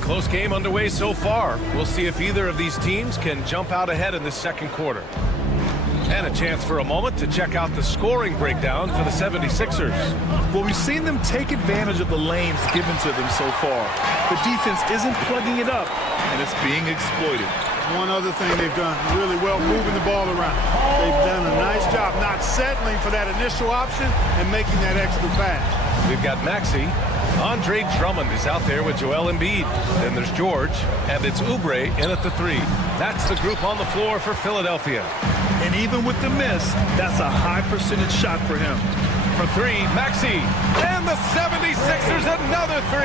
close game underway so far. We'll see if either of these teams can jump out ahead in the second quarter. And a chance for a moment to check out the scoring breakdown for the 76ers. Well, we've seen them take advantage of the lanes given to them so far. The defense isn't plugging it up, and it's being exploited. One other thing they've done really well, moving the ball around. They've done a nice job not settling for that initial option and making that extra pass. We've got Maxey. Andre Drummond is out there with Joel Embiid. Then there's George, and it's Oubre in at the 3. That's the group on the floor for Philadelphia. And even with the miss, that's a high percentage shot for him. For 3, Maxey. And the 76ers another 3.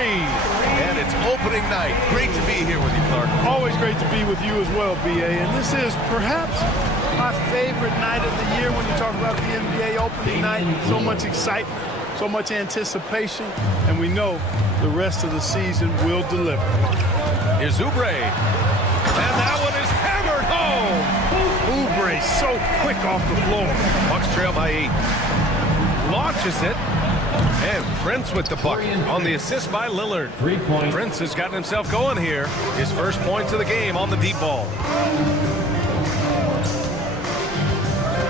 And it's opening night. Great to be here with you, Clark. Always great to be with you as well, B.A. And this is perhaps my favorite night of the year when you talk about the NBA opening night. So much excitement, so much anticipation, and we know the rest of the season will deliver. Here's Oubre. And that one is hammered home. Oubre so quick off the floor. Bucks trail by 8. Launches it. And Prince with the bucket on the assist by Lillard. Prince has gotten himself going here. His first points of the game on the deep ball.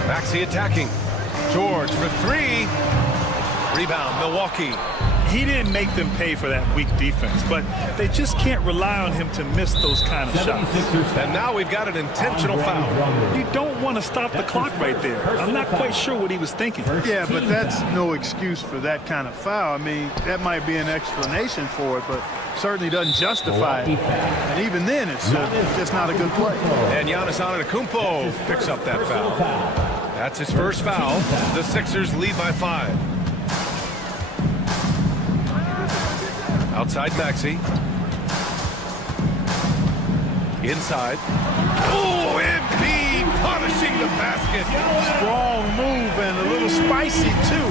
Maxey attacking. George for 3. Rebound, Milwaukee. He didn't make them pay for that weak defense, but they just can't rely on him to miss those kind of shots. And now we've got an intentional foul. You don't want to stop the clock right there. I'm not quite sure what he was thinking. Yeah, but that's no excuse for that kind of foul. I mean, that might be an explanation for it, but certainly doesn't justify it. And even then, it's just not a good play. And Giannis Antetokounmpo picks up that foul. That's his first foul. The Sixers lead by 5. Outside Maxey. Inside. Oh, Embiid punishing the basket. Strong move and a little spicy, too.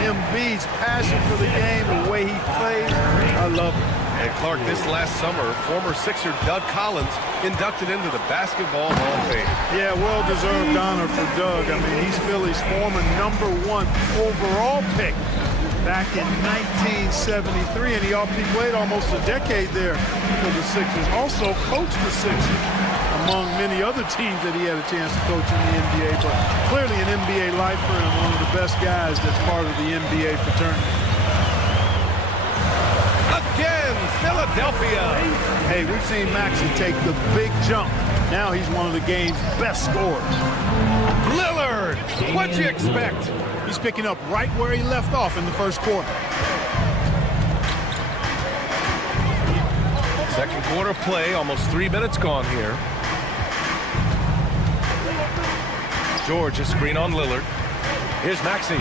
Embiid's passion for the game, the way he plays, I love it. And Clark, this last summer, former Sixer Doug Collins inducted into the Basketball Hall of Fame. Yeah, well-deserved honor for Doug. I mean, he's Philly's former #1 overall pick back in 1973, and he played almost a decade there for the Sixers. Also coached the Sixers, among many other teams that he had a chance to coach in the NBA, but clearly an NBA lifer and one of the best guys that's part of the NBA fraternity. Again, Philadelphia. Hey, we've seen Maxey take the big jump. Now he's one of the game's best scorers. Lillard, what'd you expect? He's picking up right where he left off in the first quarter. Second quarter play, almost 3 minutes gone here. George, a screen on Lillard. Here's Maxey.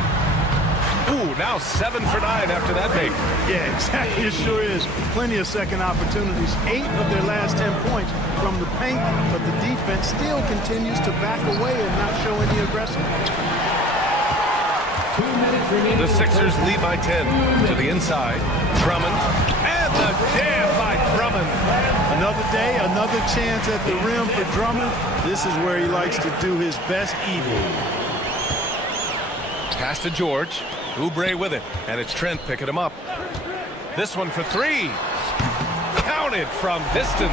Ooh, now 7 for 9 after that make. Yeah, exactly. It sure is. Plenty of second opportunities. 8 of their last 10 points from the paint, but the defense still continues to back away and not show any aggression. The Sixers lead by 10 to the inside. Drummond, and the jam by Drummond. Another day, another chance at the rim for Drummond. This is where he likes to do his best evening. Pass to George. Oubre with it, and it's Trent picking him up. This one for three. Counted from distance.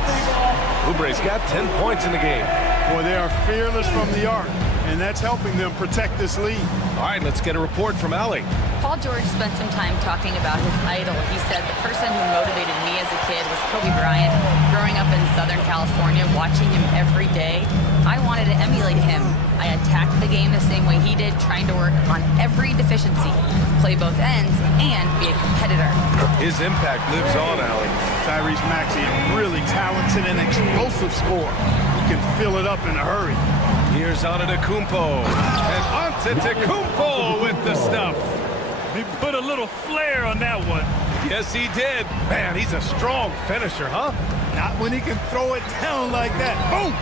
Oubre's got 10 points in the game. Boy, they are fearless from the arc, and that's helping them protect this lead. All right, let's get a report from Allie. Paul George spent some time talking about his idol. He said, the person who motivated me as a kid was Kobe Bryant. Growing up in Southern California, watching him every day, I wanted to emulate him. I attacked the game the same way he did, trying to work on every deficiency, play both ends, and be a competitor. His impact lives on, Allie. Tyrese Maxey, a really talented and explosive scorer. He can fill it up in a hurry. Here's Antetokounmpo. And Antetokounmpo with the stuff. He put a little flair on that one. Yes, he did. Man, he's a strong finisher, huh? Not when he can throw it down like that. Boom!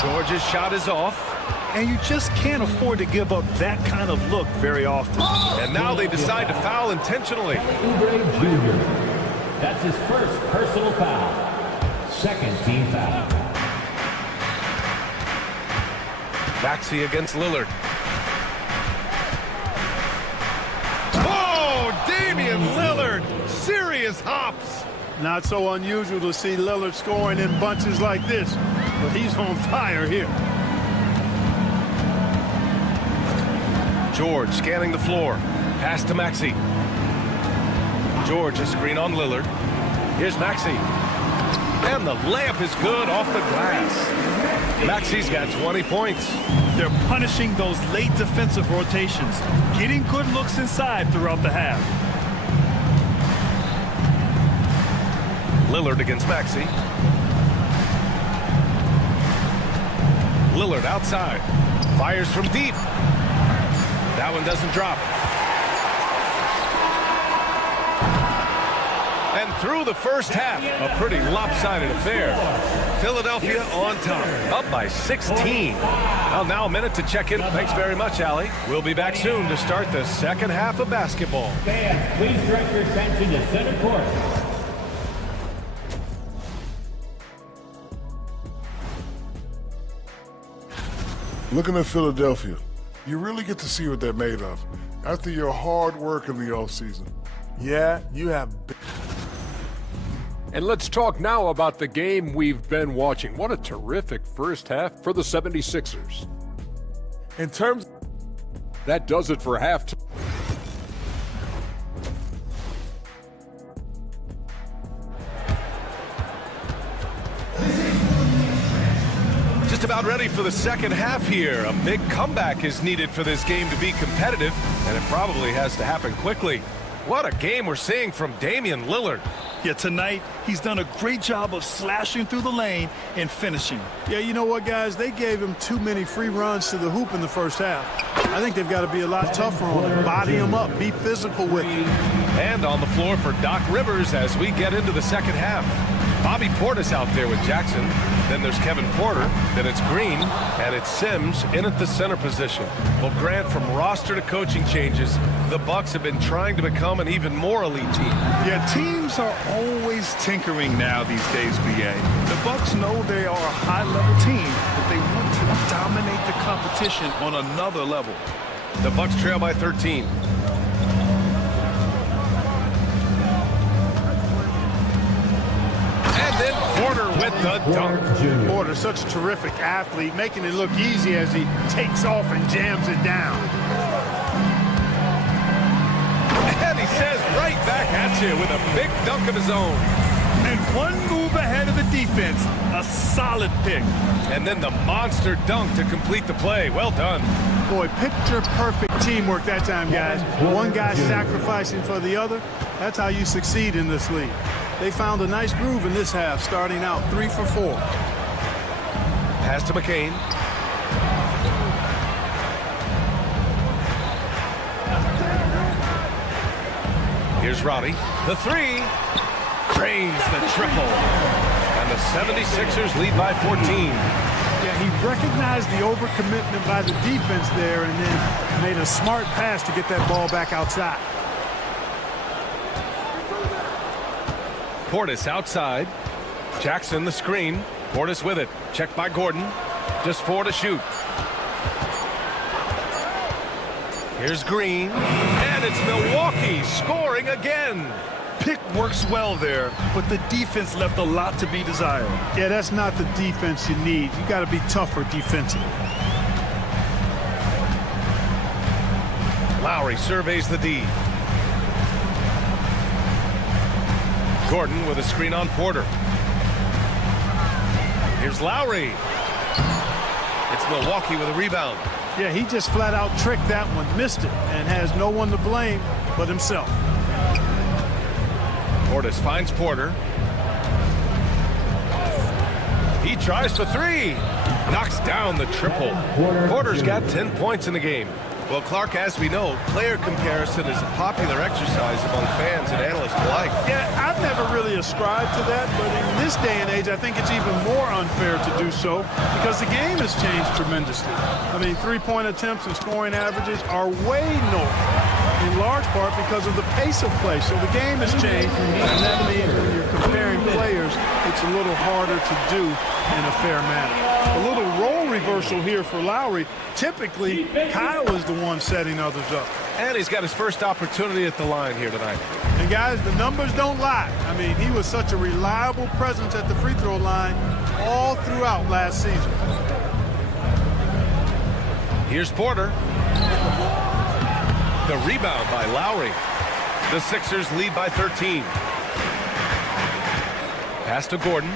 George's shot is off. And you just can't afford to give up that kind of look very often. And now they decide to foul intentionally. Oubre Jr. That's his first personal foul. Second team foul. Maxey against Lillard. Oh, Damian Lillard. Serious hops. Not so unusual to see Lillard scoring in bunches like this, but he's on fire here. George scanning the floor. Pass to Maxey. George, a screen on Lillard. Here's Maxey. And the layup is good off the glass. Maxey's got 20 points. They're punishing those late defensive rotations, getting good looks inside throughout the half. Lillard against Maxey. Lillard outside. Fires from deep. That one doesn't drop. And through the first half, a pretty lopsided affair. Philadelphia on top, up by 16. Well, now a minute to check in. Thanks very much, Allie. We'll be back soon to start the second half of basketball. Fans, please direct your attention to center court. Looking at Philadelphia, you really get to see what they're made of after your hard work in the offseason. Yeah, you have. And let's talk now about the game we've been watching. What a terrific first half for the 76ers. In terms, that does it for halftime. Just about ready for the second half here. A big comeback is needed for this game to be competitive, and it probably has to happen quickly. What a game we're seeing from Damian Lillard. Yeah, tonight, he's done a great job of slashing through the lane and finishing. Yeah, you know what, guys? They gave him too many free runs to the hoop in the first half. I think they've got to be a lot tougher on him. Body him up. Be physical with him. And on the floor for Doc Rivers as we get into the second half. Bobby Portis out there with Jackson. Then there's Kevin Porter. Then it's Green. And it's Sims in at the center position. Well, Grant, from roster to coaching changes, the Bucks have been trying to become an even more elite team. Yeah, teams are always tinkering now these days, BA. The Bucks know they are a high-level team, but they want to dominate the competition on another level. The Bucks trail by 13. And then Porter with the dunk. Porter, such a terrific athlete, making it look easy as he takes off and jams it down. And he says right back at you with a big dunk of his own. And one move ahead of the defense, a solid pick. And then the monster dunk to complete the play. Well done. Boy, picture-perfect teamwork that time, guys. One guy sacrificing for the other. That's how you succeed in this league. They found a nice groove in this half, starting out 3 for 4. Pass to McCain. Here's Roddy. The three. Cranes the triple. And the 76ers lead by 14. Yeah, he recognized the overcommitment by the defense there and then made a smart pass to get that ball back outside. Portis outside. Jackson the screen. Portis with it. Checked by Gordon. Just 4 to shoot. Here's Green, and it's Milwaukee scoring again. Pick works well there, but the defense left a lot to be desired. Yeah, that's not the defense you need. You got to be tougher defensively. Lowry surveys the D. Gordon with a screen on Porter. Here's Lowry. It's Milwaukee with a rebound. Yeah, he just flat out tricked that one, missed it, and has no one to blame but himself. Portis finds Porter. He tries for three. Knocks down the triple. Porter's got 10 points in the game. Well, Clark, as we know, player comparison is a popular exercise among fans and analysts alike. Yeah, I've never really ascribed to that, but in this day and age, I think it's even more unfair to do so because the game has changed tremendously. I mean, three-point attempts and scoring averages are way north, in large part because of the pace of play. So the game has changed, and that means when you're comparing players, it's a little harder to do in a fair manner. A little role reversal here for Lowry. Typically, Kyle is the one setting others up. And he's got his first opportunity at the line here tonight. And guys, the numbers don't lie. I mean, he was such a reliable presence at the free throw line all throughout last season. Here's Porter. The rebound by Lowry. The Sixers lead by 13. Pass to Gordon.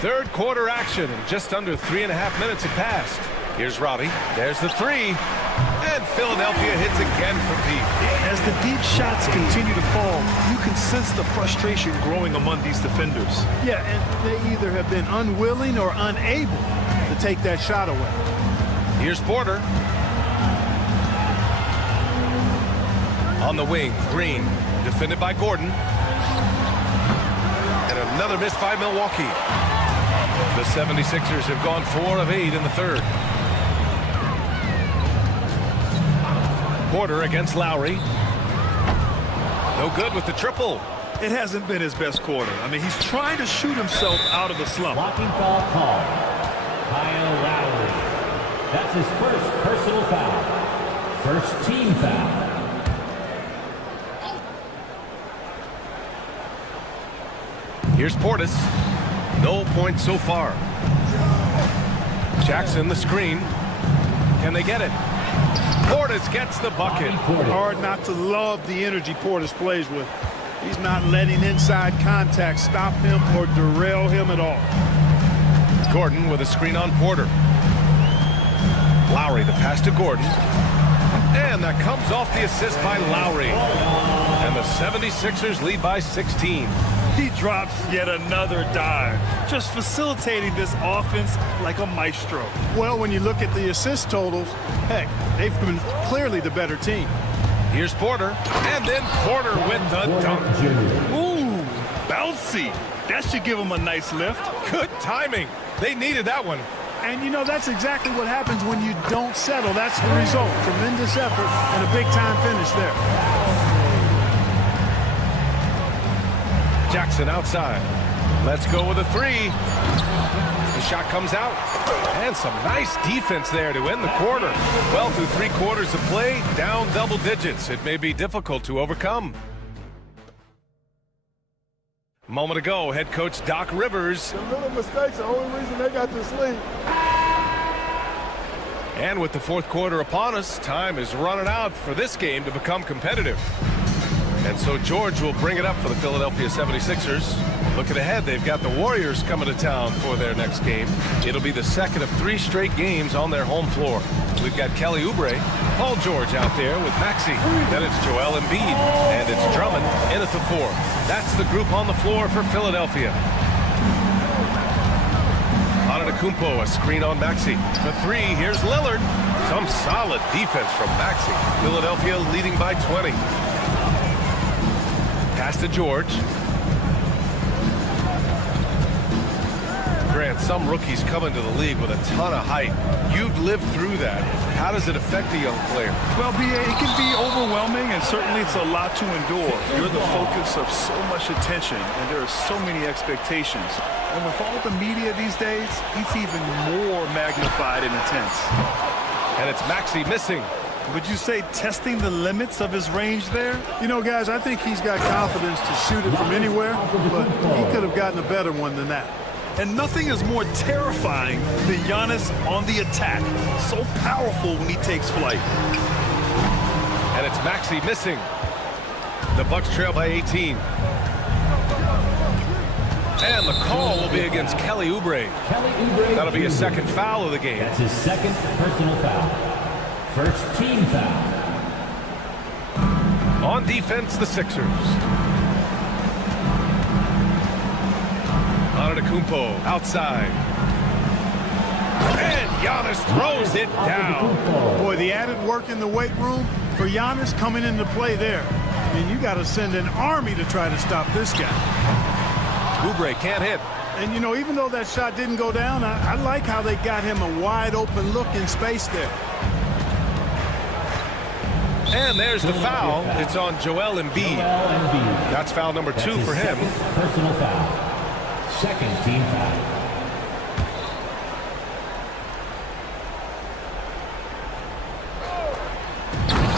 Third quarter action, and just under 3.5 minutes have passed. Here's Robbie. There's the three. And Philadelphia hits again for Pete. As the deep shots continue to fall, you can sense the frustration growing among these defenders. Yeah, and they either have been unwilling or unable to take that shot away. Here's Porter. On the wing, Green, defended by Gordon. And another miss by Milwaukee. The 76ers have gone 4 of 8 in the third. Porter against Lowry. No good with the triple. It hasn't been his best quarter. I mean, he's trying to shoot himself out of a slump. Blocking foul call. Kyle Lowry. That's his first personal foul. First team foul. Here's Portis. No points so far. Jackson the screen. Can they get it? Portis gets the bucket. Hard not to love the energy Portis plays with. He's not letting inside contact stop him or derail him at all. Gordon with a screen on Porter. Lowry, the pass to Gordon. And that comes off the assist by Lowry. And the 76ers lead by 16. He drops yet another dive, just facilitating this offense like a maestro. Well, when you look at the assist totals, heck, they've been clearly the better team. Here's Porter, and then Porter with the dunk. Ooh, bouncy. That should give him a nice lift. Good timing. They needed that one. And, you know, that's exactly what happens when you don't settle. That's the result. Tremendous effort and a big-time finish there. Jackson outside. Let's go with a three. The shot comes out. And some nice defense there to end the quarter. Well, through 3 quarters of play, down double digits. It may be difficult to overcome. A moment ago, head coach Doc Rivers. The little mistakes are the only reason they got this lead. And with the 4th quarter upon us, time is running out for this game to become competitive. And so George will bring it up for the Philadelphia 76ers. Looking ahead, they've got the Warriors coming to town for their next game. It'll be the second of 3 straight games on their home floor. We've got Kelly Oubre, Paul George out there with Maxey. Then it's Joel Embiid, and it's Drummond in at the 4. That's the group on the floor for Philadelphia. Antetokounmpo, a screen on Maxey. For 3, here's Lillard. Some solid defense from Maxey. Philadelphia leading by 20. Pass to George. Grant, some rookies come into the league with a ton of height. You've lived through that. How does it affect a young player? Well, BA, it can be overwhelming, and certainly it's a lot to endure. You're the focus of so much attention, and there are so many expectations. And with all the media these days, it's even more magnified and intense. And it's Maxey missing. Would you say testing the limits of his range there? You know, guys, I think he's got confidence to shoot it from anywhere, but he could have gotten a better one than that. And nothing is more terrifying than Giannis on the attack. So powerful when he takes flight. And it's Maxey missing. The Bucks trail by 18. And the call will be against Kelly Oubre. That'll be a second foul of the game. That's his second personal foul. First team foul. On defense, the Sixers. Antetokounmpo outside. And Giannis throws it down. Boy, the added work in the weight room for Giannis coming into play there. I mean, you got to send an army to try to stop this guy. Oubre can't hit. And, you know, even though that shot didn't go down, I like how they got him a wide open look in space there. And there's the foul. It's on Joel Embiid. That's foul number 2 for him. Personal foul. Second team foul.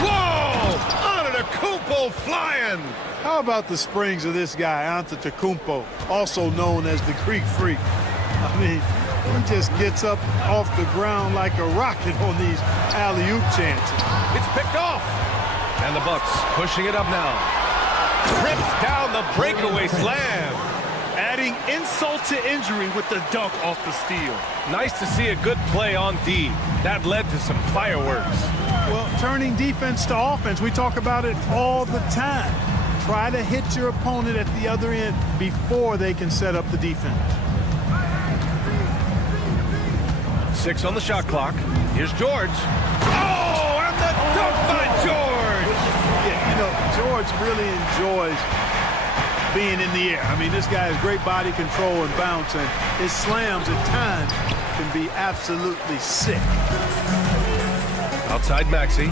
Whoa! Antetokounmpo flying! How about the springs of this guy, Antetokounmpo, also known as the Greek Freak? I mean, he just gets up off the ground like a rocket on these alley-oop chances. It's picked off. And the Bucks pushing it up now. Trips down the breakaway slam. Adding insult to injury with the dunk off the steal. Nice to see a good play on D. That led to some fireworks. Well, turning defense to offense, we talk about it all the time. Try to hit your opponent at the other end before they can set up the defense. 6 on the shot clock. Here's George. Oh, and the dunk by George! Yeah, you know, George really enjoys being in the air. I mean, this guy has great body control and bounce, and his slams at times can be absolutely sick. Outside Maxey.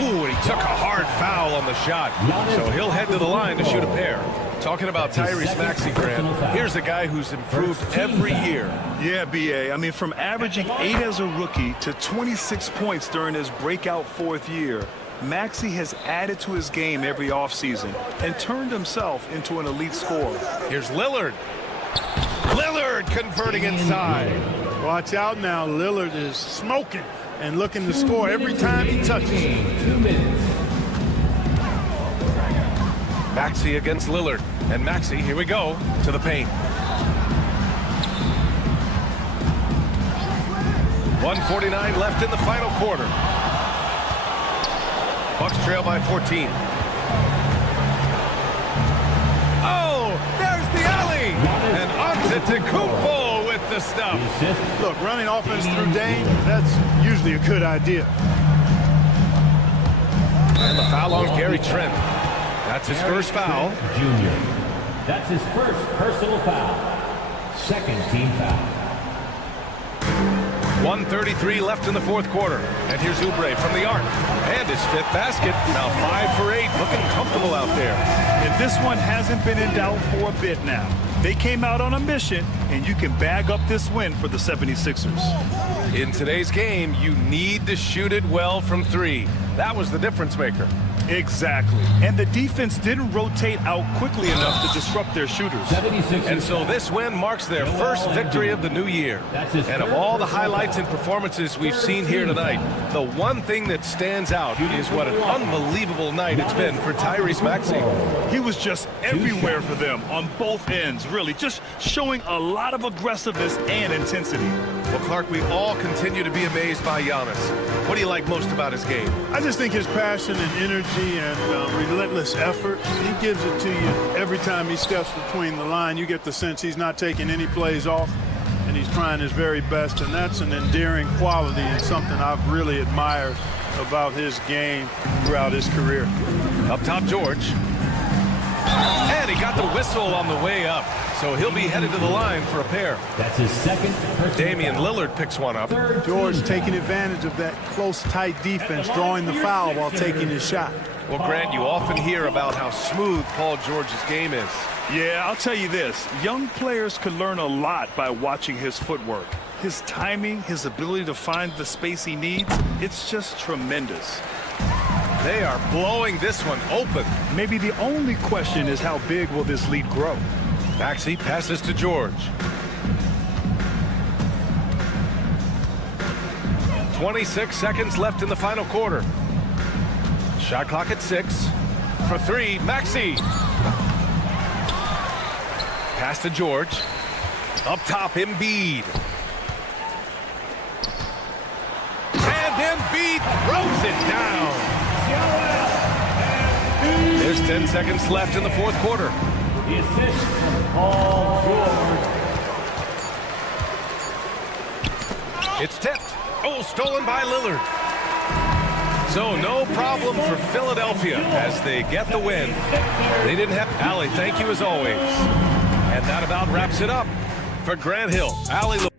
Ooh, and he took a hard foul on the shot. So he'll head to the line to shoot a pair. Talking about Tyrese Maxey, Grant, here's a guy who's improved every year. Yeah, BA. I mean, from averaging 8 as a rookie to 26 points during his breakout 4th year, Maxey has added to his game every offseason and turned himself into an elite scorer. Here's Lillard. Lillard converting inside. Watch out now. Lillard is smoking and looking to score every time he touches. 2 minutes. Maxey against Lillard. And Maxey, here we go, to the paint. 1:49 left in the final quarter. Bucks trail by 14. Oh, there's the alley! And Antetokounmpo with the stuff. Look, running offense through Dame, that's usually a good idea. And the foul on Gary Trent. That's his first foul. Junior. That's his first personal foul. Second team foul. 1:33 left in the 4th quarter. And here's Oubre from the arc. And his 5th basket. Now 5 for 8. Looking comfortable out there. And this one hasn't been in doubt for a bit now. They came out on a mission, and you can bag up this win for the 76ers. In today's game, you need to shoot it well from 3. That was the difference maker. Exactly. And the defense didn't rotate out quickly enough to disrupt their shooters. 76ers. And so this win marks their first victory of the new year. And of all the highlights and performances we've seen here tonight, the one thing that stands out is what an unbelievable night it's been for Tyrese Maxey. He was just everywhere for them on both ends, really, just showing a lot of aggressiveness and intensity. Well, Clark, we all continue to be amazed by Giannis. What do you like most about his game? I just think his passion and energy and relentless effort, he gives it to you every time he steps between the line. You get the sense he's not taking any plays off, and he's trying his very best, and that's an endearing quality and something I've really admired about his game throughout his career. Up top, George. And And he got the whistle on the way up. So he'll be headed to the line for a pair. That's his second. Damian Lillard picks one up. George taking advantage of that close, tight defense, drawing the foul while taking his shot. Well, Grant, you often hear about how smooth Paul George's game is. Yeah, I'll tell you this. Young players could learn a lot by watching his footwork. His timing, his ability to find the space he needs, it's just tremendous. They are blowing this one open. Maybe the only question is how big will this lead grow? Maxey passes to George. 26 seconds left in the final quarter. Shot clock at 6. For 3, Maxey. Pass to George. Up top, Embiid. And Embiid throws it down. There's 10 seconds left in the fourth quarter. The assist from Paul George. It's tipped. Oh, stolen by Lillard. So no problem for Philadelphia as they get the win. They didn't have... Allie, thank you as always. And that about wraps it up. For Grant Hill, Allie...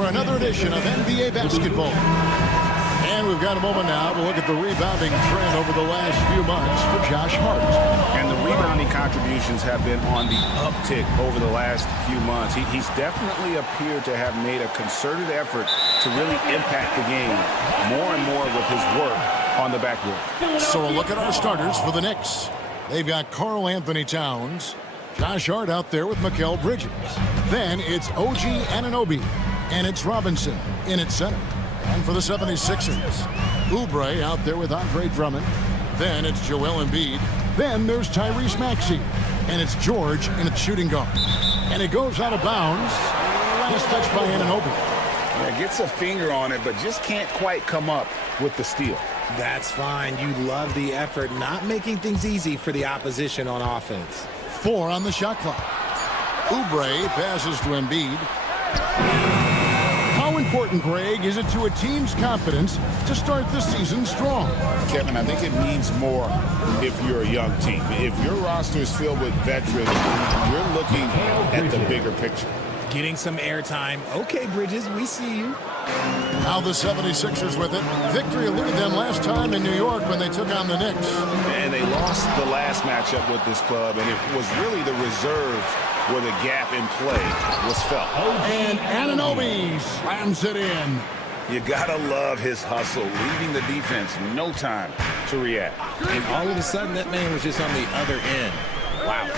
For another edition of NBA basketball. And we've got a moment now to look at the rebounding trend over the last few months for Josh Hart. And the rebounding contributions have been on the uptick over the last few months. He's definitely appeared to have made a concerted effort to really impact the game more and more with his work on the backboard. So a look at our starters for the Knicks. They've got Karl Anthony Towns, Josh Hart out there with Mikal Bridges. Then it's OG Anunoby, and it's Robinson in at center. And for the 76ers, Oubre out there with Andre Drummond. Then it's Joel Embiid. Then there's Tyrese Maxey, and it's George in at shooting guard. And it goes out of bounds. Last touch by Anunoby. Yeah, gets a finger on it, but just can't quite come up with the steal. That's fine. You love the effort, not making things easy for the opposition on offense. 4 on the shot clock. Oubre passes to Embiid. How important, Greg, is it to a team's confidence to start the season strong? Kevin, I think it means more if you're a young team. If your roster is filled with veterans, you're looking at the bigger picture. Getting some airtime. Okay, Bridges, we see you. Now the 76ers with it. Victory eluded them last time in New York when they took on the Knicks. And they lost the last matchup with this club, and it was really the reserves where the gap in play was felt. And Anunoby slams it in. You gotta love his hustle, leaving the defense no time to react. And all of a sudden, that man was just on the other end. Wow.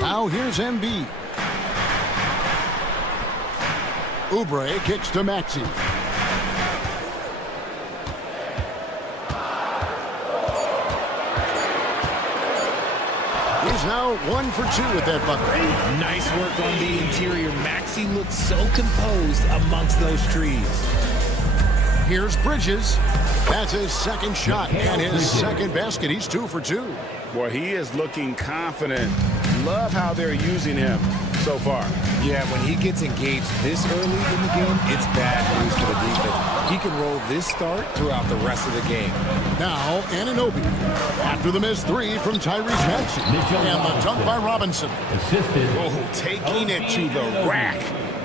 Now here's Embiid. Oubre kicks to Maxey. He's now 1 for 2 with that bucket. Nice work on the interior. Maxey looks so composed amongst those trees. Here's Bridges. That's his second shot and his second basket. He's 2 for 2. Boy, he is looking confident. Love how they're using him so far. Yeah, when he gets engaged this early in the game, it's bad news for the defense. He can roll this start throughout the rest of the game. Now, Anunoby. After the missed 3 from Tyrese Maxey. And the dunk by Robinson. Oh, taking it to the rack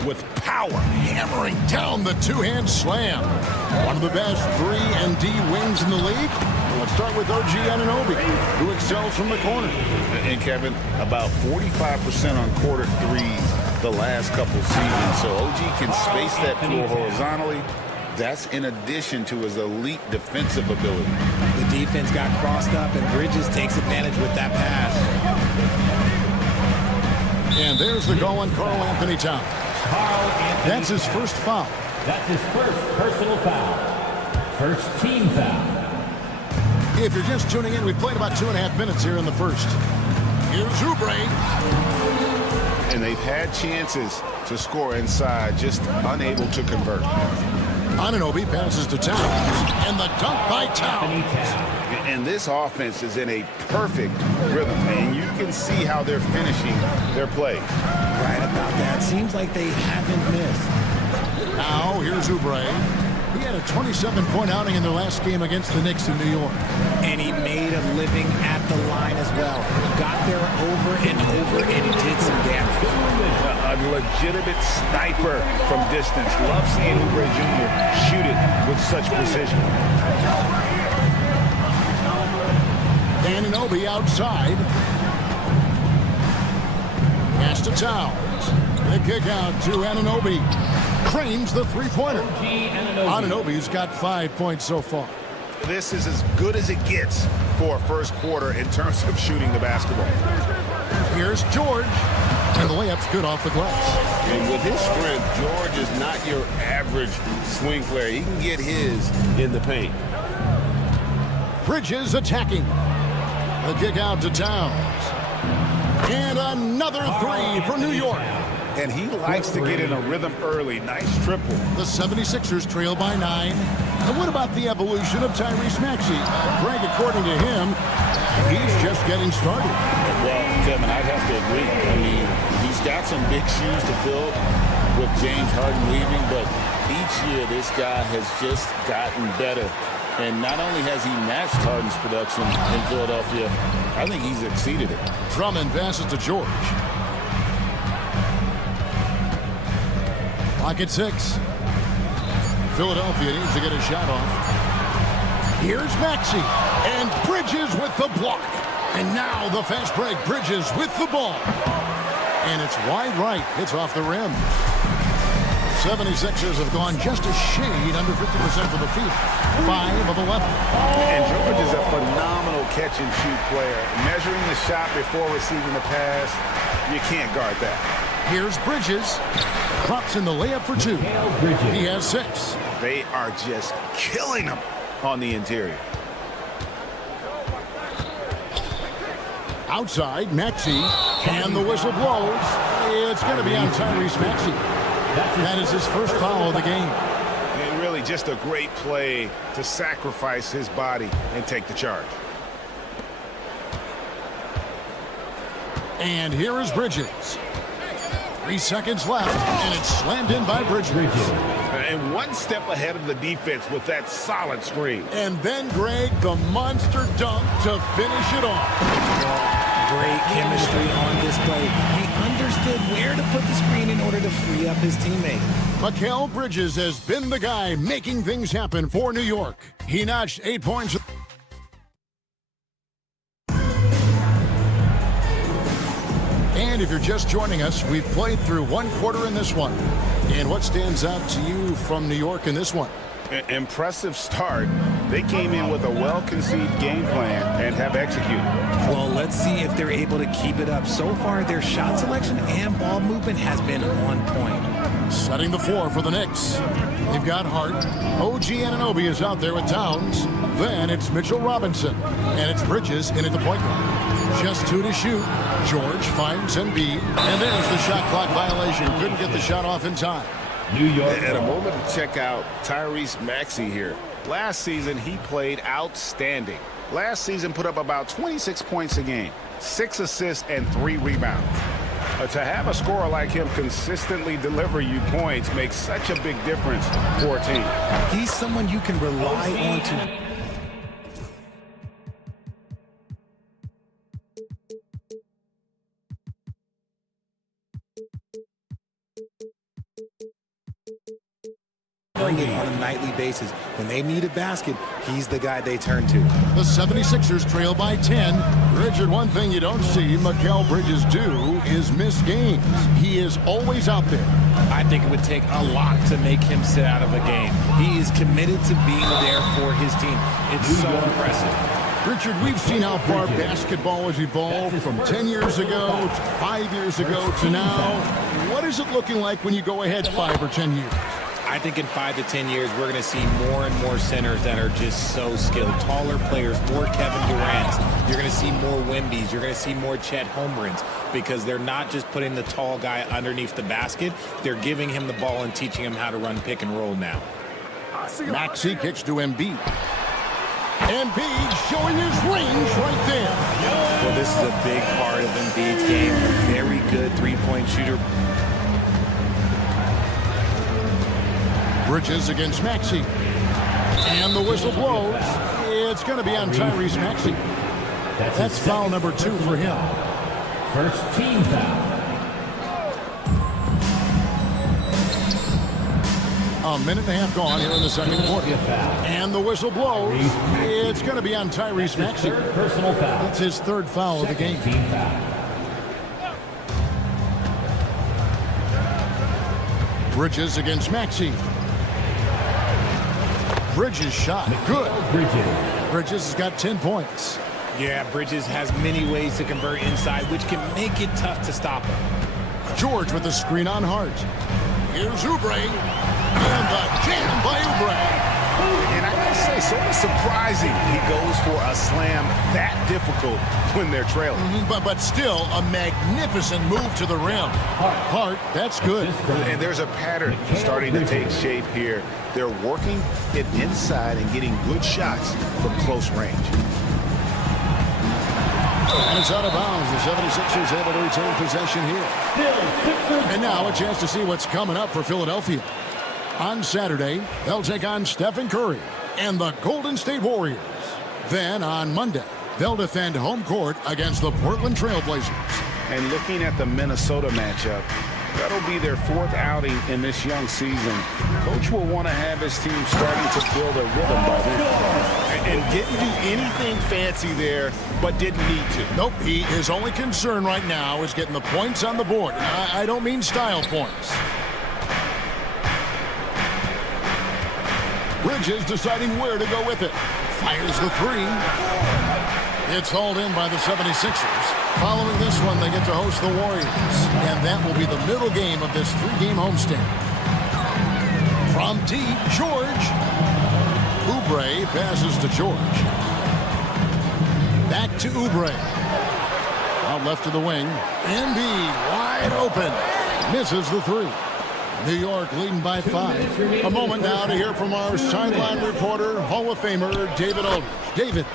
with power. Hammering down the two-hand slam. One of the best 3 and D wings in the league. Let's start with OG Anunoby, who excels from the corner. And Kevin, about 45% on quarter threes the last couple seasons. So OG can space that floor horizontally. That's in addition to his elite defensive ability. The defense got crossed up, and Bridges takes advantage with that pass. And there's the goal on Karl Anthony Towns. That's his first foul. That's his first personal foul. First team foul. If you're just tuning in, we've played about 2.5 minutes here in the first. Here's Oubre. And they've had chances to score inside, just unable to convert. Anunoby passes to Towns. And the dunk by Towns. And this offense is in a perfect rhythm. And you can see how they're finishing their play. Right about that. Seems like they haven't missed. Now, here's Oubre. He had a 27-point outing in their last game against the Knicks in New York. And he made a living at the line as well. Got there over and over, and he did some damage. A legitimate sniper from distance. Love seeing Oubre Jr. shoot it with such precision. Anunoby outside. Pass to Towns. The kick out to Anunoby. Cranes the three-pointer. Anunoby's got 5 points so far. This is as good as it gets for a first quarter in terms of shooting the basketball. Here's George. And the layup's good off the glass. And with his strength, George is not your average swing player. He can get his in the paint. Bridges attacking. The kick out to Towns. And another three for New York. And he likes to get in a rhythm early. Nice triple. The 76ers trail by 9. And what about the evolution of Tyrese Maxey? Greg, according to him, he's just getting started. Well, Kevin, I'd have to agree. I mean, he's got some big shoes to fill with James Harden leaving, but each year this guy has just gotten better. And not only has he matched Harden's production in Philadelphia, I think he's exceeded it. Drummond passes to George. Clock at 6. Philadelphia needs to get a shot off. Here's Maxey. And Bridges with the block. And now the fast break. Bridges with the ball. And it's wide right. It's off the rim. 76ers have gone just a shade under 50% for the field. 5 of 11. And George is a phenomenal catch-and-shoot player. Measuring the shot before receiving the pass, you can't guard that. Here's Bridges. Drops in the layup for 2. He has 6. They are just killing him on the interior. Outside, Maxey. And the whistle blows. It's going to be on Tyrese Maxey. That is his first foul of the game. And really just a great play to sacrifice his body and take the charge. And here is Bridges. 3 seconds left, and it's slammed in by Bridges. And one step ahead of the defense with that solid screen. And then, Greg, the monster dunk to finish it off. Great chemistry on display. He understood where to put the screen in order to free up his teammate. Mikal Bridges has been the guy making things happen for New York. He notched 8 points. And if you're just joining us, we've played through 1 quarter in this one. And what stands out to you from New York in this one? Impressive start. They came in with a well-conceived game plan and have executed. Well, let's see if they're able to keep it up. So far, their shot selection and ball movement has been on point. Setting the floor for the Knicks. They've got Hart. OG Anunoby is out there with Towns. Then it's Mitchell Robinson. And it's Bridges in at the point guard. Just 2 to shoot. George finds Embiid. And there's the shot clock violation. Couldn't get the shot off in time. New York. And a moment to check out Tyrese Maxey here. Last season, he played outstanding. Last season, put up about 26 points a game, 6 assists, and 3 rebounds. To have a scorer like him consistently deliver you points makes such a big difference for a team. He's someone you can rely on to. Bring it on a nightly basis. When they need a basket, he's the guy they turn to. The 76ers trail by 10. Richard, one thing you don't see Mikal Bridges do is miss games. He is always out there. I think it would take a lot to make him sit out of a game. He is committed to being there for his team. It's so impressive. Richard, we've seen how far basketball has evolved from 10 years ago to 5 years ago to now. What is it looking like when you go ahead 5 or 10 years? I think in 5 to 10 years, we're going to see more and more centers that are just so skilled. Taller players, more Kevin Durant's. You're going to see more Wembys. You're going to see more Chet Holmgrens because they're not just putting the tall guy underneath the basket. They're giving him the ball and teaching him how to run pick and roll now. Maxey kicks to Embiid. Embiid showing his range right there. Well, this is a big part of Embiid's game. A very good three-point shooter. Bridges against Maxey. And the whistle blows. It's going to be on Tyrese Maxey. That's foul number 2 for him. First team foul. A minute and a half gone here in the second quarter. And the whistle blows. It's going to be on Tyrese Maxey. Personal foul. That's his 3rd foul of the game. Team foul. Bridges against Maxey. Bridges shot. Good. Bridges has got 10 points. Yeah, Bridges has many ways to convert inside, which can make it tough to stop him. George with the screen on Hart. Here's Oubre. And the jam by Oubre. And I gotta say, sort of surprising he goes for a slam that difficult when they're trailing. But still a magnificent move to the rim. Hart, that's good. And there's a pattern starting to take shape here. They're working it inside and getting good shots from close range. And it's out of bounds. The 76ers able to retain possession here. And now a chance to see what's coming up for Philadelphia. On Saturday, they'll take on Stephen Curry and the Golden State Warriors. Then on Monday, they'll defend home court against the Portland Trail Blazers. And looking at the Minnesota matchup, that'll be their fourth outing in this young season. Coach will want to have his team starting to build a rhythm by then. And didn't do anything fancy there, but didn't need to. Nope, his only concern right now is getting the points on the board. I don't mean style points. Bridges deciding where to go with it. Fires the three. It's hauled in by the 76ers. Following this one, they get to host the Warriors. And that will be the middle game of this three-game homestand. From deep, George. Oubre passes to George. Back to Oubre. Out left to the wing. Embiid wide open. Misses the three. New York leading by 5. A moment now to hear from our sideline reporter, Hall of Famer David Aldridge. David.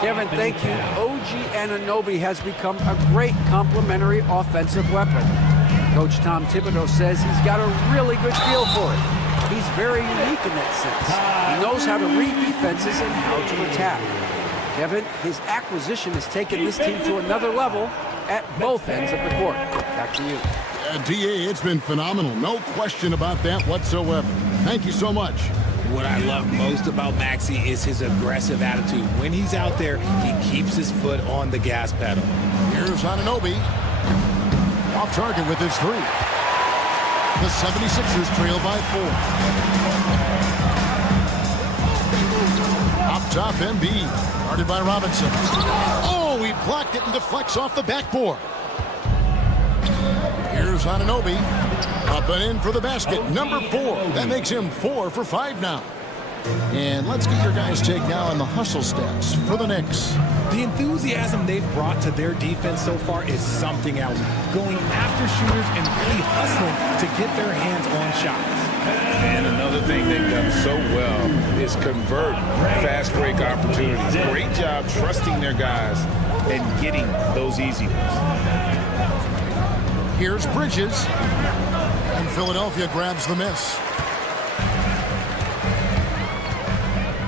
Kevin, thank you. OG Anunoby has become a great complementary offensive weapon. Coach Tom Thibodeau says he's got a really good feel for it. He's very unique in that sense. He knows how to read defenses and how to attack. Kevin, his acquisition has taken this team to another level at both ends of the court. Back to you. DA, it's been phenomenal. No question about that whatsoever. Thank you so much. What I love most about Maxey is his aggressive attitude. When he's out there, he keeps his foot on the gas pedal. Here's Anunoby. Off target with his three. The 76ers trail by 4. Up top, Embiid. Guarded by Robinson. Oh, he blocked it and deflects off the backboard. Here's Anunoby. Up and in for the basket. Number 4. That makes him 4 for 5 now. And let's get your guys' take now on the hustle stats for the Knicks. The enthusiasm they've brought to their defense so far is something else. Going after shooters and really hustling to get their hands on shots. And another thing they've done so well is convert fast break opportunities. Great job trusting their guys and getting those easy ones. Here's Bridges. And Philadelphia grabs the miss.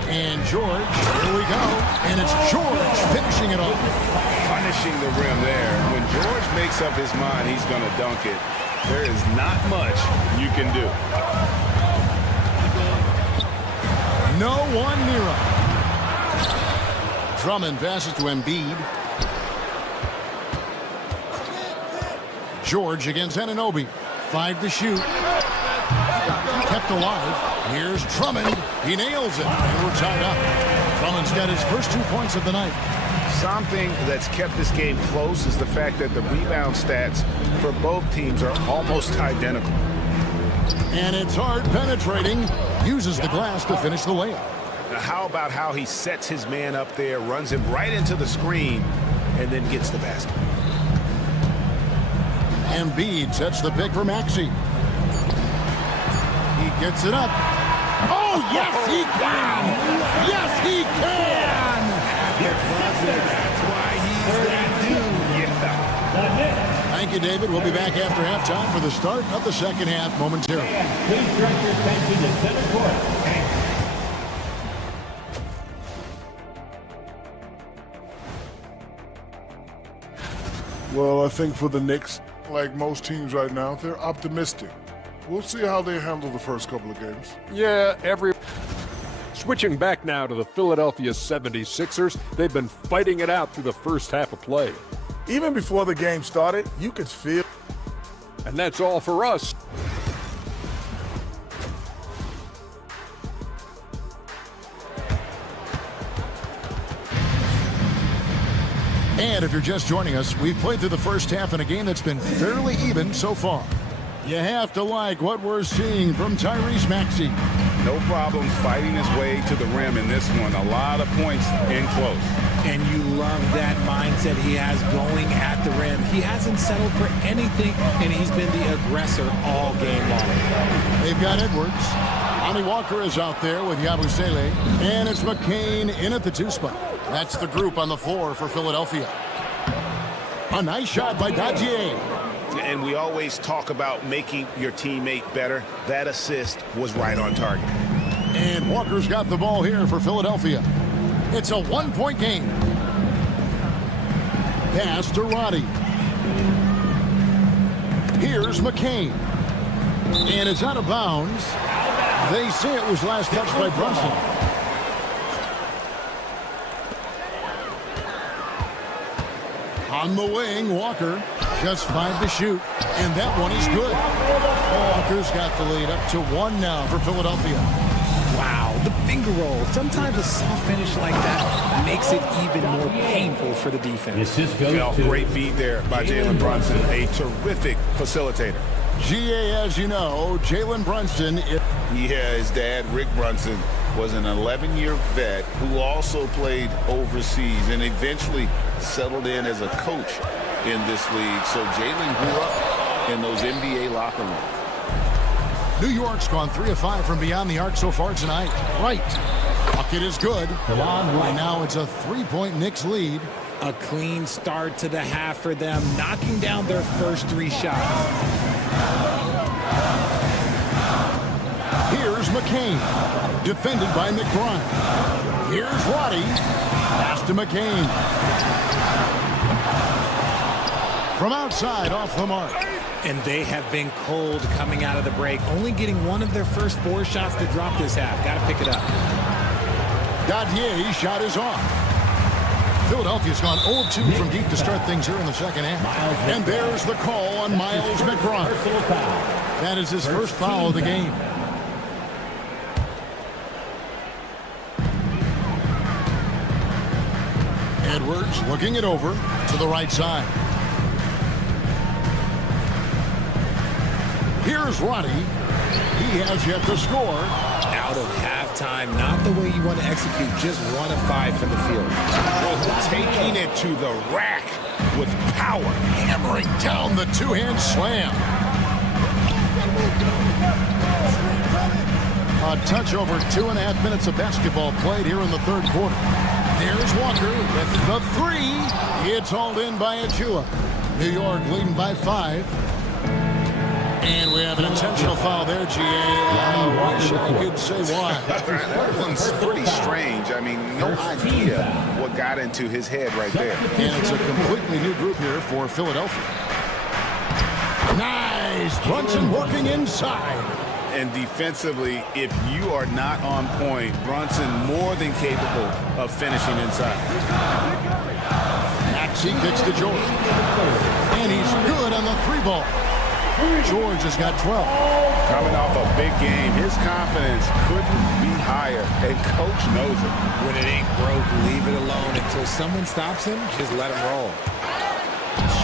And George, here we go. And it's George finishing it off. Punishing the rim there. When George makes up his mind he's going to dunk it, there is not much you can do. No one near him. Drummond passes to Embiid. George against Anunoby. 5 to shoot. Kept alive. Here's Drummond. He nails it. And we're tied up. Drummond's got his first 2 points of the night. Something that's kept this game close is the fact that the rebound stats for both teams are almost identical. And it's hard penetrating. Uses the glass to finish the layup. Now, how about how he sets his man up there, runs him right into the screen, and then gets the basket. Embiid sets the pick for Maxey. He gets it up. Oh, yes, he can! Yes, he can! That's why he's that dude. Yeah. Thank you, David. We'll be back after halftime for the start of the second half momentarily. Please direct your attention to center court. Well, I think for the Knicks, like most teams right now, they're optimistic. We'll see how they handle the first couple of games. Yeah, Switching back now to the Philadelphia 76ers, they've been fighting it out through the first half of play. Even before the game started, you could feel. And that's all for us. And if you're just joining us, we've played through the first half in a game that's been fairly even so far. You have to like what we're seeing from Tyrese Maxey. No problems fighting his way to the rim in this one. A lot of points in close. And you love that mindset he has going at the rim. He hasn't settled for anything, and he's been the aggressor all game long. They've got Edwards. Lonnie Walker is out there with Yabusele. And it's McCain in at the 2 spot. That's the group on the floor for Philadelphia. A nice shot by Dadier. And we always talk about making your teammate better. That assist was right on target. And Walker's got the ball here for Philadelphia. It's a 1-point game. Pass to Roddy. Here's McCain. And it's out of bounds. They say it was last touched by Brunson. On the wing, Walker. Just 5 to shoot. And that one is good. Walker's got the lead up to 1 now for Philadelphia. Wow, the finger roll. Sometimes a soft finish like that makes it even more painful for the defense. Great feed there by Jalen Brunson, a terrific facilitator. GA, as you know, Jalen Brunson. Yeah, his dad, Rick Brunson, was an 11-year vet who also played overseas and eventually settled in as a coach in this league. So Jalen grew up in those NBA locker rooms. New York's gone 3 of 5 from beyond the arc so far tonight. Right. Bucket is good. And now it's a 3-point Knicks lead. A clean start to the half for them, knocking down their first 3 shots. Here's McCain, defended by McBride. Here's Roddy. Pass to McCain. From outside, off the mark. And they have been cold coming out of the break, only getting 1 of their first 4 shots to drop this half. Got to pick it up. Dadier's shot is off. Philadelphia's gone 0-2 from deep to start things here in the second half. And there's the call on Miles McBride. That is his first foul of the game. Edwards looking it over to the right side. Here's Roddy. He has yet to score. Out of halftime, not the way you want to execute, just 1 of 5 from the field. Taking it to the rack with power. Hammering down the 2-hand slam. A touch over 2.5 minutes of basketball played here in the third quarter. There's Walker with the 3. It's hauled in by Achua. New York leading by 5. And we have an intentional foul there, GA. I wish I could say why. That one's pretty strange. I mean, no idea what got into his head right there. And it's a completely new group here for Philadelphia. Nice! Brunson working inside. And defensively, if you are not on point, Brunson more than capable of finishing inside. Maxey kicks to George. And he's good on the 3-ball. George has got 12. Coming off a big game, his confidence couldn't be higher, and coach knows it. When it ain't broke, leave it alone until someone stops him. Just let him roll.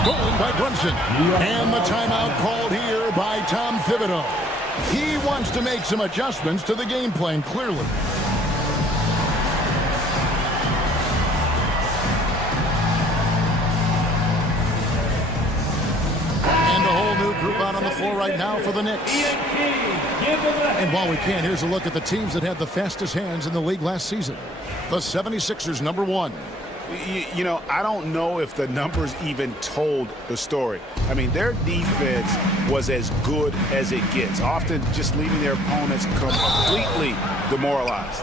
Stolen by Brunson. And the timeout called here by Tom Thibodeau. He wants to make some adjustments to the game plan, clearly. Group out on the floor right now for the Knicks. And while we can, here's a look at the teams that had the fastest hands in the league last season. The 76ers, number 1. You know, I don't know if the numbers even told the story. I mean, their defense was as good as it gets, often just leaving their opponents completely demoralized.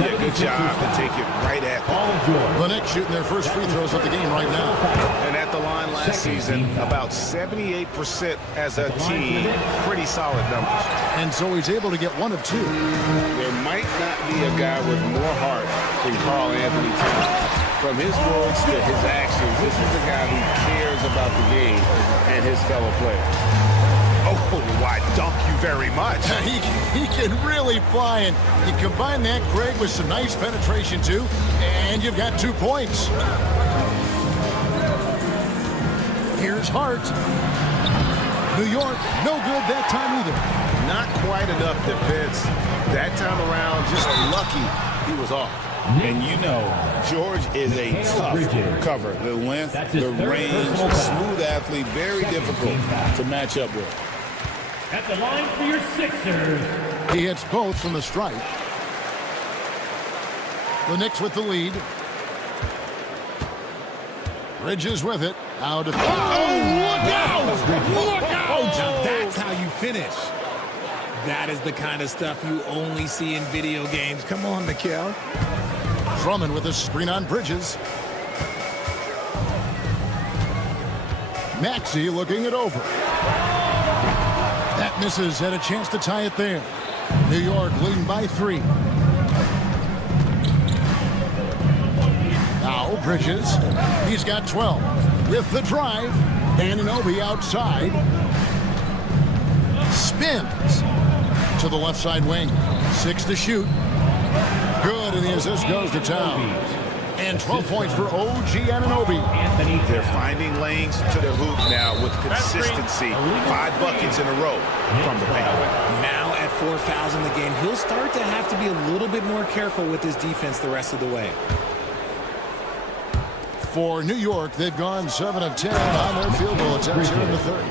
Yeah, good job to take it right at them. The Knicks shooting their first free throws of the game right now. And at the line last season, about 78% as a team. Pretty solid numbers. And so he's able to get 1 of 2. There might not be a guy with more heart than Carl Anthony Towns. From his words to his actions, this is a guy who cares about the game and his fellow players. Oh, why, thank you very much. He can really fly, and you combine that, Greg, with some nice penetration, too, and you've got 2 points. Here's Hart. New York, no good that time either. Not quite enough defense. That time around, just lucky he was off. And you know, George is a tough cover. The length, the range, smooth athlete, very difficult to match up with. At the line for your Sixers. He hits both from the stripe. The Knicks with the lead. Bridges with it. Out of... Oh, look out! Look out! Now that's how you finish. That is the kind of stuff you only see in video games. Come on, Mikal. Drummond with a screen on Bridges. Maxey looking it over. That misses. Had a chance to tie it there. New York leading by 3. Now Bridges. He's got 12. With the drive. Anunoby outside. Spins to the left side wing. 6 to shoot. Good, and the assist goes to Town. And 12 points for OG Anunoby. They're finding lanes to the hoop now with consistency. 5 buckets in a row from the paint. Now at 4 fouls in the game, he'll start to have to be a little bit more careful with his defense the rest of the way. For New York, they've gone 7 of 10 on their field goal attempts here in the third.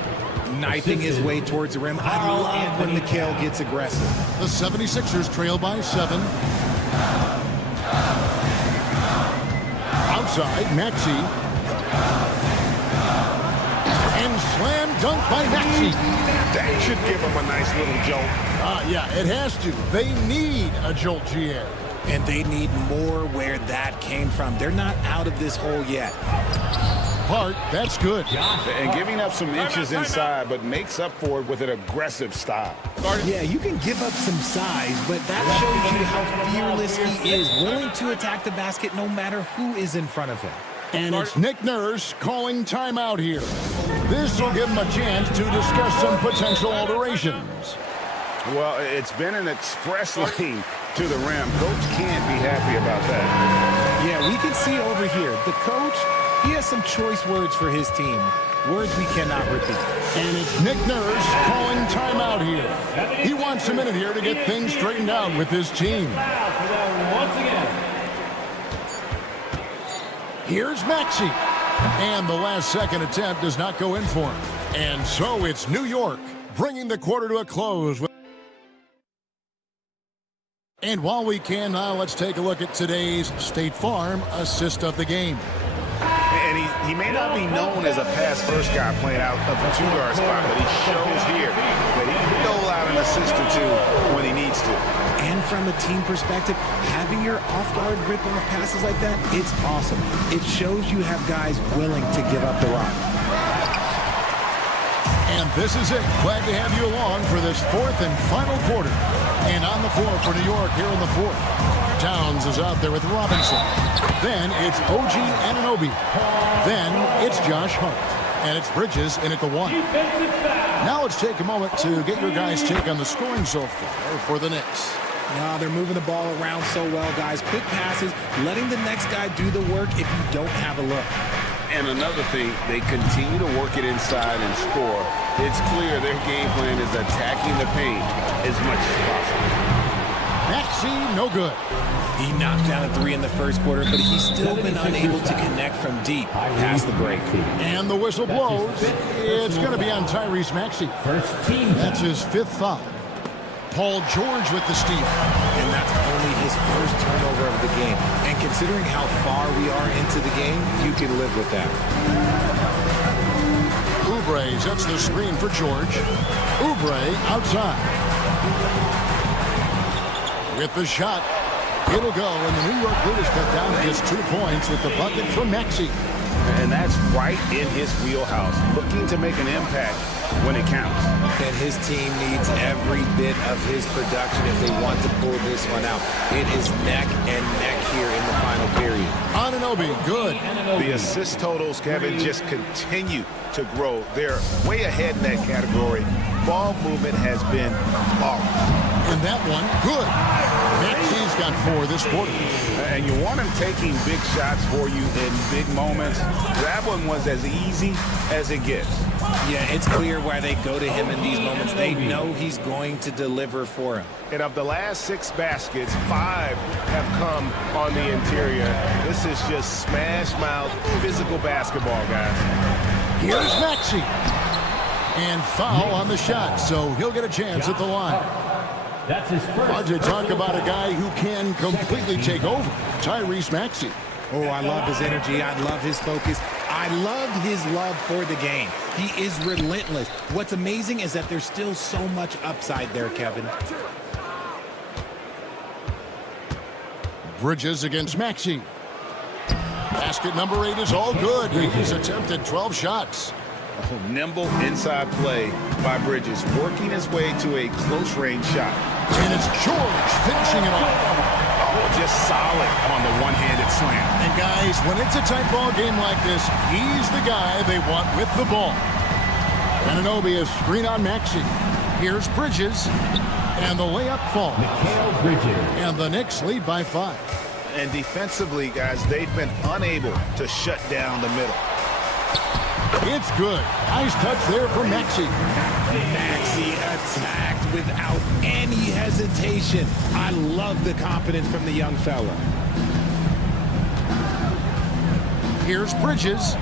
Knifing his way towards the rim. I love when Mikal gets aggressive. The 76ers trail by 7. Outside, Maxey. And slam dunk by Maxey. That should give him a nice little jolt. Yeah, it has to. They need a jolt, GA. And they need more where that came from. They're not out of this hole yet. Hart, that's good. And giving up some inches inside, but makes up for it with an aggressive style. Yeah, you can give up some size, but that shows you how fearless he is, willing to attack the basket no matter who is in front of him. And it's Nick Nurse calling timeout here. This will give him a chance to discuss some potential alterations. Well, it's been an express lane to the rim. Coach can't be happy about that. Yeah, we can see over here, the coach, he has some choice words for his team. Words we cannot repeat. And it's Nick Nurse calling timeout here. He wants a minute here to get things straightened out with his team. Once again. Here's Maxey. And the last second attempt does not go in for him. And so it's New York bringing the quarter to a close. And while we can now, let's take a look at today's State Farm assist of the game. And he may not be known as a pass-first guy playing out of the 2-guard spot, but he shows here that he can dole out an assist or 2 when he needs to. And from a team perspective, having your off-guard rip-off passes like that, it's awesome. It shows you have guys willing to give up the rock. And this is it. Glad to have you along for this 4th and final quarter. And on the floor for New York here in the 4th. Towns is out there with Robinson. Then it's OG Anunoby. Then it's Josh Hart. And it's Bridges in at the 1. Now let's take a moment to get your guys' take on the scoring so far for the Knicks. No, they're moving the ball around so well, guys. Quick passes, letting the next guy do the work if you don't have a look. And another thing, they continue to work it inside and score. It's clear their game plan is attacking the paint as much as possible. Maxey, no good. He knocked down a 3 in the first quarter, but he's still been unable to connect from deep past the break. And the whistle blows. It's going to be on Tyrese Maxey. That's his 5th foul. Paul George with the steal. And that's only his first turnover of the game. And considering how far we are into the game, you can live with that. Oubre sets the screen for George. Oubre outside. With the shot, it'll go, and the New York lead is cut down to just 2 points with the bucket from Maxey. And that's right in his wheelhouse, looking to make an impact when it counts. And his team needs every bit of his production if they want to pull this one out. It is neck and neck here in the final period. Anunoby, good. The assist totals, Kevin, just continue to grow. They're way ahead in that category. Ball movement has been flawless. And that one, good. Maxey's got 4 this quarter. And you want him taking big shots for you in big moments. That one was as easy as it gets. Yeah, it's clear why they go to him in these moments. They know he's going to deliver for him. And of the last 6 baskets, 5 have come on the interior. This is just smash mouth physical basketball, guys. Here's Maxey. And foul on the shot, so he'll get a chance at the line. That's his first. Hard to talk about a guy who can completely take over. Tyrese Maxey. Oh, I love his energy. I love his focus. I love his love for the game. He is relentless. What's amazing is that there's still so much upside there, Kevin. Bridges against Maxey. Basket number 8 is all good. He's attempted 12 shots. Nimble inside play by Bridges, working his way to a close-range shot. And it's George finishing it off. Oh, just solid on the one-handed slam. And guys, when it's a tight ball game like this, he's the guy they want with the ball. Anunoby a screen on Maxey. Here's Bridges. And the layup falls. And the Knicks lead by 5. And defensively, guys, they've been unable to shut down the middle. It's good. Nice touch there from Maxey. Maxey attacked without any hesitation. I love the confidence from the young fella. Here's Bridges.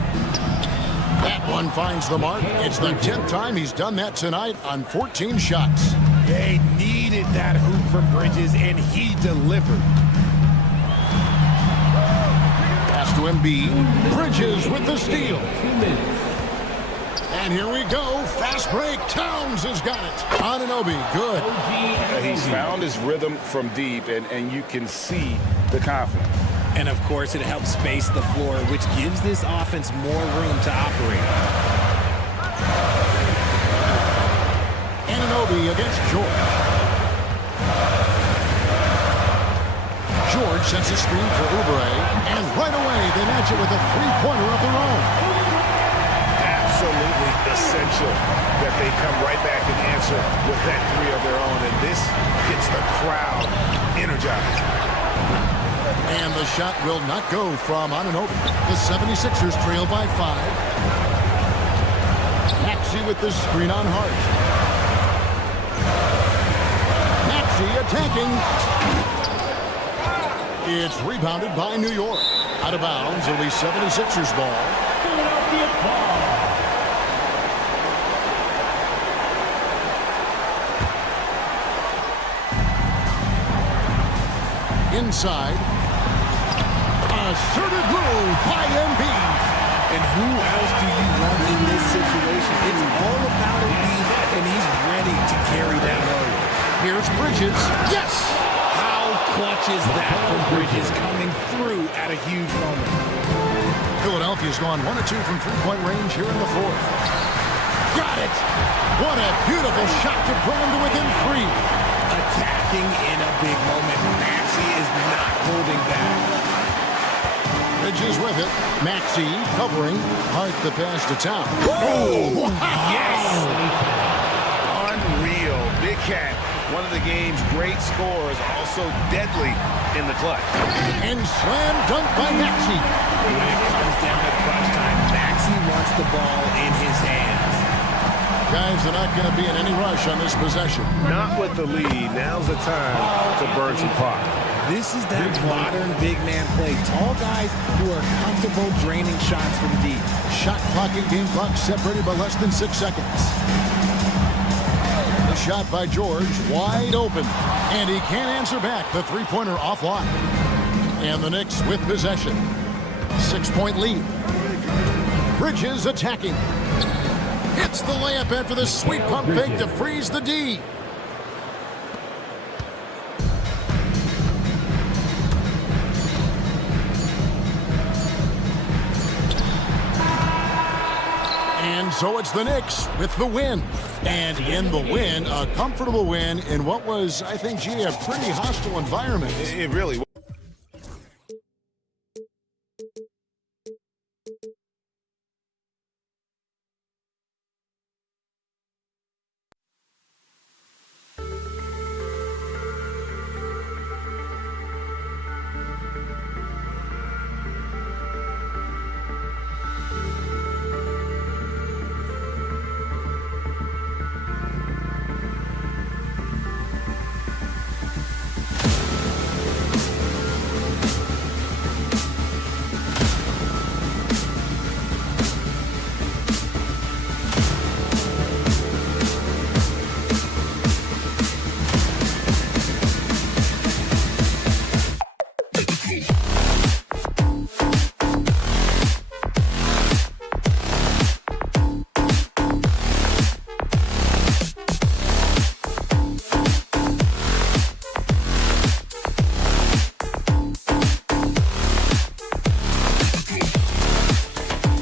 That one finds the mark. It's the 10th time he's done that tonight on 14 shots. They needed that hoop from Bridges, and he delivered. Pass to Embiid. Bridges with the steal. And here we go. Fast break. Towns has got it. Anunoby, good. He's found his rhythm from deep, and you can see the confidence. And, of course, it helps space the floor, which gives this offense more room to operate. Anunoby against George. George sets a screen for Oubre, and right away they match it with a three-pointer of their own. Absolutely essential that they come right back and answer with that 3 of their own, and this gets the crowd energized. And the shot will not go from Anunoby. The 76ers trail by 5. Maxey with the screen on Hart. Maxey attacking. It's rebounded by New York. Out of bounds, it'll be 76ers ball. Inside. Assertive move by Embiid. And who else do you want in this situation? It's all about Embiid, and he's ready to carry that load. Here's Bridges. Yes! How clutch is that from Bridges coming through at a huge moment? Philadelphia's gone 1 of 2 from three-point range here in the 4th. Got it! What a beautiful shot to bring him to within 3. Attacking in a big moment. Maxey is not holding back. Bridges with it. Maxey covering. Hart the pass to Town. Oh, yes! Unreal. Big Cat, one of the game's great scorers, also deadly in the clutch. And slam dunk by Maxey. When it comes down to crunch time, Maxey wants the ball in his hands. Guys are not going to be in any rush on this possession. Not with the lead. Now's the time to burn some clock. This is that modern big man play. Tall guys who are comfortable draining shots from deep. Shot clock and game clock separated by less than 6 seconds. The shot by George, wide open. And he can't answer back. The three-pointer offline. And the Knicks with possession. 6-point lead. Bridges attacking. Hits the layup after the sweet pump fake to freeze the D. And so it's the Knicks with the win. And in the win, a comfortable win in what was, I think, a pretty hostile environment. It really was.